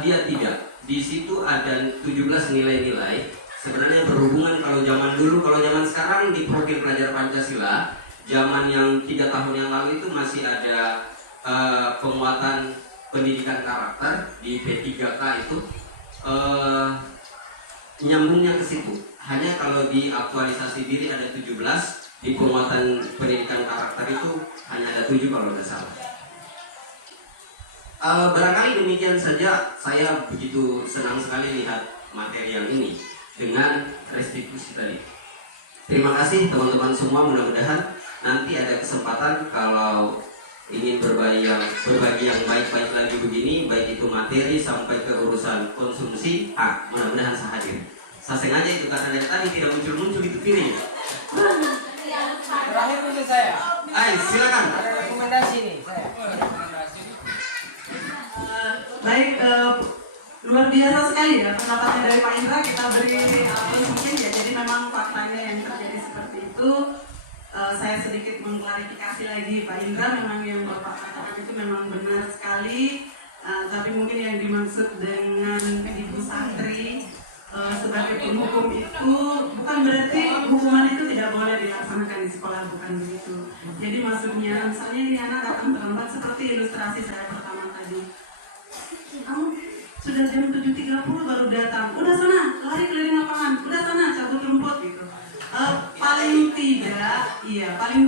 Dia tidak. Di situ ada 17 nilai-nilai. Sebenarnya berhubungan kalau zaman sekarang di profil pelajar Pancasila. Zaman yang 3 tahun yang lalu itu masih ada penguatan pendidikan karakter di P3K itu nyambungnya ke situ. Hanya kalau di aktualisasi diri ada 17, di penguatan pendidikan karakter itu hanya ada 7 kalau tidak salah. Barangkali demikian saja. Saya begitu senang sekali lihat materi yang ini dengan restitusi tadi. Terima kasih teman-teman semua, mudah-mudahan nanti ada kesempatan kalau ingin berbagi yang baik-baik lagi begini, baik itu materi sampai ke urusan konsumsi, mudah-mudahan saya hadir. Saya sengaja itu karena dari tadi tidak muncul-muncul itu piring. Terakhir untuk saya. Silakan. Ada rekomendasi nih saya. Baik, luar biasa sekali ya pendapatnya dari Pak Indra. Kita beri mungkin ya, jadi memang faktanya yang terjadi seperti itu. Saya sedikit mengklarifikasi lagi, Pak Indra memang yang Bapak katakan itu memang benar sekali, tapi mungkin yang dimaksud dengan ibu santri sebagai penghukum itu bukan berarti hukuman itu tidak boleh dilaksanakan di sekolah, bukan begitu. Jadi maksudnya misalnya ini anak datang terlambat seperti ilustrasi saya pertama tadi, kamu sudah jam 7.30 baru datang, udah sana lari keliling lapangan, udah sana cabut rumput gitu. Paling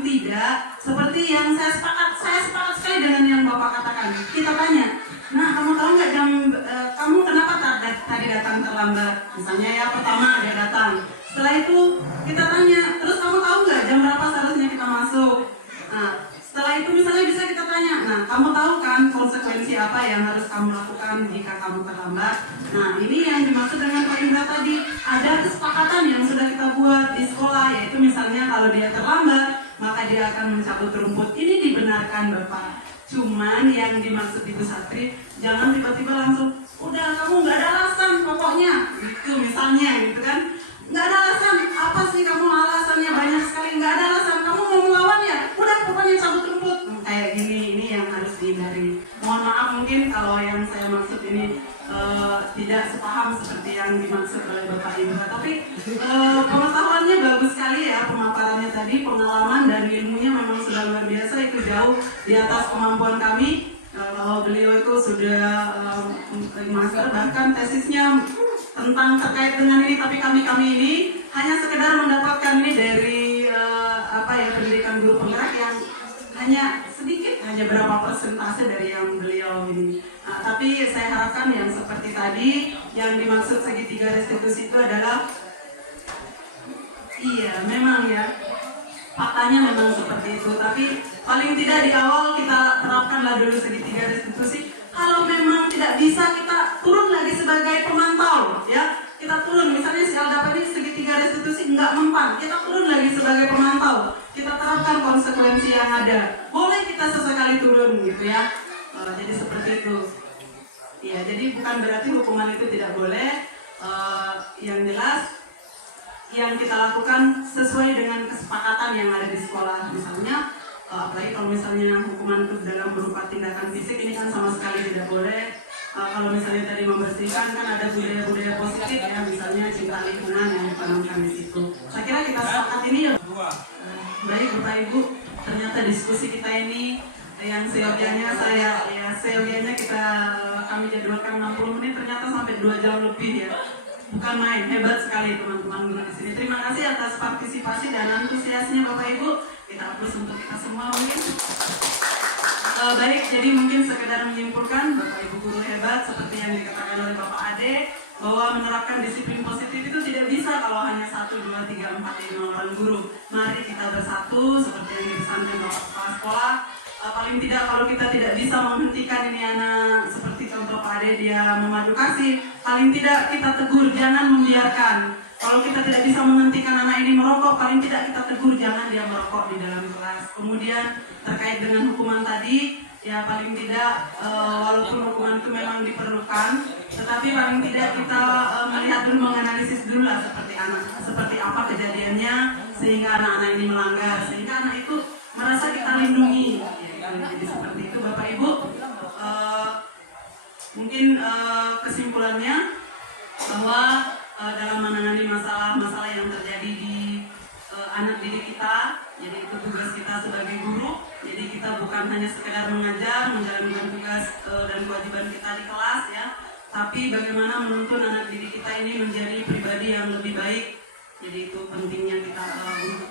tidak seperti yang saya sepakat sekali dengan yang Bapak katakan. Kita tanya, nah kamu tahu nggak kamu kenapa tadi datang terlambat? Misalnya ya pertama dia datang, setelah itu kita tanya, terus kamu tahu nggak jam berapa seharusnya kita masuk? Nah setelah itu misalnya bisa kita tanya, tanya, nah kamu tahu kan konsekuensi apa yang harus kamu lakukan jika kamu terlambat? Nah ini yang dimaksud dengan Pak Indra tadi. Ada kesepakatan yang sudah kita buat di sekolah, yaitu misalnya kalau dia terlambat maka dia akan mencabut rumput. Ini dibenarkan Bapak. Cuman yang dimaksud Ibu Satri, jangan tiba-tiba langsung, udah kamu nggak ada alasan pokoknya, gitu misalnya gitu kan. Nggak ada alasan, apa sih kamu alasannya banyak sekali, nggak ada alasan, kamu mau melawan ya, udah pokoknya cabut rumput. Kayak gini, ini yang harus dihindari. Mohon maaf mungkin kalau yang saya maksud ini tidak sepaham seperti yang dimaksud oleh Bapak Indra, tapi pengetahuannya bagus sekali ya, pemaparannya tadi, pengalaman dan ilmunya memang sudah luar biasa, itu jauh di atas kemampuan kami. Kalau beliau itu sudah master, bahkan tesisnya tentang terkait dengan ini, tapi kami ini hanya sekedar mendapatkan ini dari pendidikan guru penggerak yang hanya sedikit, hanya berapa persentase dari yang beliau ini. Tapi saya harapkan yang seperti tadi, yang dimaksud segitiga restitusi itu adalah, iya memang ya, faktanya memang seperti itu. Tapi paling tidak di awal kita terapkanlah dulu segitiga restitusi. Kalau memang tidak bisa, kita turun lagi sebagai pemantau, ya. Kita turun, misalnya si Aldapan ini segitiga restitusi nggak mempan, kita turun lagi sebagai pemantau. Kita terapkan konsekuensi yang ada. Boleh kita sesekali turun, gitu ya. Jadi seperti itu. Ya, jadi bukan berarti hukuman itu tidak boleh. Yang jelas, yang kita lakukan sesuai dengan kesepakatan yang ada di sekolah. Misalnya, apalagi kalau misalnya hukuman itu dalam berupa tindakan fisik, ini kan sama sekali tidak boleh. Kalau misalnya tadi membersihkan, kan ada budaya-budaya positif ya, misalnya cinta lingkungan yang ditanamkan di situ. Saya kira kita sepakat ini ya. Baik Bapak Ibu, ternyata diskusi kita ini yang seyogianya kami jadwalkan 60 menit, ternyata sampai 2 jam lebih ya. Bukan main, hebat sekali teman-teman guru di sini. Terima kasih atas partisipasi dan antusiasnya Bapak Ibu. Kita hapus untuk kita semua mungkin. Baik, jadi mungkin sekedar menyimpulkan, Bapak Ibu guru hebat seperti yang dikatakan oleh Bapak Ade, bahwa menerapkan disiplin positif itu tidak bisa kalau hanya 1, 2, 3, 4, 5 guru. Mari kita bersatu seperti yang dipesankan Bapak Kepala Sekolah. Paling tidak kalau kita tidak bisa menghentikan ini anak, seperti contoh Pak Ade dia memadu kasih, paling tidak kita tegur, jangan membiarkan. Kalau kita tidak bisa menghentikan anak ini merokok, paling tidak kita tegur, jangan dia merokok di dalam kelas. Kemudian terkait dengan hukuman tadi, ya paling tidak walaupun hukuman itu memang diperlukan, tetapi paling tidak kita melihat dulu, menganalisis dulu lah seperti apa kejadiannya sehingga anak-anak ini melanggar, sehingga anak itu merasa kita lindungi. Jadi seperti itu Bapak Ibu. Mungkin kesimpulannya bahwa dalam menangani masalah-masalah yang terjadi di anak didik kita, jadi itu tugas kita sebagai guru. Jadi kita bukan hanya sekedar mengajar, menjalankan tugas dan kewajiban kita di kelas ya, tapi bagaimana menuntun anak didik kita ini menjadi pribadi yang lebih baik. Jadi itu pentingnya kita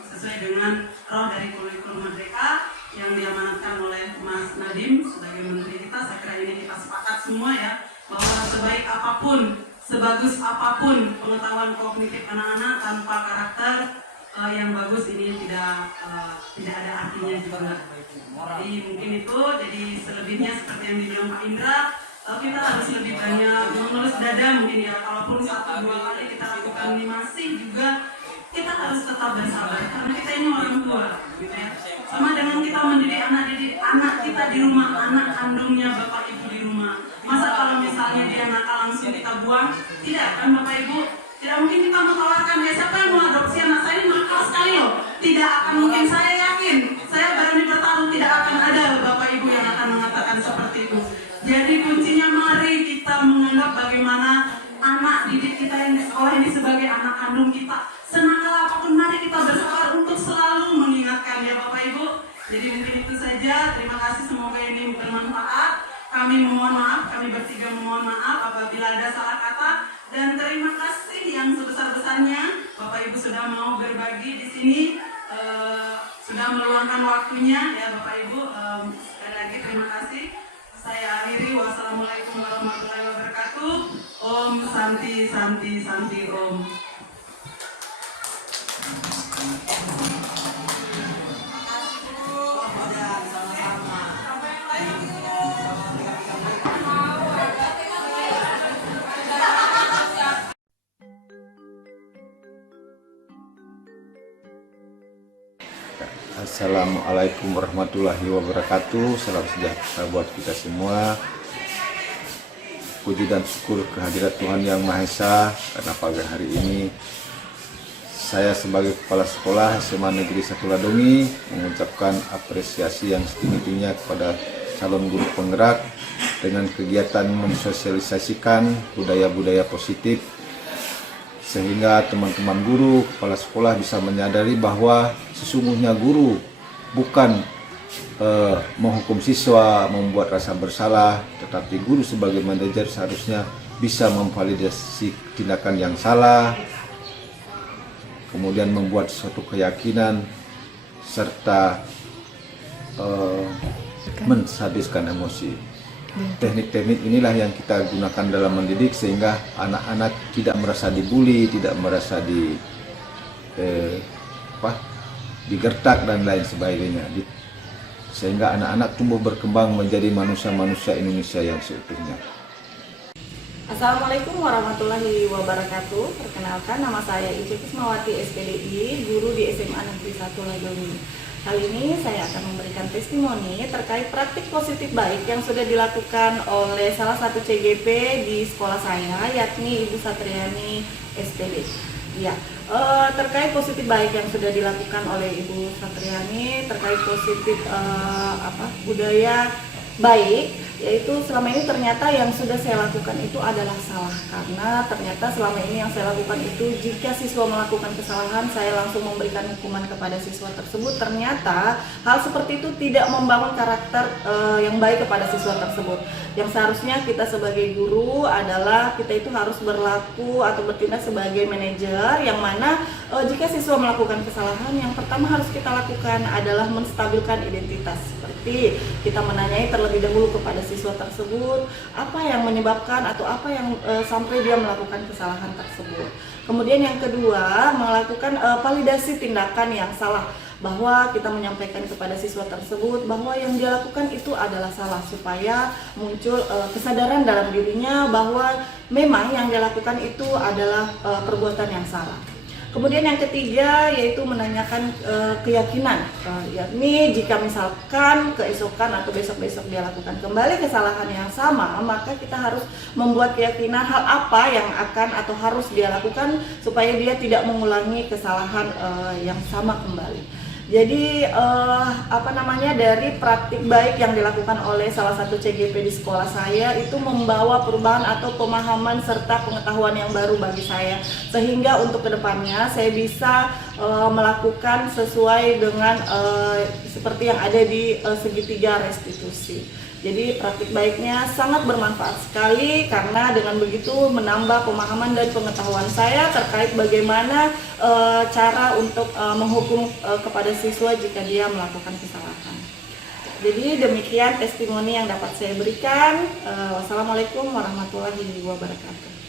sesuai dengan roh dari kurikulum Merdeka yang diamanatkan oleh Mas Nadiem sebagai menteri kita. Saya kira ini kita sepakat semua ya, bahwa sebaik apapun, sebagus apapun pengetahuan kognitif anak-anak tanpa karakter yang bagus ini tidak ada artinya juga. Jadi mungkin itu, jadi selebihnya seperti yang dibilang Pak Indra, kita harus lebih banyak mengelus dada mungkin ya. Kalaupun 1-2 kali kita lakukan ini masih juga, kita harus tetap bersabar karena kita ini orang tua, gitu ya. Sama dengan kita mendidik anak kita di rumah, anak kandungnya Bapak Ibu di rumah. Masa kalau misalnya dia nakal langsung kita buang? Tidak kan Bapak Ibu? Tidak mungkin kita menawarkan, ya siapa yang mau adopsi anak saya ini nakal sekali loh. Tidak akan mungkin, saya yakin, saya berani bertaruh tidak akan ada Bapak Ibu yang akan mengatakan seperti itu. Jadi kuncinya mari kita menganggap bagaimana anak didik kita yang di sekolah ini sebagai anak kandung kita. Senakal apapun mari kita bersabar untuk selalu mengingatkan ya Bapak Ibu. Jadi mungkin itu saja. Terima kasih, semoga ini bermanfaat. Kami memohon maaf, kami bertiga memohon maaf apabila ada salah kata. Dan terima kasih yang sebesar-besarnya Bapak Ibu sudah mau berbagi di sini, sudah meluangkan waktunya ya Bapak Ibu. Sekali lagi terima kasih. Saya akhiri, wassalamualaikum warahmatullahi wabarakatuh. Om Santi Santi Santi Om. Sama-sama. Assalamualaikum warahmatullahi wabarakatuh. Salam sejahtera buat kita semua. Puji dan syukur kehadirat Tuhan Yang Maha Esa, karena pagi hari ini saya sebagai kepala sekolah SMA Negeri 1 Ladongi mengucapkan apresiasi yang setinggi-tingginya kepada calon guru penggerak dengan kegiatan mensosialisasikan budaya-budaya positif, sehingga teman-teman guru, kepala sekolah bisa menyadari bahwa sesungguhnya guru bukan menghukum siswa, membuat rasa bersalah, tetapi guru sebagai manajer seharusnya bisa memvalidasi tindakan yang salah, kemudian membuat suatu keyakinan, serta mensadiskan emosi. Teknik-teknik inilah yang kita gunakan dalam mendidik sehingga anak-anak tidak merasa dibully, tidak merasa digertak dan lain sebagainya, sehingga anak-anak tumbuh berkembang menjadi manusia-manusia Indonesia yang seutuhnya. Assalamualaikum warahmatullahi wabarakatuh. Perkenalkan, nama saya Icu Kismawati SPDI, guru di SMA Negeri 1 Ladongi. Kali ini saya akan memberikan testimoni terkait praktik positif baik yang sudah dilakukan oleh salah satu CGP di sekolah saya, yakni Ibu Satriani SPD. Ya, terkait positif baik yang sudah dilakukan oleh Ibu Satriani terkait positif budaya baik, yaitu selama ini ternyata yang sudah saya lakukan itu adalah salah, karena ternyata selama ini yang saya lakukan itu jika siswa melakukan kesalahan saya langsung memberikan hukuman kepada siswa tersebut. Ternyata hal seperti itu tidak membangun karakter yang baik kepada siswa tersebut. Yang seharusnya kita sebagai guru adalah kita itu harus berlaku atau bertindak sebagai manajer, yang mana jika siswa melakukan kesalahan, yang pertama harus kita lakukan adalah menstabilkan identitas. Seperti kita menanyai terlebih dahulu kepada siswa tersebut apa yang menyebabkan atau apa yang sampai dia melakukan kesalahan tersebut. Kemudian yang kedua, melakukan validasi tindakan yang salah, bahwa kita menyampaikan kepada siswa tersebut bahwa yang dia lakukan itu adalah salah, supaya muncul kesadaran dalam dirinya bahwa memang yang dia lakukan itu adalah perbuatan yang salah. Kemudian yang ketiga yaitu menanyakan keyakinan, yakni jika misalkan keesokan atau besok-besok dia lakukan kembali kesalahan yang sama, maka kita harus membuat keyakinan hal apa yang akan atau harus dia lakukan supaya dia tidak mengulangi kesalahan yang sama kembali. Jadi dari praktik baik yang dilakukan oleh salah satu CGP di sekolah saya itu membawa perubahan atau pemahaman serta pengetahuan yang baru bagi saya, sehingga untuk kedepannya saya bisa melakukan sesuai dengan seperti yang ada di segitiga restitusi. Jadi praktik baiknya sangat bermanfaat sekali, karena dengan begitu menambah pemahaman dan pengetahuan saya terkait bagaimana cara untuk menghukum kepada siswa jika dia melakukan kesalahan. Jadi demikian testimoni yang dapat saya berikan. Wassalamualaikum warahmatullahi wabarakatuh.